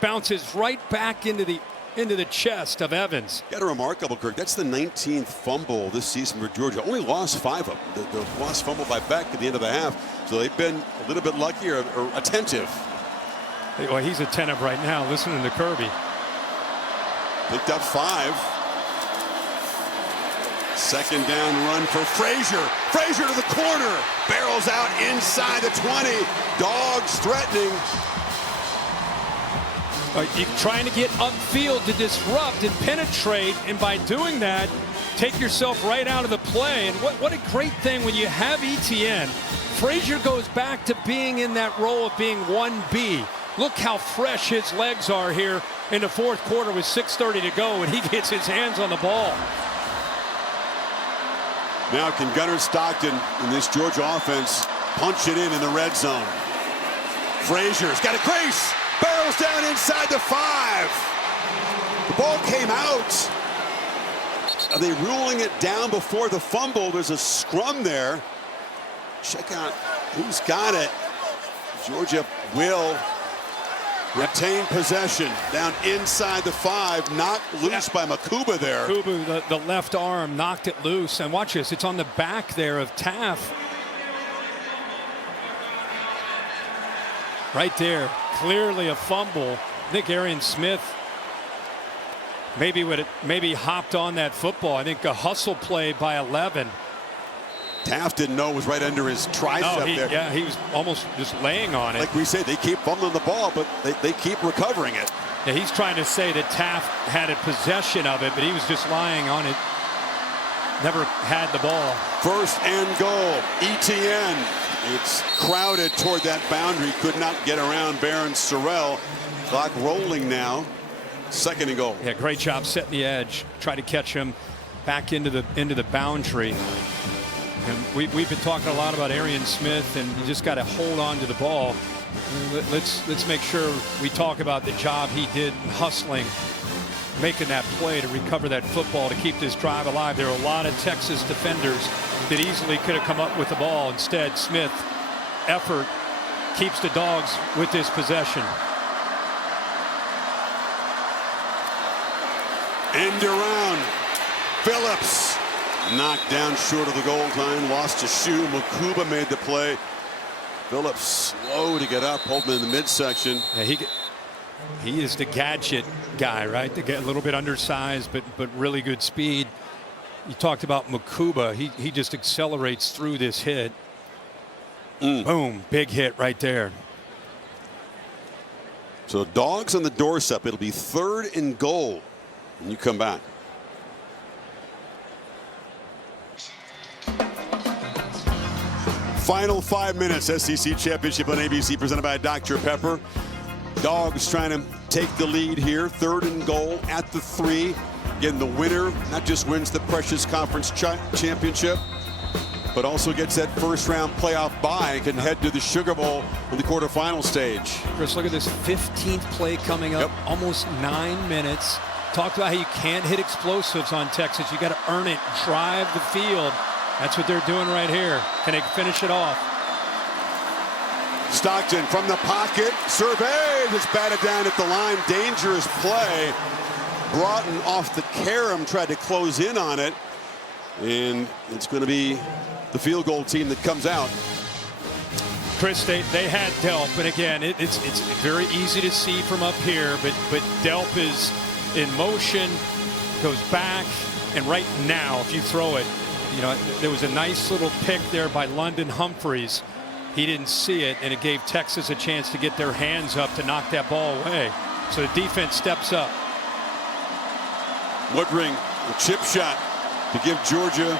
Bounces right back into the chest of Evans. Got a remarkable, Kirk. That's the 19th fumble this season for Georgia. Only lost 5 of them. The lost fumble by Beck at the end of the half. So they've been a little bit lucky or attentive. Well, he's attentive right now, listening to Kirby. Picked up 5. Second down run for Frazier. Frazier to the corner. Barrels out inside the 20. Dogs threatening. You're trying to get upfield to disrupt and penetrate, and by doing that, take yourself right out of the play. And what a great thing when you have Etienne. Frazier goes back to being in that role of being 1B. Look how fresh his legs are here in the fourth quarter with 6:30 to go, and he gets his hands on the ball. Now can Gunnar Stockton in this Georgia offense punch it in the red zone? Frazier's got a crease. Barrels down inside the 5. The ball came out. Are they ruling it down before the fumble? There's a scrum there. Check out who's got it. Georgia will retain possession down inside the 5. Knocked loose by Makuba there. Makuba, the left arm, knocked it loose. And watch this. It's on the back there of Taft. Right there, clearly a fumble. I think Arian Smith maybe hopped on that football. I think a hustle play by 11. Taft didn't know it was right under his tricep there. Yeah, he was almost just laying on it. Like we said, they keep fumbling the ball, but they keep recovering it. Yeah, he's trying to say that Taft had a possession of it, but he was just lying on it. Never had the ball. First and goal. Etienne. It's crowded toward that boundary. Could not get around Baron Sorrell. Clock rolling now. Second and goal. Yeah, great job setting the edge. Try to catch him back into the boundary. And we've been talking a lot about Arian Smith, and you just got to hold on to the ball. Let's make sure we talk about the job he did in hustling, making that play to recover that football to keep this drive alive. There are a lot of Texas defenders that easily could have come up with the ball. Instead, Smith, effort, keeps the Dogs with this possession. End around. Phillips knocked down short of the goal line, lost a shoe. Makuba made the play. Phillips slow to get up, holding in the midsection. Yeah, he is the gadget guy, right? A little bit undersized, but really good speed. You talked about Makuba. He just accelerates through this hit. Boom, big hit right there. So Dogs on the doorstep. It'll be 3rd and goal when you come back. Final 5 minutes. SEC Championship on ABC presented by Dr. Pepper. Dogs trying to take the lead here. 3rd and goal at the 3. Again, the winner not just wins the Precious Conference Championship, but also gets that first round playoff bye and can head to the Sugar Bowl in the quarterfinal stage. Chris, look at this 15th play coming up. Almost 9 minutes. Talked about how you can't hit explosives on Texas. You got to earn it, drive the field. That's what they're doing right here. Can they finish it off? Stockton from the pocket. Surveys. It's batted down at the line. Dangerous play. Broughton off the carom, tried to close in on it. And it's going to be the field goal team that comes out. Chris, they had Delp, and again, it's very easy to see from up here, but Delp is in motion, goes back, and right now, if you throw it, you know, there was a nice little pick there by London Humphreys. He didn't see it, and it gave Texas a chance to get their hands up to knock that ball away. So the defense steps up. Woodring, a chip shot to give Georgia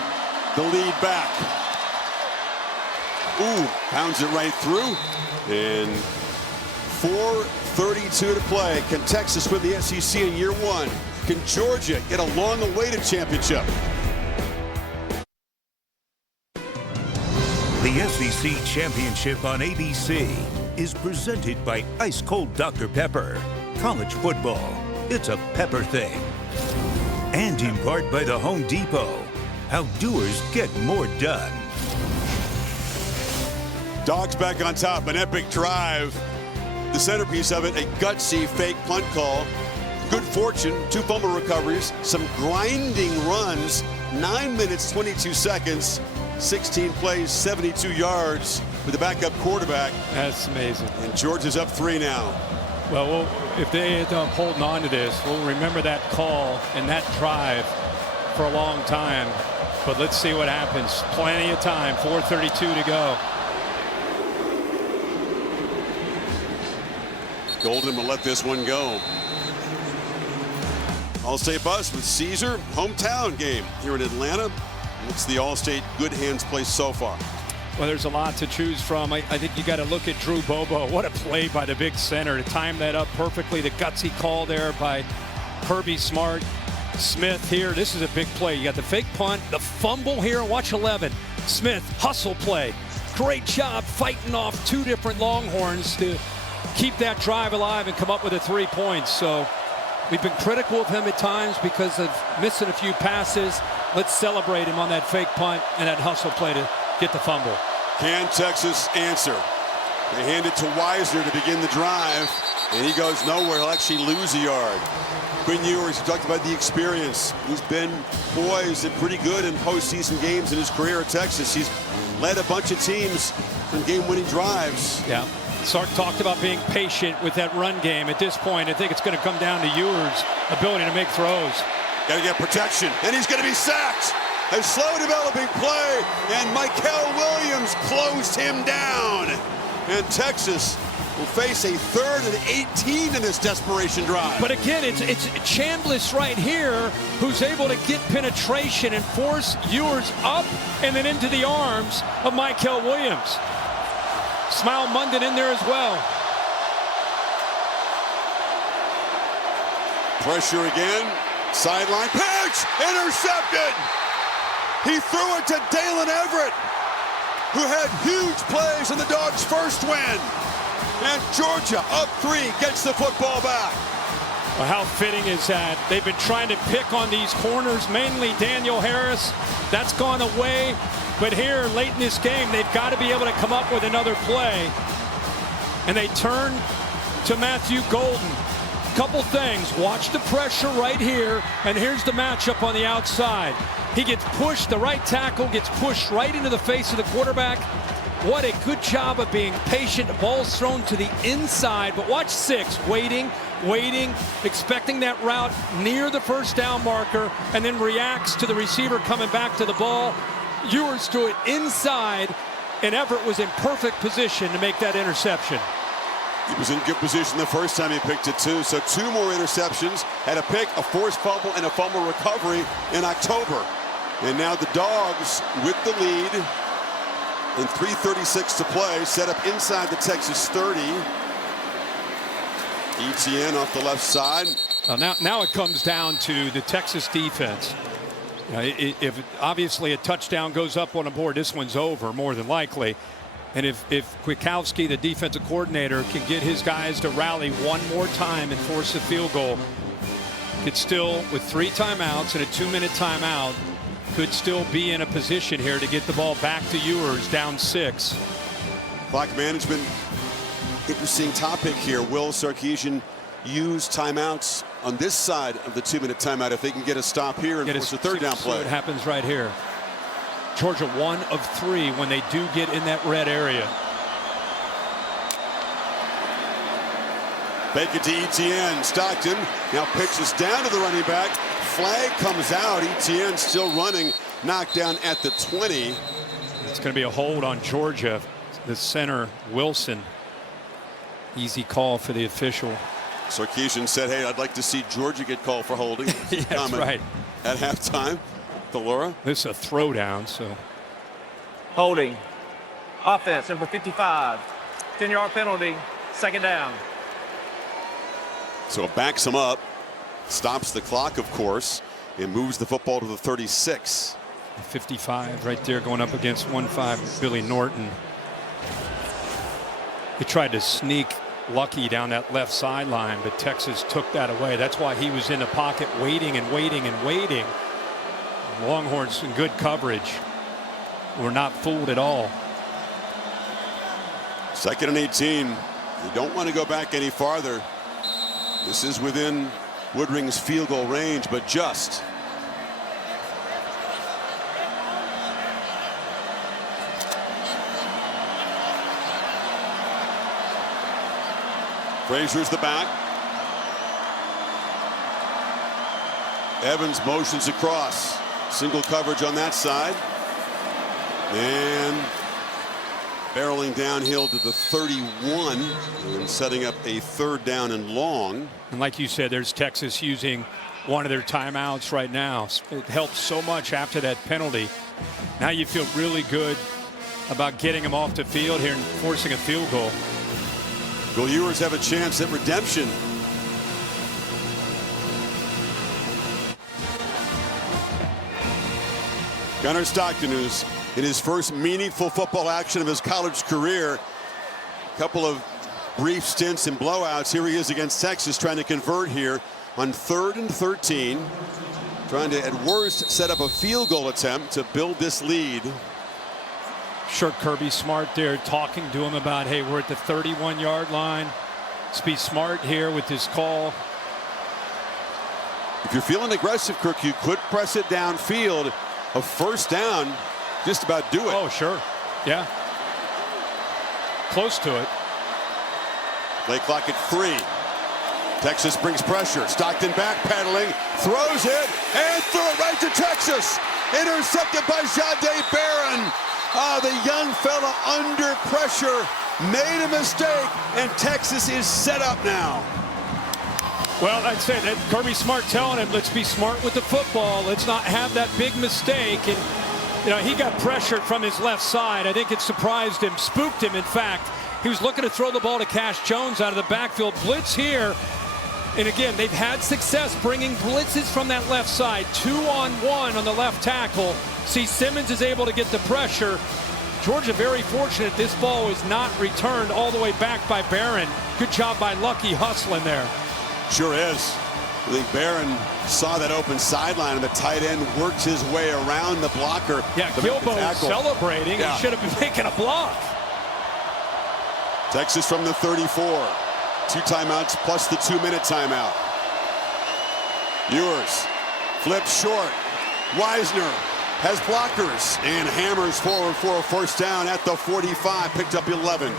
the lead back. Ooh, pounds it right through. And 4:32 to play. Can Texas win the SEC in year one? Can Georgia get a long-awaited championship? The SEC Championship on ABC is presented by Ice Cold Dr. Pepper. College football, it's a pepper thing. And in part by the Home Depot. How doers get more done. Dogs back on top, an epic drive. The centerpiece of it, a gutsy fake punt call. Good fortune, 2 fumble recoveries, some grinding runs, 9 minutes, 22 seconds, 16 plays, 72 yards with the backup quarterback. That's amazing. And Georgia's up 3 now. Well, if they end up holding on to this, we'll remember that call and that drive for a long time. But let's see what happens. Plenty of time, 4:32 to go. Golden will let this one go. All-State bus with Caesar, hometown game here in Atlanta. It's the All-State good hands place so far. Well, there's a lot to choose from. I think you got to look at Drew Bobo. What a play by the big center to time that up perfectly. The gutsy call there by Kirby Smart. Smith here. This is a big play. You got the fake punt, the fumble here. Watch 11. Smith, hustle play. Great job fighting off 2 different Longhorns to keep that drive alive and come up with the 3 points. So we've been critical of him at times because of missing a few passes. Let's celebrate him on that fake punt and that hustle play to get the fumble. Can Texas answer? They hand it to Wisner to begin the drive, and he goes nowhere. He'll actually lose a yard. Quinn Ewers, he talked about the experience. He's been poised and pretty good in postseason games in his career at Texas. He's led a bunch of teams in game-winning drives. Yeah. Sark talked about being patient with that run game. At this point, I think it's going to come down to Ewers' ability to make throws. Got to get protection, and he's going to be sacked. A slow developing play, and Mykel Williams closed him down. And Texas will face a 3rd and 18 in this desperation drive. But again, it's Chambliss right here who's able to get penetration and force Ewers up and then into the arms of Mykel Williams. Smile Munden in there as well. Pressure again. Sideline pitch! Intercepted! He threw it to Dalen Everett, who had huge plays in the Dogs' first win. And Georgia, up 3, gets the football back. Well, how fitting is that? They've been trying to pick on these corners, mainly Daniel Harris. That's gone away. But here, late in this game, they've got to be able to come up with another play. And they turn to Matthew Golden. Couple things. Watch the pressure right here. And here's the matchup on the outside. He gets pushed. The right tackle gets pushed right into the face of the quarterback. What a good job of being patient. The ball's thrown to the inside. But watch 6. Waiting, expecting that route near the first down marker, and then reacts to the receiver coming back to the ball. Ewers threw it inside, and Everett was in perfect position to make that interception. He was in good position the first time he picked it too. So 2 more interceptions, had a pick, a forced fumble, and a fumble recovery in October. And now the Dogs with the lead and 3:36 to play, set up inside the Texas 30. Etienne off the left side. Now it comes down to the Texas defense. If obviously a touchdown goes up on the board, this one's over more than likely. And if Kwiatkowski, the defensive coordinator, can get his guys to rally one more time and force a field goal, could still, with 3 timeouts and a 2-minute timeout, could still be in a position here to get the ball back to Ewers, down 6. Clock management, interesting topic here. Will Sarkisian use timeouts on this side of the 2-minute timeout if they can get a stop here and force a 3rd down play? So it happens right here. Georgia 1 of 3 when they do get in that red area. Fake it to Etienne. Stockton now pitches down to the running back. Flag comes out. Etienne still running. Knocked down at the 20. It's going to be a hold on Georgia. The center, Wilson. Easy call for the official. Sarkisian said, hey, I'd like to see Georgia get called for holding. Yeah, that's right. At halftime. Laura. This is a throwdown, so. Holding. Offense, number 55. 10-yard penalty. Second down. So it backs him up. Stops the clock, of course, and moves the football to the 36. 55 right there going up against 1-5 Billy Norton. He tried to sneak Lucky down that left sideline, but Texas took that away. That's why he was in the pocket waiting and waiting and waiting. Longhorns in good coverage. Were not fooled at all. 2nd and 18. You don't want to go back any farther. This is within Woodring's field goal range, but just. Frazier's the back. Evans motions across. Single coverage on that side. And barreling downhill to the 31 and setting up a 3rd down and long. And like you said, there's Texas using one of their timeouts right now. It helped so much after that penalty. Now you feel really good about getting them off the field here and forcing a field goal. Will Ewers have a chance at redemption? Gunnar Stockton, who's in his first meaningful football action of his college career. A couple of brief stints and blowouts. Here he is against Texas, trying to convert here on 3rd and 13. Trying to, at worst, set up a field goal attempt to build this lead. Sure, Kirby Smart there talking to him about, hey, we're at the 31-yard line. Let's be smart here with this call. If you're feeling aggressive, Kirk, you could press it downfield. A 1st down, just about do it. Oh, sure. Yeah. Close to it. Play clock at 3. Texas brings pressure. Stockton backpedaling, throws it, and threw it right to Texas. Intercepted by Jahdae Barron. The young fella under pressure made a mistake, and Texas is set up now. Well, I'd say that Kirby Smart telling him, let's be smart with the football. Let's not have that big mistake. And, you know, he got pressured from his left side. I think it surprised him, spooked him, in fact. He was looking to throw the ball to Cash Jones out of the backfield. Blitz here. And again, they've had success bringing blitzes from that left side. 2-on-1 on the left tackle. See, Simmons is able to get the pressure. Georgia very fortunate this ball was not returned all the way back by Barron. Good job by Lucky hustling there. Sure is. I think Barron saw that open sideline, and the tight end works his way around the blocker. Yeah, Gilbo celebrating. Yeah. He should have been making a block. Texas from the 34. 2 timeouts plus the 2-minute timeout. Ewers flips short. Wisner has blockers and hammers forward for a 1st down at the 45. Picked up 11.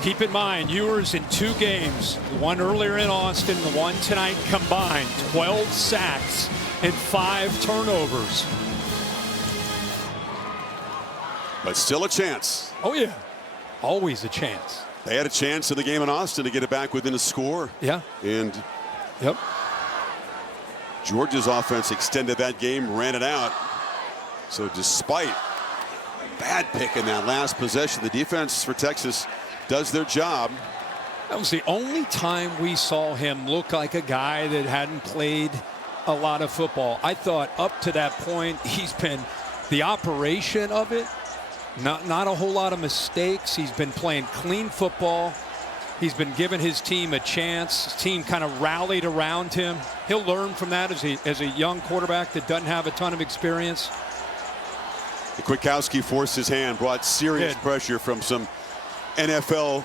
Keep in mind, Ewers in 2 games, the one earlier in Austin, the one tonight combined, 12 sacks and 5 turnovers. But still a chance. Oh, yeah. Always a chance. They had a chance in the game in Austin to get it back within a score. Yeah. And yep. Georgia's offense extended that game, ran it out. So despite a bad pick in that last possession, the defense for Texas does their job. That was the only time we saw him look like a guy that hadn't played a lot of football. I thought up to that point, he's been the operation of it. Not a whole lot of mistakes. He's been playing clean football. He's been giving his team a chance. His team kind of rallied around him. He'll learn from that as a young quarterback that doesn't have a ton of experience. Kwiatkowski forced his hand, brought serious pressure from some NFL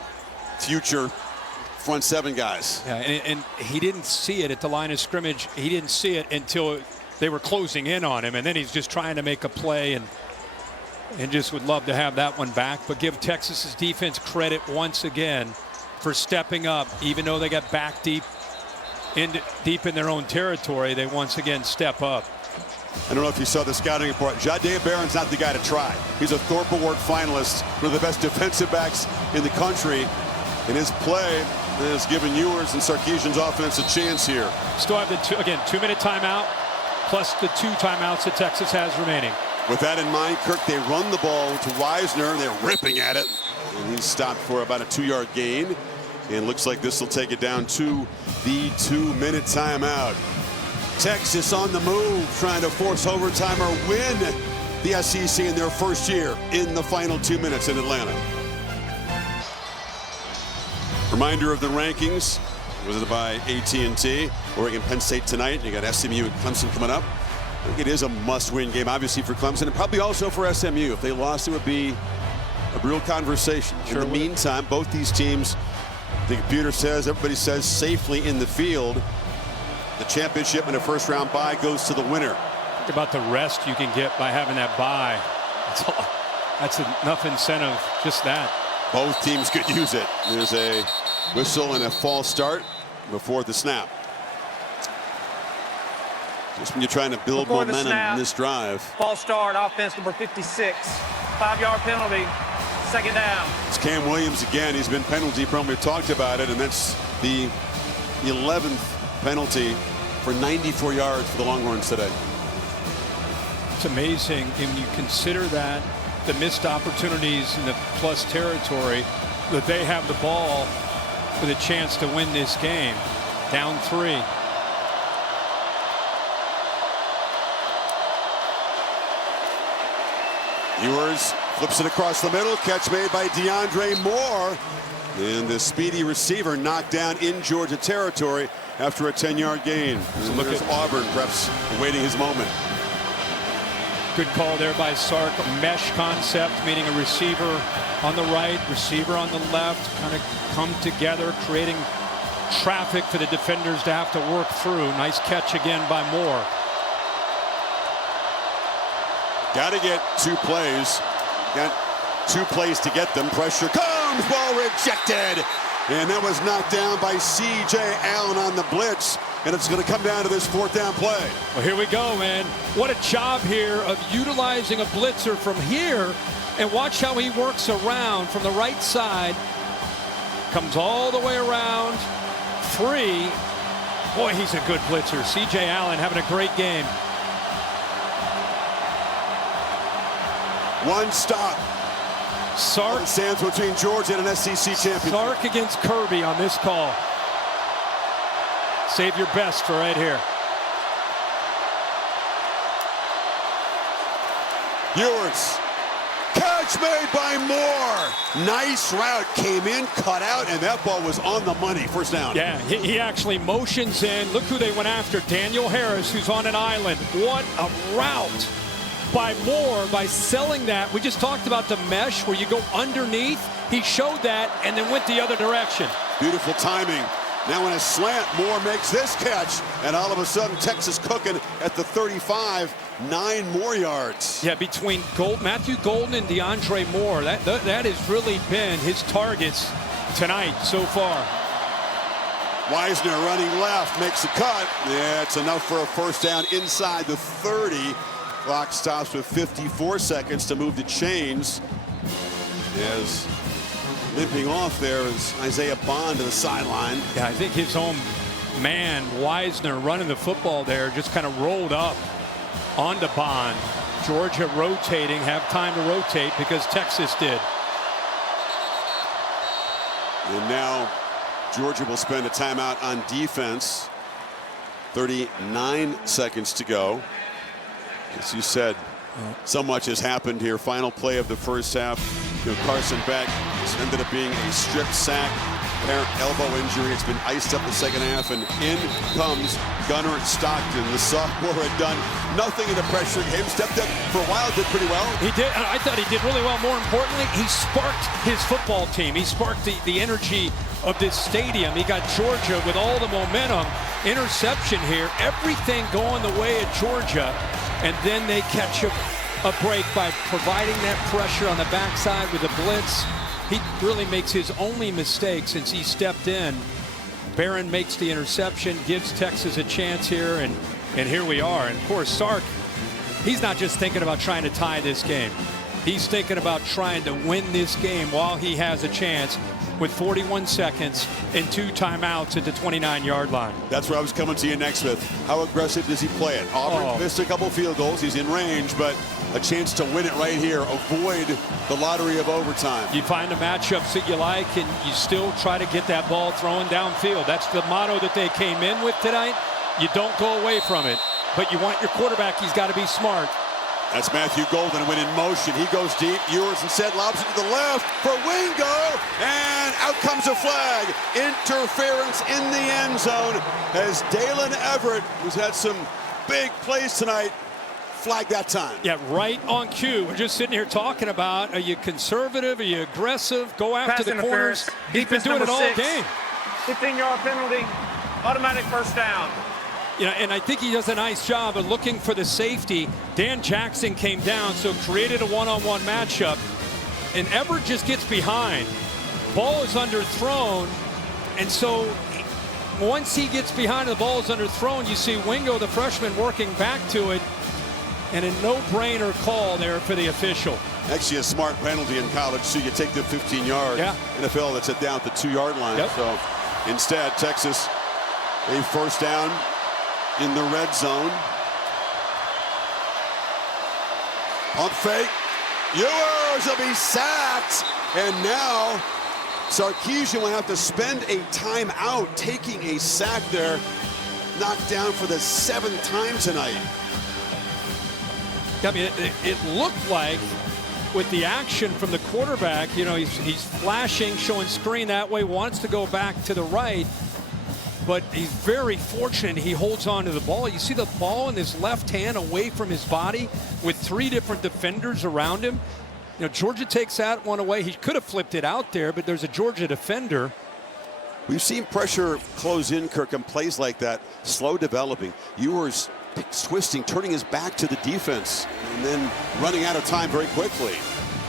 future front 7 guys. Yeah, and he didn't see it at the line of scrimmage. He didn't see it until they were closing in on him, and then he's just trying to make a play and just would love to have that one back. But give Texas's defense credit once again. for stepping up. Even though they got back deep in their own territory, they once again step up. I don't know if you saw the scouting report. Jahdae Barron's not the guy to try. He's a Thorpe Award finalist, one of the best defensive backs in the country. And his play has given Ewers and Sarkisian's offense a chance here. Still have the 2-minute timeout, plus the 2 timeouts that Texas has remaining. With that in mind, Kirk, they run the ball to Wisner. They're ripping at it. And he's stopped for about a 2-yard gain. And looks like this will take it down to the 2-minute timeout. Texas on the move, trying to force overtime or win the SEC in their first year in the final 2 minutes in Atlanta. Reminder of the rankings was by AT&T. Oregon, Penn State tonight. You got SMU and Clemson coming up. I think it is a must-win game, obviously, for Clemson, and probably also for SMU. If they lost, it would be a real conversation. In the meantime, both these teams, the computer says, everybody says, safely in the field. The championship and a first-round bye goes to the winner. Think about the rest you can get by having that bye. That's enough incentive, just that. Both teams could use it. There's a whistle and a false start before the snap. Just when you're trying to build Before momentum in this drive. False start, offense number 56. 5-yard penalty, second down. It's Cam Williams again. He's been penalty prone. We've talked about it, and that's the 11th penalty for 94 yards for the Longhorns today. It's amazing when you consider that the missed opportunities in the plus territory, that they have the ball with a chance to win this game. Down 3. Ewers flips it across the middle. Catch made by DeAndre Moore. And the speedy receiver knocked down in Georgia territory after a 10-yard gain. So look at Auburn, perhaps awaiting his moment. Good call there by Sark. A mesh concept, meaning a receiver on the right, receiver on the left, kind of come together, creating traffic for the defenders to have to work through. Nice catch again by Moore. Got to get 2 plays. Got 2 plays to get them. Pressure comes. Ball rejected. And that was knocked down by C.J. Allen on the blitz. And it's going to come down to this 4th down play. Well, here we go, man. What a job here of utilizing a blitzer from here. And watch how he works around from the right side. Comes all the way around. 3. Boy, he's a good blitzer. C.J. Allen having a great game. 1 stop. Sark stands between Georgia and an SEC championship. Sark against Kirby on this call. Save your best for right here. Ewers. Catch made by Moore. Nice route. Came in, cut out, and that ball was on the money. First down. Yeah, he actually motions in. Look who they went after. Daniel Harris, who's on an island. What a route by Moore by selling that. We just talked about the mesh where you go underneath. He showed that and then went the other direction. Beautiful timing. Now in a slant, Moore makes this catch, and all of a sudden Texas cooking at the 35, 9 more yards. Yeah, between Matthew Golden and DeAndre Moore, that has really been his targets tonight so far. Wisner running left, makes a cut. Yeah, it's enough for a first down inside the 30. Clock stops with 54 seconds to move the chains. As limping off there is Isaiah Bond to the sideline. Yeah, I think his own man, Wisner, running the football there, just kind of rolled up onto Bond. Georgia rotating, have time to rotate because Texas did. And now Georgia will spend a timeout on defense. 39 seconds to go. As you said, so much has happened here. Final play of the first half. Carson Beck ended up being a strip sack. Apparent elbow injury. It's been iced up the second half, and in comes Gunnar Stockton. The sophomore had done nothing in the pressure game. Stepped up for a while, did pretty well. He did. I thought he did really well. More importantly, he sparked his football team. He sparked the energy of this stadium. He got Georgia with all the momentum. Interception here. Everything going the way of Georgia. And then they catch a break by providing that pressure on the backside with the blitz. he really makes his only mistake since he stepped in. Barron makes the interception, gives Texas a chance here, and here we are. And of course, Sark, he's not just thinking about trying to tie this game. He's thinking about trying to win this game while he has a chance with 41 seconds and 2 timeouts at the 29-yard line. That's where I was coming to you next with. How aggressive does he play it? Auburn missed a couple field goals. He's in range, but a chance to win it right here. Avoid the lottery of overtime. You find the matchups that you like, and you still try to get that ball thrown downfield. That's the motto that they came in with tonight. You don't go away from it, but you want your quarterback. He's got to be smart. That's Matthew Golden when in motion. He goes deep. Ewers instead lobs it to the left for Wingo. And out comes a flag. Interference in the end zone as Dalen Everett, who's had some big plays tonight, flagged that time. Yeah, right on cue. We're just sitting here talking about, are you conservative? Are you aggressive? Go after the corners. He's been doing it all game. 15-yard penalty. Automatic first down. You know, and I think he does a nice job of looking for the safety. Dan Jackson came down, so created a one-on-one matchup. And Everett just gets behind. Ball is underthrown. And so once he gets behind and the ball is underthrown, you see Wingo, the freshman, working back to it. And a no-brainer call there for the official. Actually a smart penalty in college, so you take the 15 yards. Yeah. NFL, that's it down at the 2-yard line. Yep. So instead, Texas, a first down in the red zone. Pump fake. Ewers will be sacked. And now Sarkisian will have to spend a timeout, taking a sack there. Knocked down for the 7th time tonight. I mean, it looked like with the action from the quarterback, you know, he's flashing, showing screen that way, wants to go back to the right. But he's very fortunate he holds on to the ball. You see the ball in his left hand away from his body with 3 different defenders around him. You know, Georgia takes that one away. He could have flipped it out there, but there's a Georgia defender. We've seen pressure close in, Kirk, and plays like that, slow developing. Ewers twisting, turning his back to the defense, and then running out of time very quickly.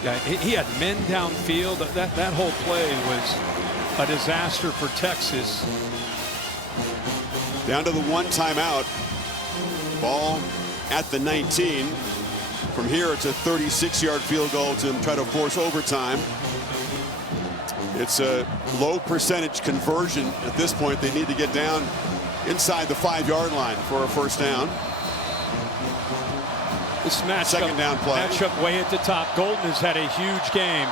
Yeah, he had men downfield. That whole play was a disaster for Texas. Down to the 1 timeout. Ball at the 19. From here, it's a 36-yard field goal to try to force overtime. It's a low percentage conversion at this point. They need to get down inside the 5-yard line for a first down. This matchup, second down play. Matchup way at the top. Golden has had a huge game.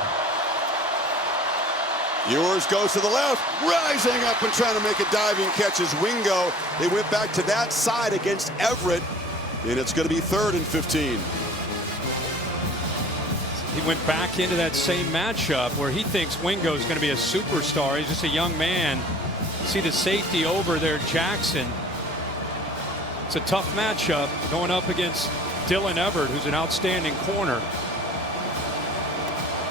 Ewers goes to the left, rising up and trying to make a diving catch as Wingo. They went back to that side against Everett, and it's going to be 3rd and 15. He went back into that same matchup where he thinks Wingo is going to be a superstar. He's just a young man. See the safety over there, Jackson. It's a tough matchup going up against Dylan Everett, who's an outstanding corner.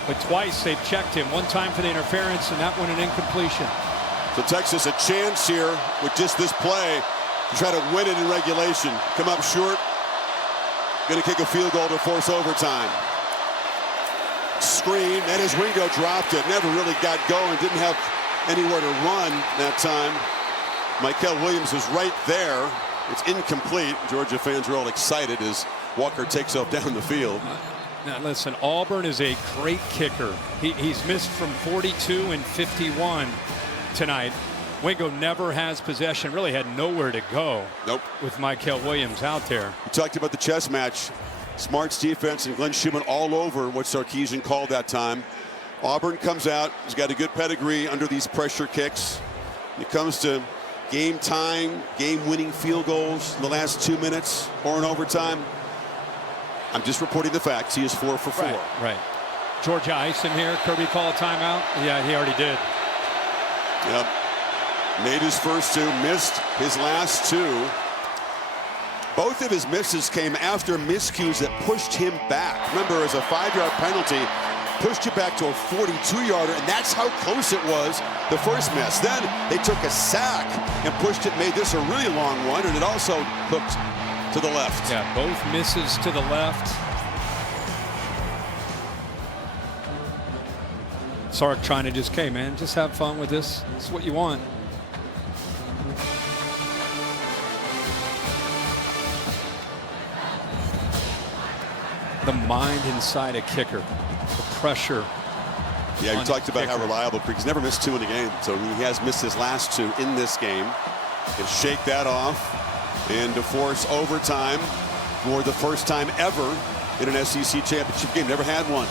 But twice they've checked him. One time for the interference, and that one an incompletion. So Texas a chance here with just this play to try to win it in regulation. Come up short. Going to kick a field goal to force overtime. Screen, and as Wingo dropped it, never really got going, didn't have anywhere to run that time. Michael Williams was right there. It's incomplete. Georgia fans are all excited as Walker takes off down the field. Now listen, Auburn is a great kicker. He's missed from 42 and 51 tonight. Wingo never has possession, really had nowhere to go. Nope. With Michael Williams out there. We talked about the chess match. Smart's defense and Glenn Schumann all over what Sarkisian called that time. Auburn comes out. He's got a good pedigree under these pressure kicks. When it comes to game tying, game-winning field goals in the last 2 minutes or in overtime, I'm just reporting the facts. He is 4 for 4. Right. Georgia ice him here. Kirby call a timeout. Yeah, he already did. Yep. Made his first 2, missed his last 2. Both of his misses came after miscues that pushed him back. Remember, as a 5-yard penalty, pushed you back to a 42-yarder, and that's how close it was the first miss. Then they took a sack and pushed it, made this a really long one, and it also hooked to the left. Yeah, both misses to the left. Sark trying to just, okay, man, just have fun with this. This is what you want. The mind inside a kicker, the pressure. Yeah, you talked about how reliable He's never missed 2 in a game, so he has missed his last 2 in this game. And shake that off and to force overtime for the first time ever in an SEC championship game. Never had one.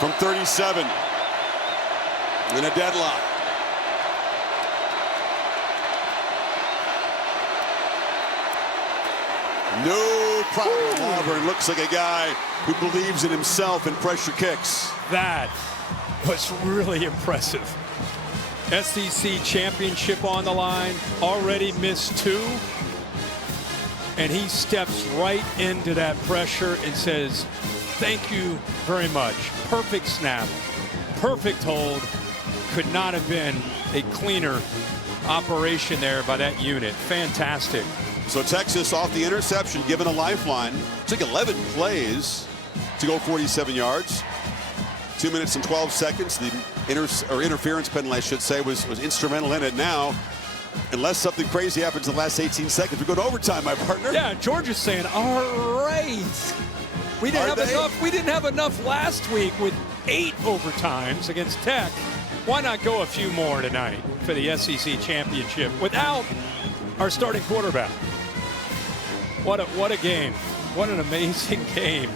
From 37 in a deadlock. No problem. Auburn looks like a guy who believes in himself in pressure kicks. That was really impressive. SEC championship on the line, already missed 2. And he steps right into that pressure and says, thank you very much. Perfect snap, perfect hold. Could not have been a cleaner operation there by that unit. Fantastic. So Texas off the interception, given a lifeline. Took 11 plays to go 47 yards. 2 minutes and 12 seconds. The interference penalty, I should say, was instrumental in it. Now, unless something crazy happens in the last 18 seconds, we go to overtime, my partner. Yeah, Georgia's saying, all right. We didn't have enough last week with 8 overtimes against Tech. Why not go a few more tonight for the SEC championship without our starting quarterback? What a game. What an amazing game.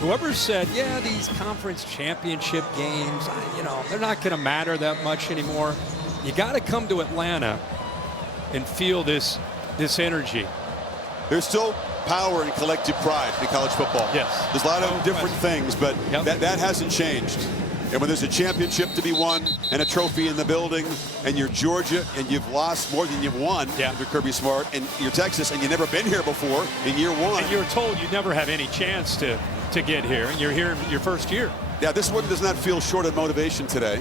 Whoever said, yeah, these conference championship games, they're not going to matter that much anymore. You got to come to Atlanta and feel this energy. There's still power and collective pride in college football. Yes. There's a lot of different things, but that hasn't changed. And when there's a championship to be won and a trophy in the building, and you're Georgia and you've lost more than you've won under Kirby Smart, and you're Texas and you've never been here before in year 1. And you're told you never have any chance to get here, and you're here in your first year. Yeah, this one does not feel short of motivation today.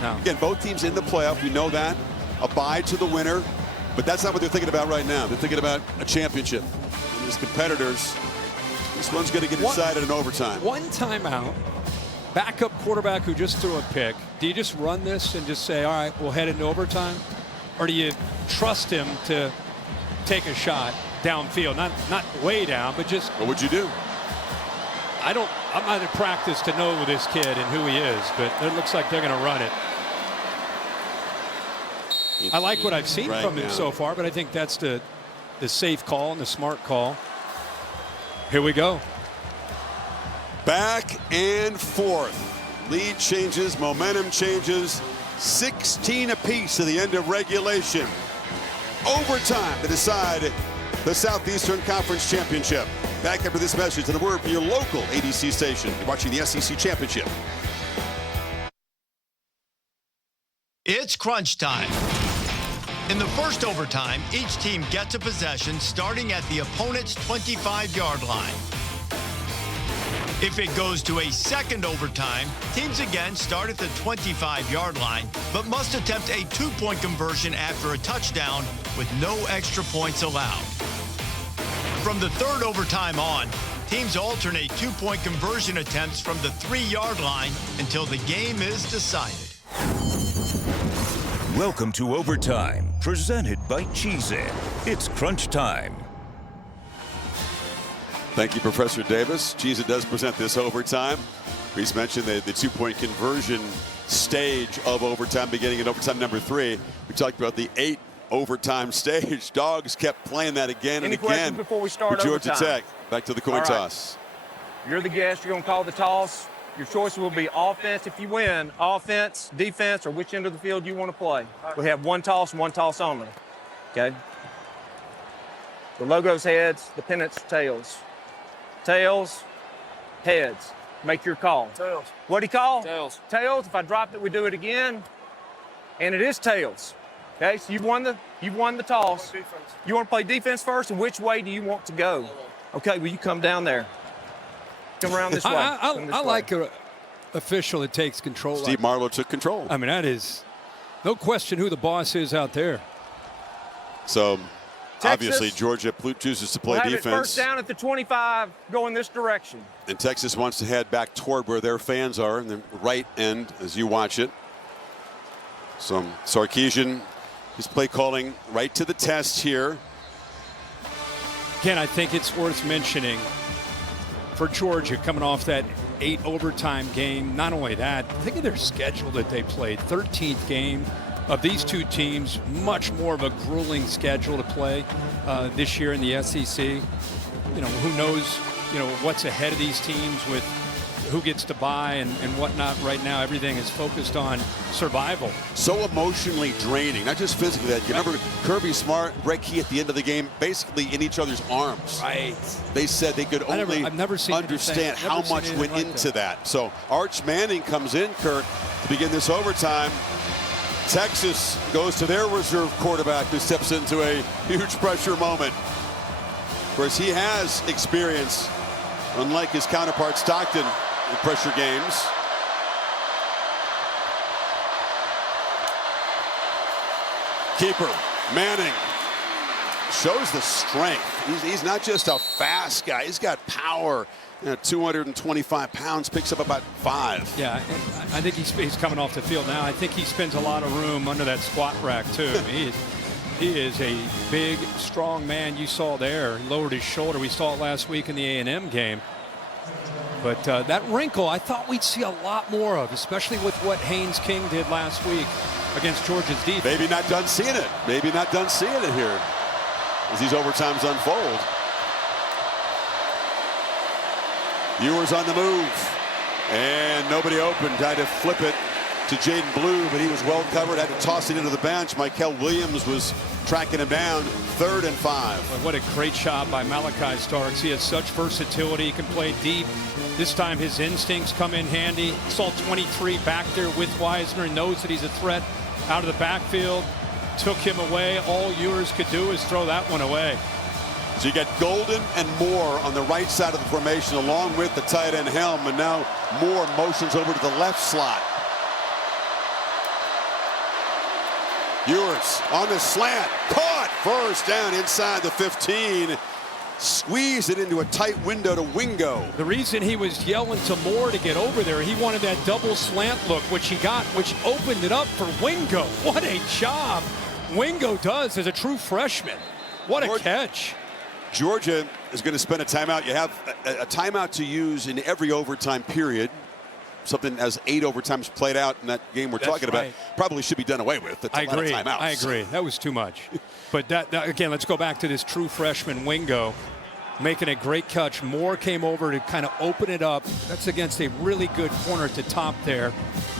No. Again, both teams in the playoff. We know that. A bye to the winner. But that's not what they're thinking about right now. They're thinking about a championship. And as competitors, this one's going to get decided in overtime. One timeout. Backup quarterback who just threw a pick. Do you just run this and just say, all right, we'll head into overtime? Or do you trust him to take a shot downfield? Not way down, but just. What would you do? I'm not in practice to know this kid and who he is, but it looks like they're going to run it. I like what I've seen from him so far, but I think that's the safe call and the smart call. Here we go. Back and forth. Lead changes, momentum changes. 16 apiece at the end of regulation. Overtime to decide the Southeastern Conference Championship. Back after this message and a word from your local ADC station. You're watching the SEC Championship. It's crunch time. In the first overtime, each team gets a possession starting at the opponent's 25-yard line. If it goes to a second overtime, teams again start at the 25-yard line, but must attempt a 2-point conversion after a touchdown with no extra points allowed. From the third overtime on, teams alternate 2-point conversion attempts from the 3-yard line until the game is decided. Welcome to Overtime, presented by Cheez-It. It's crunch time. Thank you, Professor Davis. Cheez-It does present this overtime. He's mentioned the 2-point conversion stage of overtime, beginning in overtime number 3. We talked about the 8 overtime stage. Dogs kept playing that again and again before we start for Georgia overtime? Tech. Back to the coin toss. You're the guest. You're going to call the toss. Your choice will be offense if you win, offense, defense, or which end of the field you want to play. We have one toss and one toss only. Okay? The logo's heads, the pennant's tails. Tails, heads. Make your call. Tails. What'd he call? Tails. Tails. If I dropped it, we do it again. And it is tails. Okay, so you've won the toss. You want to play defense first, and which way do you want to go? Okay, well, you come down there. Come around this way. I like an official that takes control. Steve Marlowe took control. I mean, that is no question who the boss is out there. So Obviously, Georgia chooses to play will have defense. It first down at the 25, going this direction. And Texas wants to head back toward where their fans are in the right end as you watch it. So Sarkisian is play calling right to the test here. Again, I think it's worth mentioning for Georgia coming off that 8 overtime game. Not only that, think of their schedule that they played. 13th game of these two teams, much more of a grueling schedule to play this year in the SEC. You know, who knows, you know, what's ahead of these teams with who gets to bye and whatnot. Right now, everything is focused on survival. So emotionally draining, not just physically. That you remember Kirby Smart, Greg Key at the end of the game, basically in each other's arms. Right. They said they could only understand how much went into that. So Arch Manning comes in, Kirk, to begin this overtime. Texas goes to their reserve quarterback, who steps into a huge pressure moment. Whereas he has experience, unlike his counterpart Stockton, in pressure games. Keeper Manning shows the strength. He's not just a fast guy. He's got power. 225 pounds, picks up about 5. Yeah, I think he's coming off the field now. I think he spends a lot of room under that squat rack too. He is a big, strong man. You saw there, he lowered his shoulder. We saw it last week in the A&M game. But that wrinkle, I thought we'd see a lot more of, especially with what Haynes King did last week against Georgia's defense. Maybe not done seeing it. Maybe not done seeing it here as these overtimes unfold. Ewers on the move, and nobody open. Tried to flip it to Jaden Blue, but he was well covered. Had to toss it into the bench. Michael Williams was tracking him down. 3rd and 5. Well, what a great job by Malachi Starks. He has such versatility. He can play deep. This time his instincts come in handy. Saw 23 back there with Wisner and knows that he's a threat out of the backfield. Took him away. All Ewers could do is throw that one away. So you got Golden and Moore on the right side of the formation, along with the tight end Helm, and now Moore motions over to the left slot. Ewers on the slant, caught, first down inside the 15. Squeeze it into a tight window to Wingo. The reason he was yelling to Moore to get over there, he wanted that double slant look, which he got, which opened it up for Wingo. What a job Wingo does as a true freshman. What a catch. Georgia is going to spend a timeout. You have a timeout to use in every overtime period. Something as 8 overtimes played out in that game we're talking about probably should be done away with. That's I agree. That was too much. But that again, let's go back to this true freshman Wingo making a great catch. Moore came over to kind of open it up. That's against a really good corner at the top there.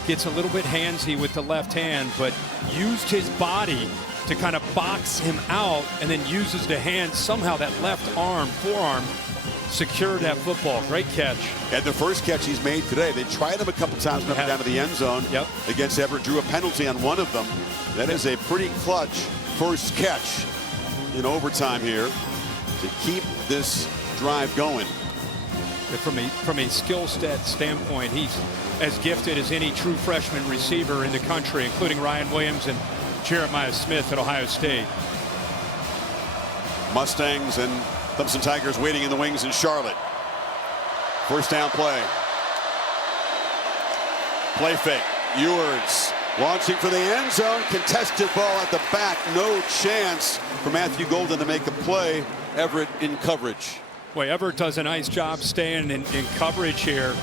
Gets a little bit handsy with the left hand, but used his body to kind of box him out, and then uses the hand, somehow that left forearm, secured that football. Great catch. And the first catch he's made today, they tried him a couple times down to the end zone against Everett, drew a penalty on one of them. That is a pretty clutch first catch in overtime here to keep this drive going. From a skill set standpoint, he's as gifted as any true freshman receiver in the country, including Ryan Williams and Jeremiah Smith at Ohio State. Mustangs and Clemson Tigers waiting in the wings in Charlotte. First down play. Play fake. Ewers launching for the end zone. Contested ball at the back. No chance for Matthew Golden to make a play. Everett in coverage. Boy, Everett does a nice job staying in coverage here.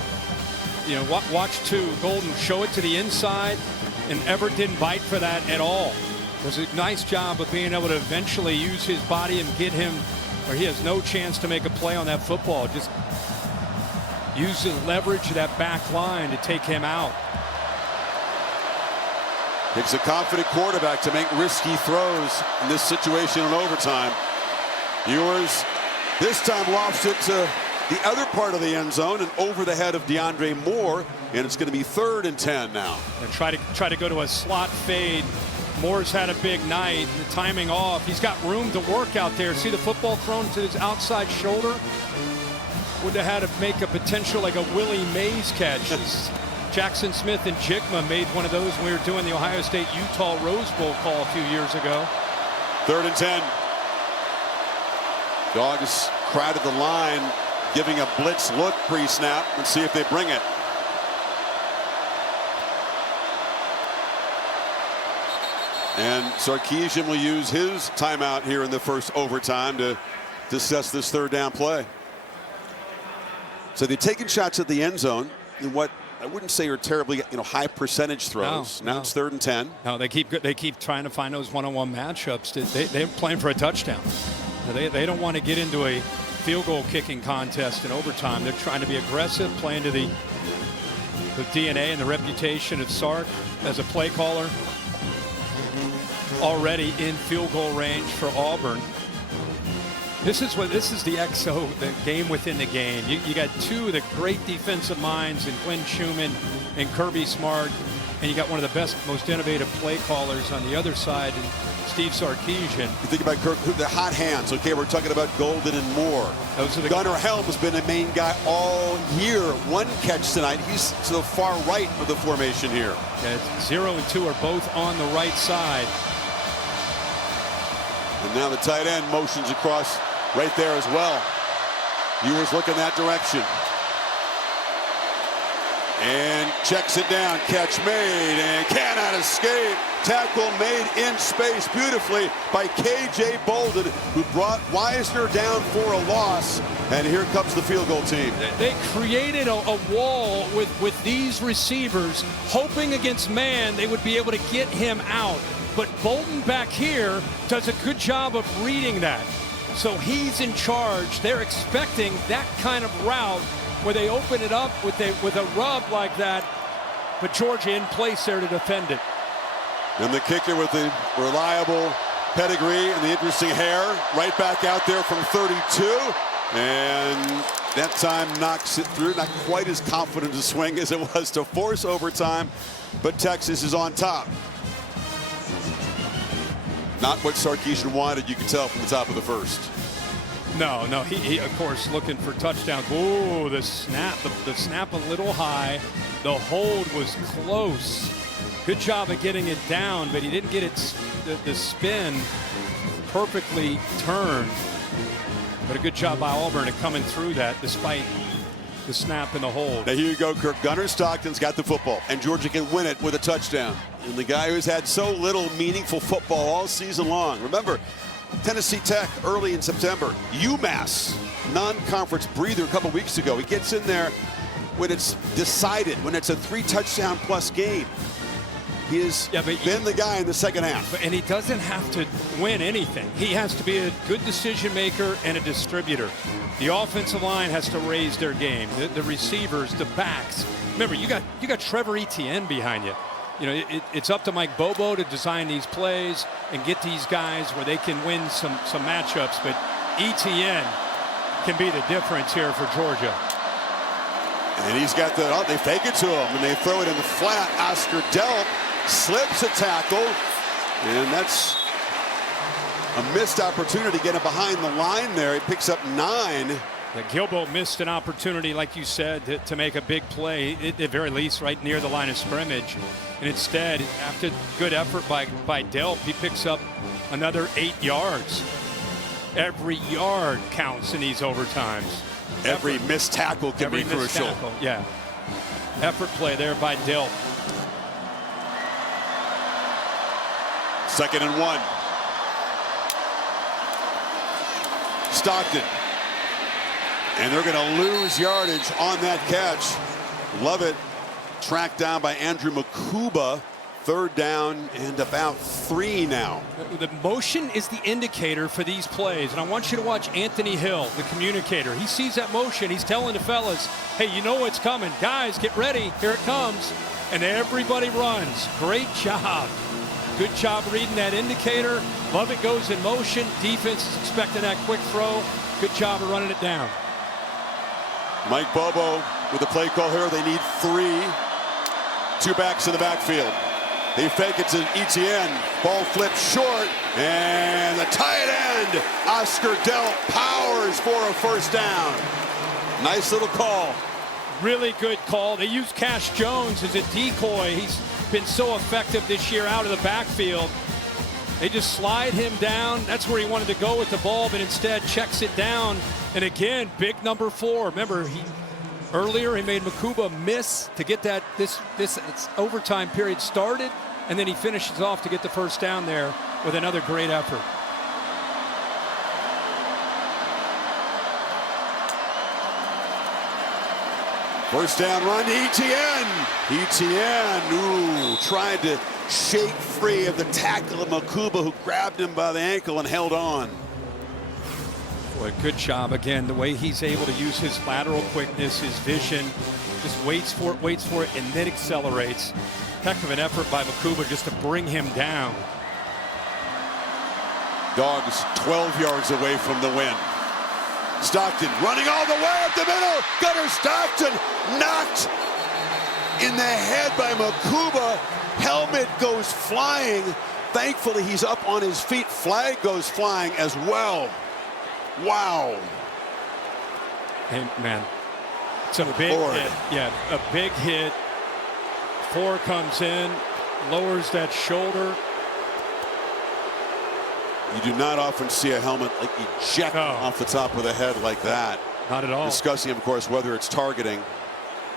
You know, watch Golden show it to the inside, and Everett didn't bite for that at all. It was a nice job of being able to eventually use his body and get him where he has no chance to make a play on that football. Just use the leverage of that back line to take him out. Takes a confident quarterback to make risky throws in this situation in overtime. Ewers this time lofts it to the other part of the end zone and over the head of DeAndre Moore, and it's going to be 3rd and 10 now. And try to go to a slot fade. Moore's had a big night. The timing off. He's got room to work out there. See the football thrown to his outside shoulder? Would have had to make a potential like a Willie Mays catch. Jackson Smith and Jigma made one of those when we were doing the Ohio State-Utah Rose Bowl call a few years ago. 3rd and 10. Dogs crowded the line, giving a blitz look pre-snap. Let's see if they bring it. And Sarkisian will use his timeout here in the first overtime to discuss this third down play. So they're taking shots at the end zone in what I wouldn't say are terribly high percentage throws. Now it's 3rd and 10. No, they keep trying to find those one-on-one matchups. They're playing for a touchdown. They don't want to get into a field goal kicking contest in overtime. They're trying to be aggressive, playing to the DNA and the reputation of Sark as a play caller. Already in field goal range for Auburn. This is the XO, the game within the game. You got two of the great defensive minds in Glenn Schumann and Kirby Smart, and you got one of the best, most innovative play callers on the other side, and Steve Sarkisian. You think about Kirk, the hot hands. Okay, we're talking about Golden and Moore. Gunnar Helm has been a main guy all year. One catch tonight. He's to the far right of the formation here. Yeah, 0 and 2 are both on the right side. And now the tight end motions across right there as well. Ewers looking that direction. And checks it down. Catch made and cannot escape. Tackle made in space beautifully by K.J. Bolden, who brought Wisner down for a loss. And here comes the field goal team. They created a wall with these receivers, hoping against man they would be able to get him out. But Bolden back here does a good job of reading that. So he's in charge. They're expecting that kind of route where they open it up with a rub like that. But Georgia in place there to defend it. And the kicker with the reliable pedigree and the interesting hair right back out there from 32. And that time knocks it through. Not quite as confident a swing as it was to force overtime. But Texas is on top. Not what Sarkisian wanted, you can tell from the top of the first. No, he of course looking for touchdowns. Whoa, the snap a little high. The hold was close. Good job of getting it down, but he didn't get it, the spin perfectly turned. But a good job by Auburn at coming through that despite the snap and the hold. Now here you go, Kirk. Gunnar Stockton's got the football, and Georgia can win it with a touchdown. And the guy who's had so little meaningful football all season long. Remember, Tennessee Tech early in September. UMass, non-conference breather a couple weeks ago. He gets in there when it's decided, when it's a 3-touchdown plus game. He has been the guy in the second half. And he doesn't have to win anything. He has to be a good decision maker and a distributor. The offensive line has to raise their game. The receivers, the backs. Remember, you got Trevor Etienne behind you. It's up to Mike Bobo to design these plays and get these guys where they can win some matchups. But Etienne can be the difference here for Georgia. And he's got they fake it to him and they throw it in the flat. Oscar Delp slips a tackle, and that's a missed opportunity to get him behind the line there. He picks up 9. Gilbo missed an opportunity, like you said, to make a big play, at the very least, right near the line of scrimmage. And instead, after good effort by Delp, he picks up another 8 yards. Every yard counts in these overtimes. Every missed tackle can be crucial. Yeah. Effort play there by Delp. 2nd and 1. Stockton. And they're going to lose yardage on that catch. Lovett tracked down by Andrew Makuba. 3rd down and about 3 now. The motion is the indicator for these plays. And I want you to watch Anthony Hill, the communicator. He sees that motion. He's telling the fellas, hey, you know what's coming. Guys, get ready. Here it comes. And everybody runs. Great job. Good job reading that indicator. Lovett goes in motion. Defense is expecting that quick throw. Good job of running it down. Mike Bobo with the play call here. They need 3. 2 backs in the backfield. They fake it to Etienne. Ball flips short. And the tight end, Oscar Delp, powers for a 1st down. Nice little call. Really good call. They use Cash Jones as a decoy. He's been so effective this year out of the backfield. They just slide him down. That's where he wanted to go with the ball, but instead checks it down. And again, big number 4. Remember, earlier he made Makuba miss to get this overtime period started, and then he finishes off to get the first down there with another great effort. First down run to Etienne. Etienne, tried to shake free of the tackle of Makuba, who grabbed him by the ankle and held on. Boy, good job again. The way he's able to use his lateral quickness, his vision, just waits for it, and then accelerates. Heck of an effort by Makuba just to bring him down. Dogs 12 yards away from the win. Stockton running all the way up the middle. Gunnar Stockton knocked in the head by Makuba. Helmet goes flying. Thankfully, he's up on his feet. Flag goes flying as well. Wow. Hey, man, it's a big hit. Yeah, a big hit. 4 comes in, lowers that shoulder. You do not often see a helmet like eject off the top of the head like that. Not at all. Discussing, of course, whether it's targeting.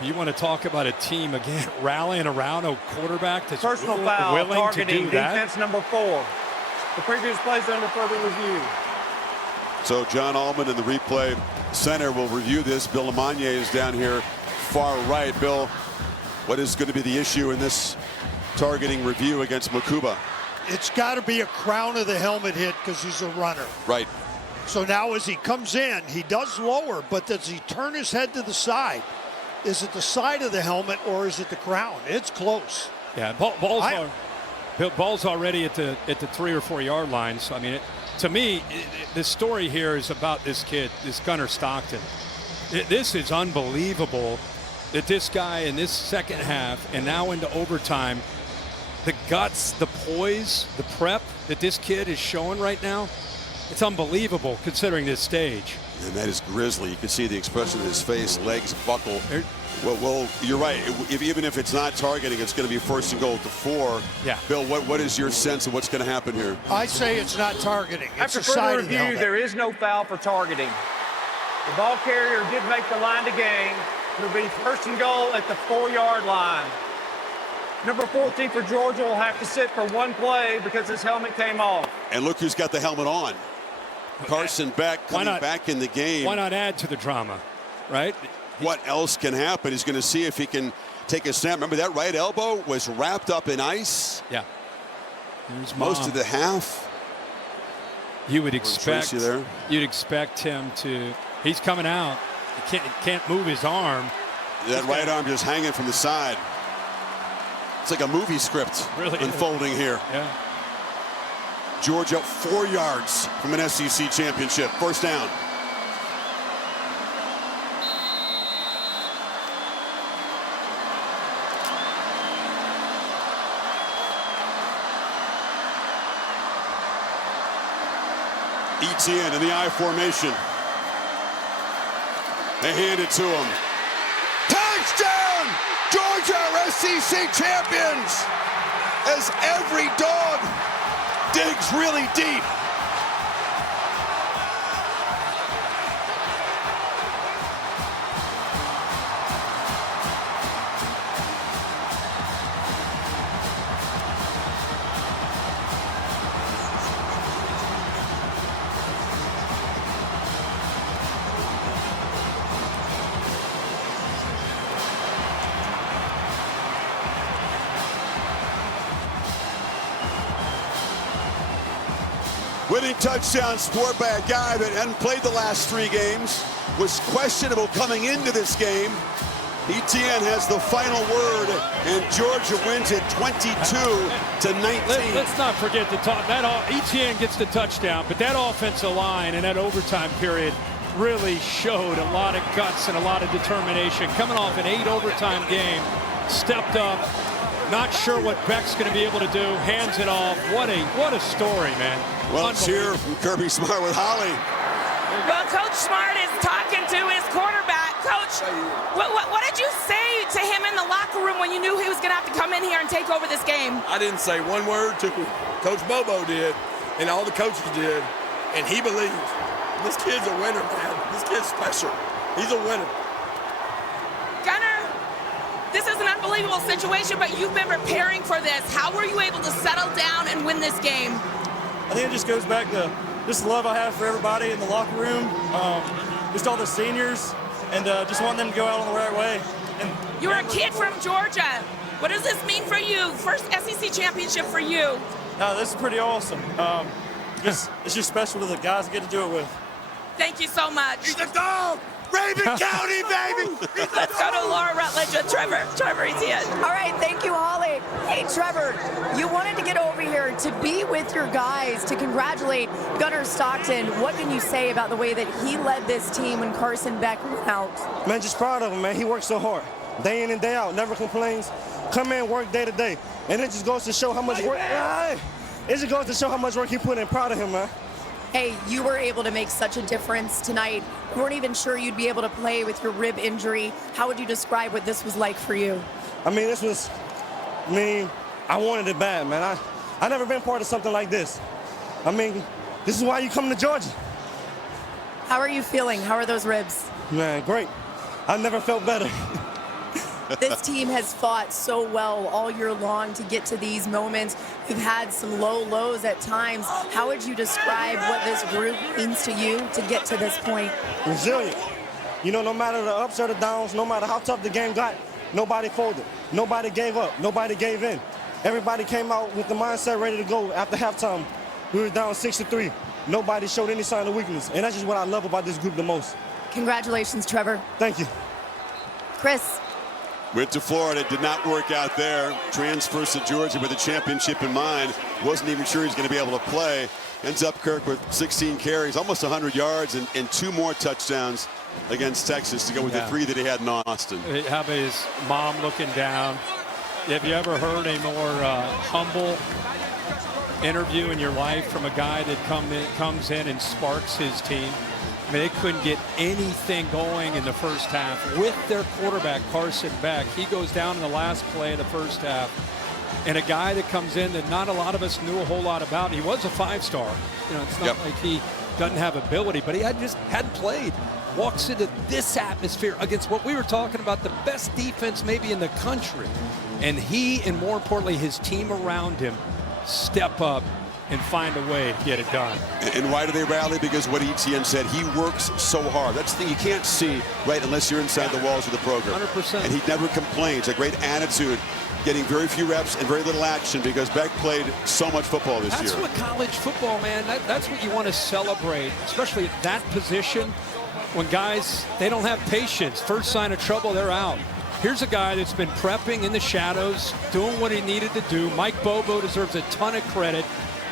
You want to talk about a team, again, rallying around a quarterback that's personal foul, willing targeting, to do that. defense number 4. The previous plays under further review. So John Allman in the replay center will review this. Bill LeMonnier is down here far right. Bill, what is going to be the issue in this targeting review against Makuba? It's got to be a crown of the helmet hit because he's a runner. Right. So now as he comes in, he does lower, but does he turn his head to the side? Is it the side of the helmet or is it the crown? It's close. Yeah, ball's already at the 3 or 4 yard line. So I mean, to me, the story here is about this kid, this Gunnar Stockton. This is unbelievable that this guy in this second half and now into overtime, the guts, the poise, the prep that this kid is showing right now, it's unbelievable considering this stage. And that is grisly. You can see the expression in his face, legs buckle. Well, you're right. Even if it's not targeting, it's going to be 1st and goal to 4. Yeah. Bill, what is your sense of what's going to happen here? I say it's not targeting. It's After the side further of the review, helmet. there is no foul for targeting. The ball carrier did make the line to gain. It'll be 1st and goal at the 4 yard line. Number 14 for Georgia will have to sit for 1 play because his helmet came off. And look who's got the helmet on. Carson Beck coming back in the game. Why not add to the drama, right? What else can happen? He's going to see if he can take a snap. Remember that right elbow was wrapped up in ice? Yeah. Most of the half. You would expect you'd expect him to. He's coming out. He can't move his arm. That right arm just hanging from the side. It's like a movie script unfolding here. Yeah. Georgia 4 yards from an SEC championship. 1st down. Etienne in the I formation. They hand it to him. Touchdown! Georgia are SEC champions! As every dog digs really deep. Winning touchdown scored by a guy that hadn't played the last 3 games, was questionable coming into this game. Etienne has the final word, and Georgia wins it 22-19. Let's not forget to talk. Etienne gets the touchdown, but that offensive line and that overtime period really showed a lot of guts and a lot of determination. Coming off an 8 overtime game, stepped up. Not sure what Beck's going to be able to do. Hands it off. What a story, man. Well, it's here from Kirby Smart with Holly. Well, Coach Smart is talking to his quarterback. Coach, what did you say to him in the locker room when you knew he was going to have to come in here and take over this game? I didn't say one word to him. Coach Bobo did, and all the coaches did, and he believed. This kid's a winner, man. This kid's special. He's a winner. Gunner, this is an unbelievable situation, but you've been preparing for this. How were you able to settle down and win this game? I think it just goes back to just the love I have for everybody in the locker room, just all the seniors, and just wanting them to go out on the right way. And you're a kid from Georgia. What does this mean for you? First SEC championship for you. This is pretty awesome. It's just special to the guys I get to do it with. Thank you so much. He's a dog! Raven County, baby! Let's go to Laura Rutledge and Trevor. Trevor, he's in. All right, thank you, Holly. Hey, Trevor, you wanted to get over here to be with your guys, to congratulate Gunner Stockton. What can you say about the way that he led this team when Carson Beck went out? Man, just proud of him, man. He works so hard, day in and day out, never complains. Come in, work day to day. And it just goes to show how much work, he put in. Proud of him, man. Hey, you were able to make such a difference tonight. You weren't even sure you'd be able to play with your rib injury. How would you describe what this was like for you? I mean, I wanted it bad, man. I never been part of something like this. I mean, this is why you come to Georgia. How are you feeling? How are those ribs? Man, great. I've never felt better. This team has fought so well all year long to get to these moments. You've had some low lows at times. How would you describe what this group means to you to get to this point? Resilient. You know, no matter the ups or the downs, no matter how tough the game got, nobody folded. Nobody gave up. Nobody gave in. Everybody came out with the mindset ready to go after halftime. We were down 6-3. Nobody showed any sign of weakness. And that's just what I love about this group the most. Congratulations, Trevor. Thank you. Chris. Went to Florida, did not work out there. Transfers to Georgia with a championship in mind. Wasn't even sure he's going to be able to play. Ends up Kirk with 16 carries, almost 100 yards, and 2 more touchdowns against Texas to go with the 3 that he had in Austin. How about his mom looking down? Have you ever heard a more humble interview in your life from a guy that comes in and sparks his team? I mean, they couldn't get anything going in the first half with their quarterback, Carson Beck. He goes down in the last play of the first half. And a guy that comes in that not a lot of us knew a whole lot about. He was a 5-star. You know, it's not like he doesn't have ability, but he hadn't played. Walks into this atmosphere against what we were talking about, the best defense maybe in the country. And he, and more importantly, his team around him, step up and find a way to get it done. And why do they rally? Because what Etienne said, he works so hard. That's the thing you can't see, right, unless you're inside the walls of the program. 100%. And he never complains. A great attitude, getting very few reps and very little action because Beck played so much football this year. That's what college football, man, that's what you want to celebrate, especially at that position when guys, they don't have patience. First sign of trouble, they're out. Here's a guy that's been prepping in the shadows, doing what he needed to do. Mike Bobo deserves a ton of credit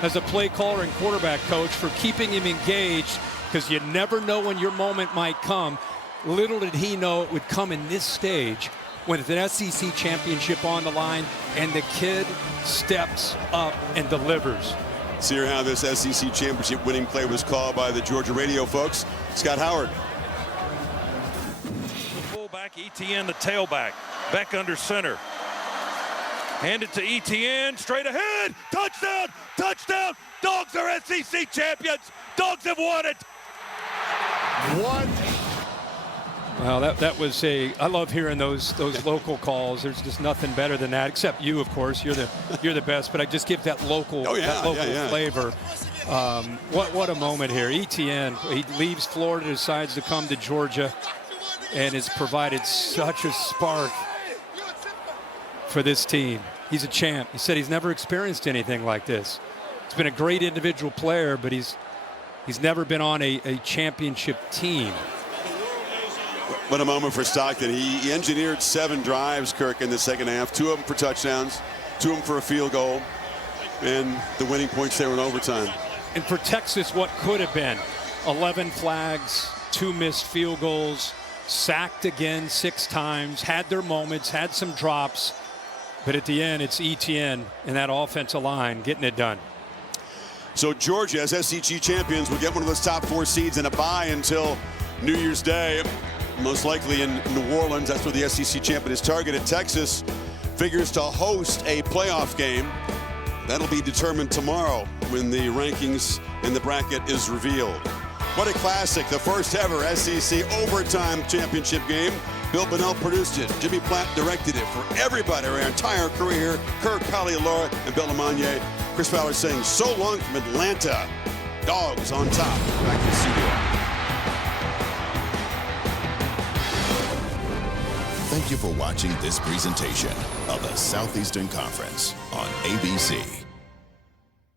as a play caller and quarterback coach for keeping him engaged, because you never know when your moment might come. Little did he know it would come in this stage with an SEC championship on the line, and the kid steps up and delivers. See how this SEC championship winning play was called by the Georgia radio folks. Scott Howard. The fullback, Etienne the tailback. Beck under center. Hand it to Etienne, straight ahead, touchdown, touchdown, Dogs are SEC champions, Dogs have won it. Well, that was I love hearing those local calls. There's just nothing better than that, except you, of course. You're the best, but I just give that local flavor. What a moment here. Etienne, he leaves Florida, decides to come to Georgia, and has provided such a spark for this team. He's a champ. He said he's never experienced anything like this. He's been a great individual player, but he's never been on a championship team. What a moment for Stockton. He engineered 7 drives, Kirk, in the second half. 2 of them for touchdowns, 2 of them for a field goal, and the winning points there in overtime. And for Texas, what could have been 11 flags, 2 missed field goals, sacked again 6 times, had their moments, had some drops, but at the end, it's Etienne and that offensive line getting it done. So Georgia, as SEC champions, will get one of those top 4 seeds and a bye until New Year's Day, most likely in New Orleans. That's where the SEC champion is targeted. Texas figures to host a playoff game That'll be determined tomorrow when the rankings in the bracket is revealed. What a classic, the first ever SEC overtime championship game. Bill Bunnell produced it. Jimmy Platt directed it for everybody, our entire crew here. Kirk, Holly, Laura, and Bill Lamagna. Chris Fowler saying so long from Atlanta. Dogs on top. Back to the studio. Thank you for watching this presentation of the Southeastern Conference on ABC.